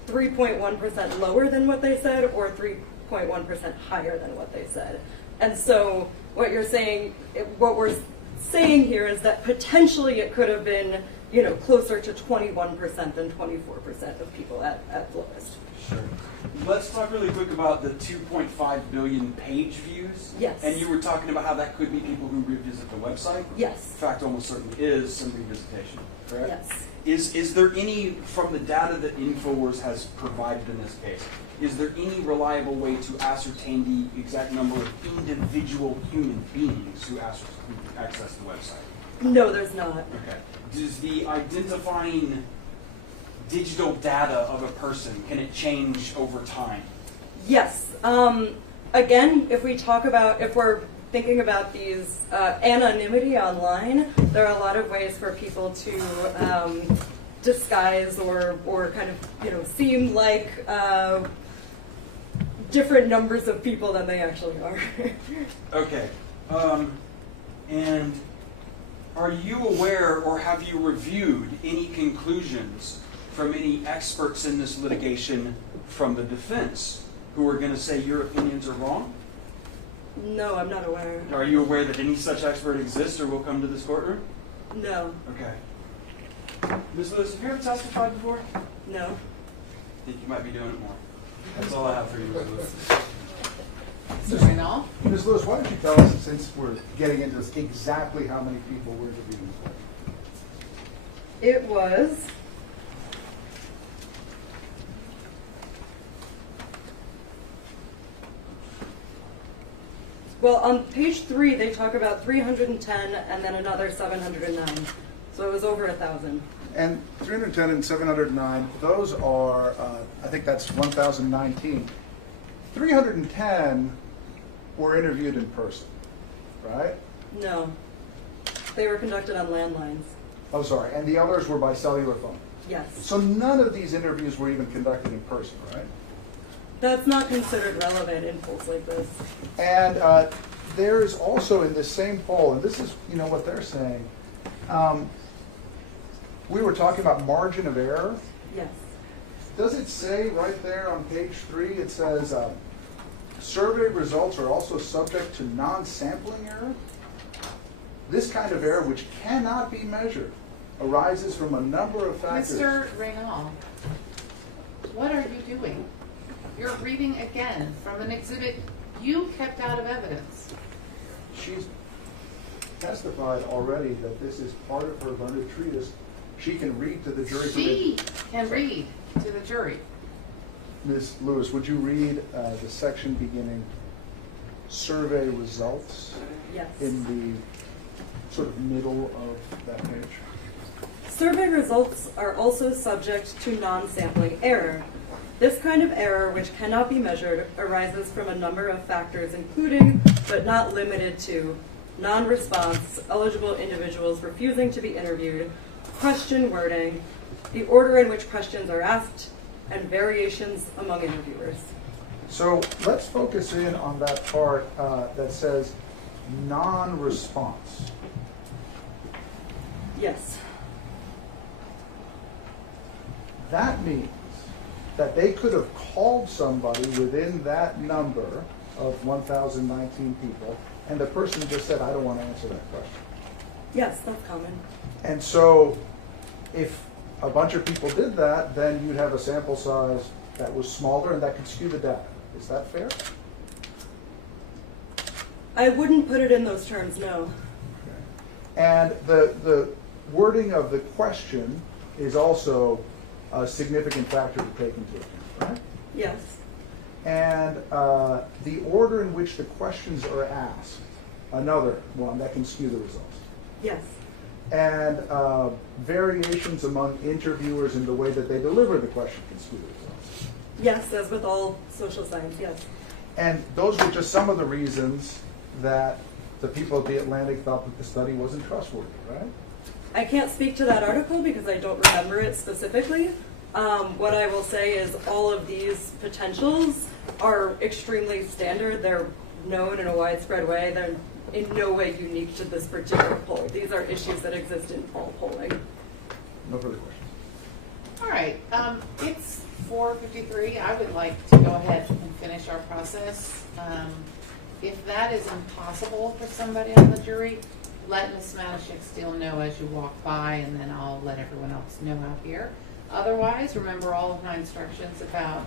3.1% lower than what they said or 3.1% higher than what they said. And so what you're saying, what we're saying here is that potentially it could have been, you know, closer to 21% than 24% of people at lowest. Sure. Let's talk really quick about the 2.5 billion page views. Yes. And you were talking about how that could be people who revisit the website. Yes. In fact, almost certainly is some revisitation, correct? Yes. Is there any, from the data that InfoWars has provided in this case, is there any reliable way to ascertain the exact number of individual human beings who access the website? No, there's not. Okay. Does the identifying digital data of a person, can it change over time? Yes. Again, if we're thinking about these anonymity online, there are a lot of ways for people to disguise or kind of, you know, seem like different numbers of people than they actually are. Okay. And are you aware or have you reviewed any conclusions from any experts in this litigation from the defense who are going to say your opinions are wrong? No, I'm not aware. Are you aware that any such expert exists or will come to this courtroom? No. Okay. Ms. Lewis, have you ever testified before? No. I think you might be doing it more. That's all I have for you, Ms. Lewis. Ms. Lewis, why don't you tell us, since we're getting into this, exactly how many people were interviewed? It was well, on page 3, they talk about 310 and then another 709. So it was over 1,000. And 310 and 709, those are, I think that's 1,019. 310 were interviewed in person, right? No. They were conducted on landlines. Oh, sorry. And the others were by cellular phone? Yes. So none of these interviews were even conducted in person, right? That's not considered relevant in polls like this. And there's also in this same poll, and this is, you know, what they're saying, we were talking about margin of error. Yes. Does it say right there on page 3, it says, survey results are also subject to non-sampling error? This kind of error, which cannot be measured, arises from a number of factors. Mr. Reynal, what are you doing? You're reading again from an exhibit you kept out of evidence. She's testified already that this is part of her learned treatise. She can read to the jury. She can read to the jury. Ms. Lewis, would you read the section beginning survey results? Yes. In the sort of middle of that page? Survey results are also subject to non-sampling error. This kind of error, which cannot be measured, arises from a number of factors, including, but not limited to, non-response, eligible individuals refusing to be interviewed, question wording, the order in which questions are asked, and variations among interviewers. So let's focus in on that part that says non-response. Yes. That means that they could have called somebody within that number of 1,019 people, and the person just said, I don't want to answer that question. Yes, that's common. And so if a bunch of people did that, then you'd have a sample size that was smaller and that could skew the data. Is that fair? I wouldn't put it in those terms, no. Okay. And the wording of the question is also a significant factor to take into account, right? Yes. And the order in which the questions are asked, another one that can skew the results. Yes. And variations among interviewers in the way that they deliver the question can skew the results. Yes, as with all social science, yes. And those were just some of the reasons that the people at The Atlantic thought that the study wasn't trustworthy, right? I can't speak to that article because I don't remember it specifically. What I will say is all of these potentials are extremely standard. They're known in a widespread way. They're in no way unique to this particular poll. These are issues that exist in all polling. No further questions. All right, it's 4:53. I would like to go ahead and finish our process. If that is impossible for somebody on the jury, let Ms. Matashek still know as you walk by, and then I'll let everyone else know out here. Otherwise, remember all of my instructions about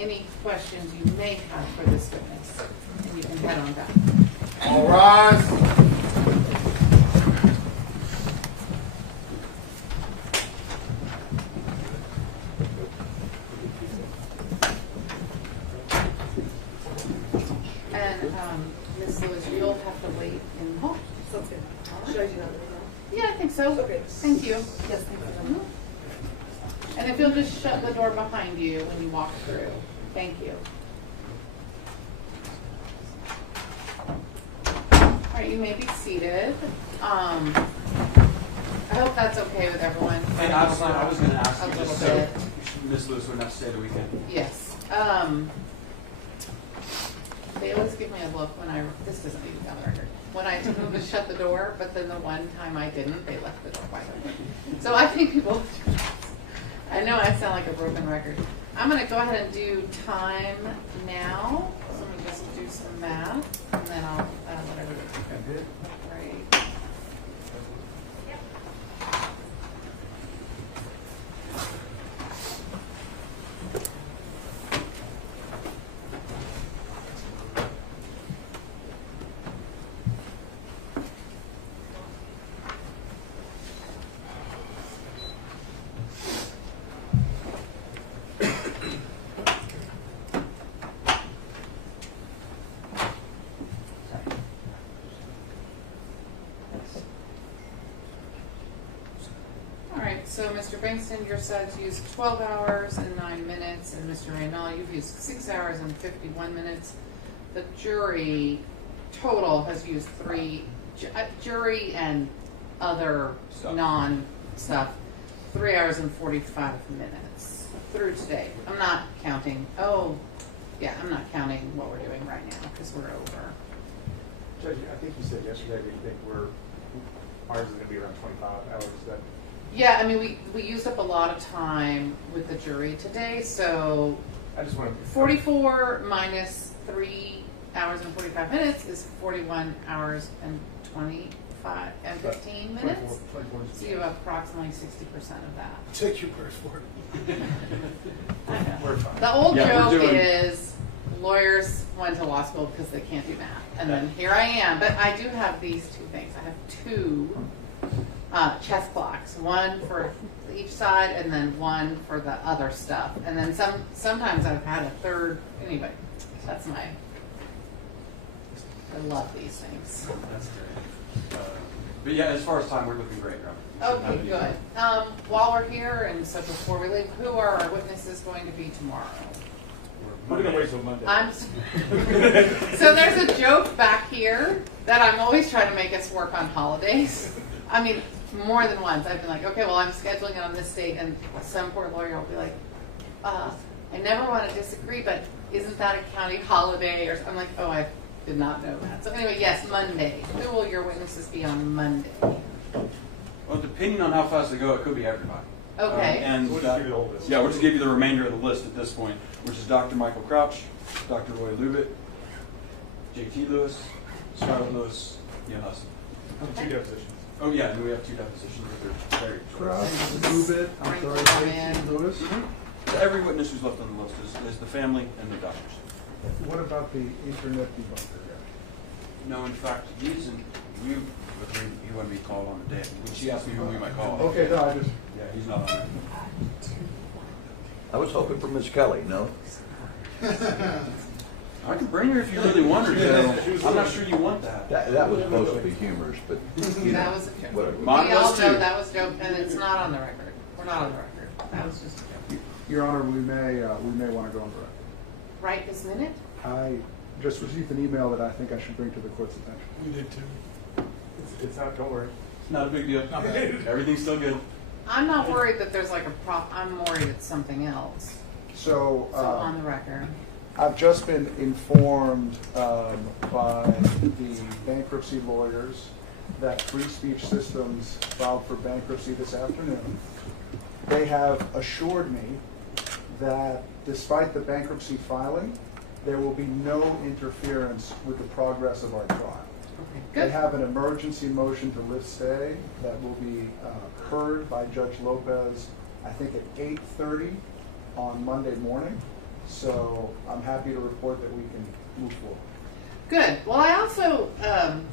any questions you may have for this witness, and you can head on back. All rise. And Ms. Lewis, you'll have to wait in. Oh, Sounds good. Should I do that right now? yeah, I think so. Okay. Thank you. Yes, thank you. And if you'll just shut the door behind you when you walk through. Thank you. All right, you may be seated. I hope that's okay with everyone. And I was going to ask A you little just bit. so Ms. Lewis wouldn't have to stay the weekend. Yes. They always give me a look when this doesn't need to be on the record, when I told them to shut the door, but then the one time I didn't, they left the door wide open. So I think people, I know I sound like a broken record. I'm going to go ahead and do time now. So let me just do some math, and then I'll let everybody know. Right. So Mr. Bankston, your side's used 12 hours and 9 minutes, and Mr. Raynal, you've used 6 hours and 51 minutes. The jury total has used 3, jury and other non-stuff, 3 hours and 45 minutes through today. I'm not counting, I'm not counting what we're doing right now because we're over. Judge, I think you said yesterday that you think ours is going to be around 25 hours. Is that? Yeah, I mean, we used up a lot of time with the jury today, so I just want to 44 minus 3 hours and 45 minutes is 41 hours and 25 and 15 minutes. 24. So you have approximately 60% of that. Take your word for it. I know. We're fine. The old joke is lawyers went to law school because they can't do math. And then here I am. But I do have these 2 things. I have 2 chess clocks, one for each side and then one for the other stuff. And then sometimes I've had a third. Anyway, that's I love these things. That's great. But yeah, as far as time, we're looking great, Robert. Okay, good. While we're here, and so before we leave, who are our witnesses going to be tomorrow? We're going to wait till Monday. So there's a joke back here that I'm always trying to make us work on holidays. I mean, more than once. I've been like, okay, well, I'm scheduling it on this date, and some poor lawyer will be like, I never want to disagree, but isn't that a county holiday? Or I'm like, oh, I did not know that. So anyway, yes, Monday. Who will your witnesses be on Monday? Well, depending on how fast they go, it could be everybody. Okay. And We'll just give you the whole list. yeah, we'll just give you the remainder of the list at this point, which is Dr. Michael Crouch, Dr. Roy Lubit, J.T. Lewis, Scarlett Lewis, Ian Huston. 2 depositions. Oh yeah, and we have 2 depositions that are very short. Crouch, Lubit, I'm sorry, J.T. Lewis. So every witness who's left on the list is the family and the doctors. What about the internet debunker guy? No, in fact, he isn't. He wouldn't be called on the day. When she asked me who we might call. Okay, no, I just. Yeah, he's not on there. I was hoping for Miss Kelly, no? I can bring her if you really want her to. I'm not sure you want that. That was supposed to be humorous, but you know, That was a joke. whatever. We Mine all was know too. that was a joke, and it's not on the record. We're not on the record. That was just a joke. Your Honor, we may want to go on the record. Right this minute? I just received an email that I think I should bring to the court's attention. We did too. It's not, don't worry. It's not a big deal. Everything's still good. I'm not worried that there's like I'm worried it's something else. So, So on the record. I've just been informed by the bankruptcy lawyers that Free Speech Systems filed for bankruptcy this afternoon. They have assured me that despite the bankruptcy filing, there will be no interference with the progress of our trial. Okay, They good. have an emergency motion to lift stay that will be heard by Judge Lopez, I think at 8:30 on Monday morning. So I'm happy to report that we can move forward. Good. Well, I also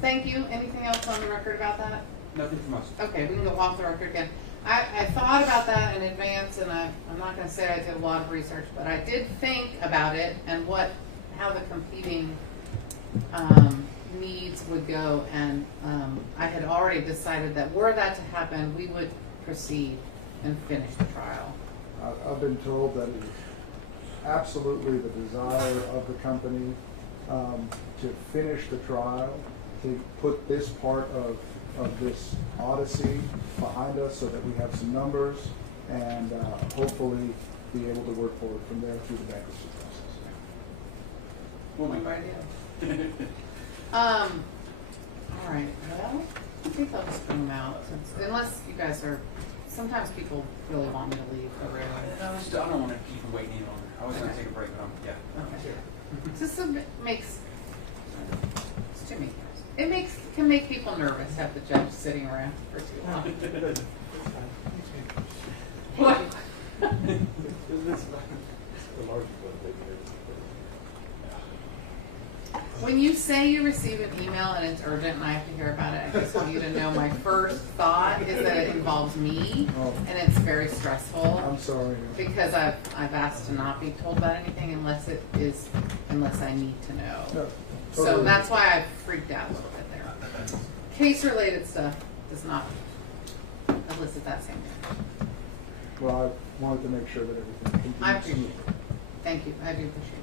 thank you. Anything else on the record about that? Nothing from us. Okay, we can go off the record again. I thought about that in advance, and I'm not going to say I did a lot of research, but I did think about it and how the competing needs would go, and I had already decided that were that to happen, we would proceed and finish the trial. I've been told that it is absolutely the desire of the company to finish the trial, to put this part of this odyssey behind us so that we have some numbers and hopefully be able to work forward from there through the bankruptcy process. Well, my idea. All right. Well, I think I'll just bring them out, unless you guys are. Sometimes people really want me to leave, but rarely. I don't want to keep them waiting any longer. I was going to take a break, but yeah. Okay. Just makes it's too many years. It can make people nervous to have the judge sitting around for too long. What? When you say you receive an email and it's urgent and I have to hear about it, I just want you to know my first thought is that it involves me, and it's very stressful. I'm sorry. Because I've asked to not be told about anything unless I need to know. No, So totally. that's why I freaked out a little bit there. Case-related stuff does not elicit that same thing. Well, I wanted to make sure that everything continues. I appreciate it. Thank you. I do appreciate that.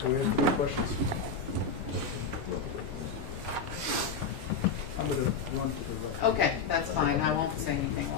Do we have any questions? I'm going to run to the right. Okay, that's fine. I won't say anything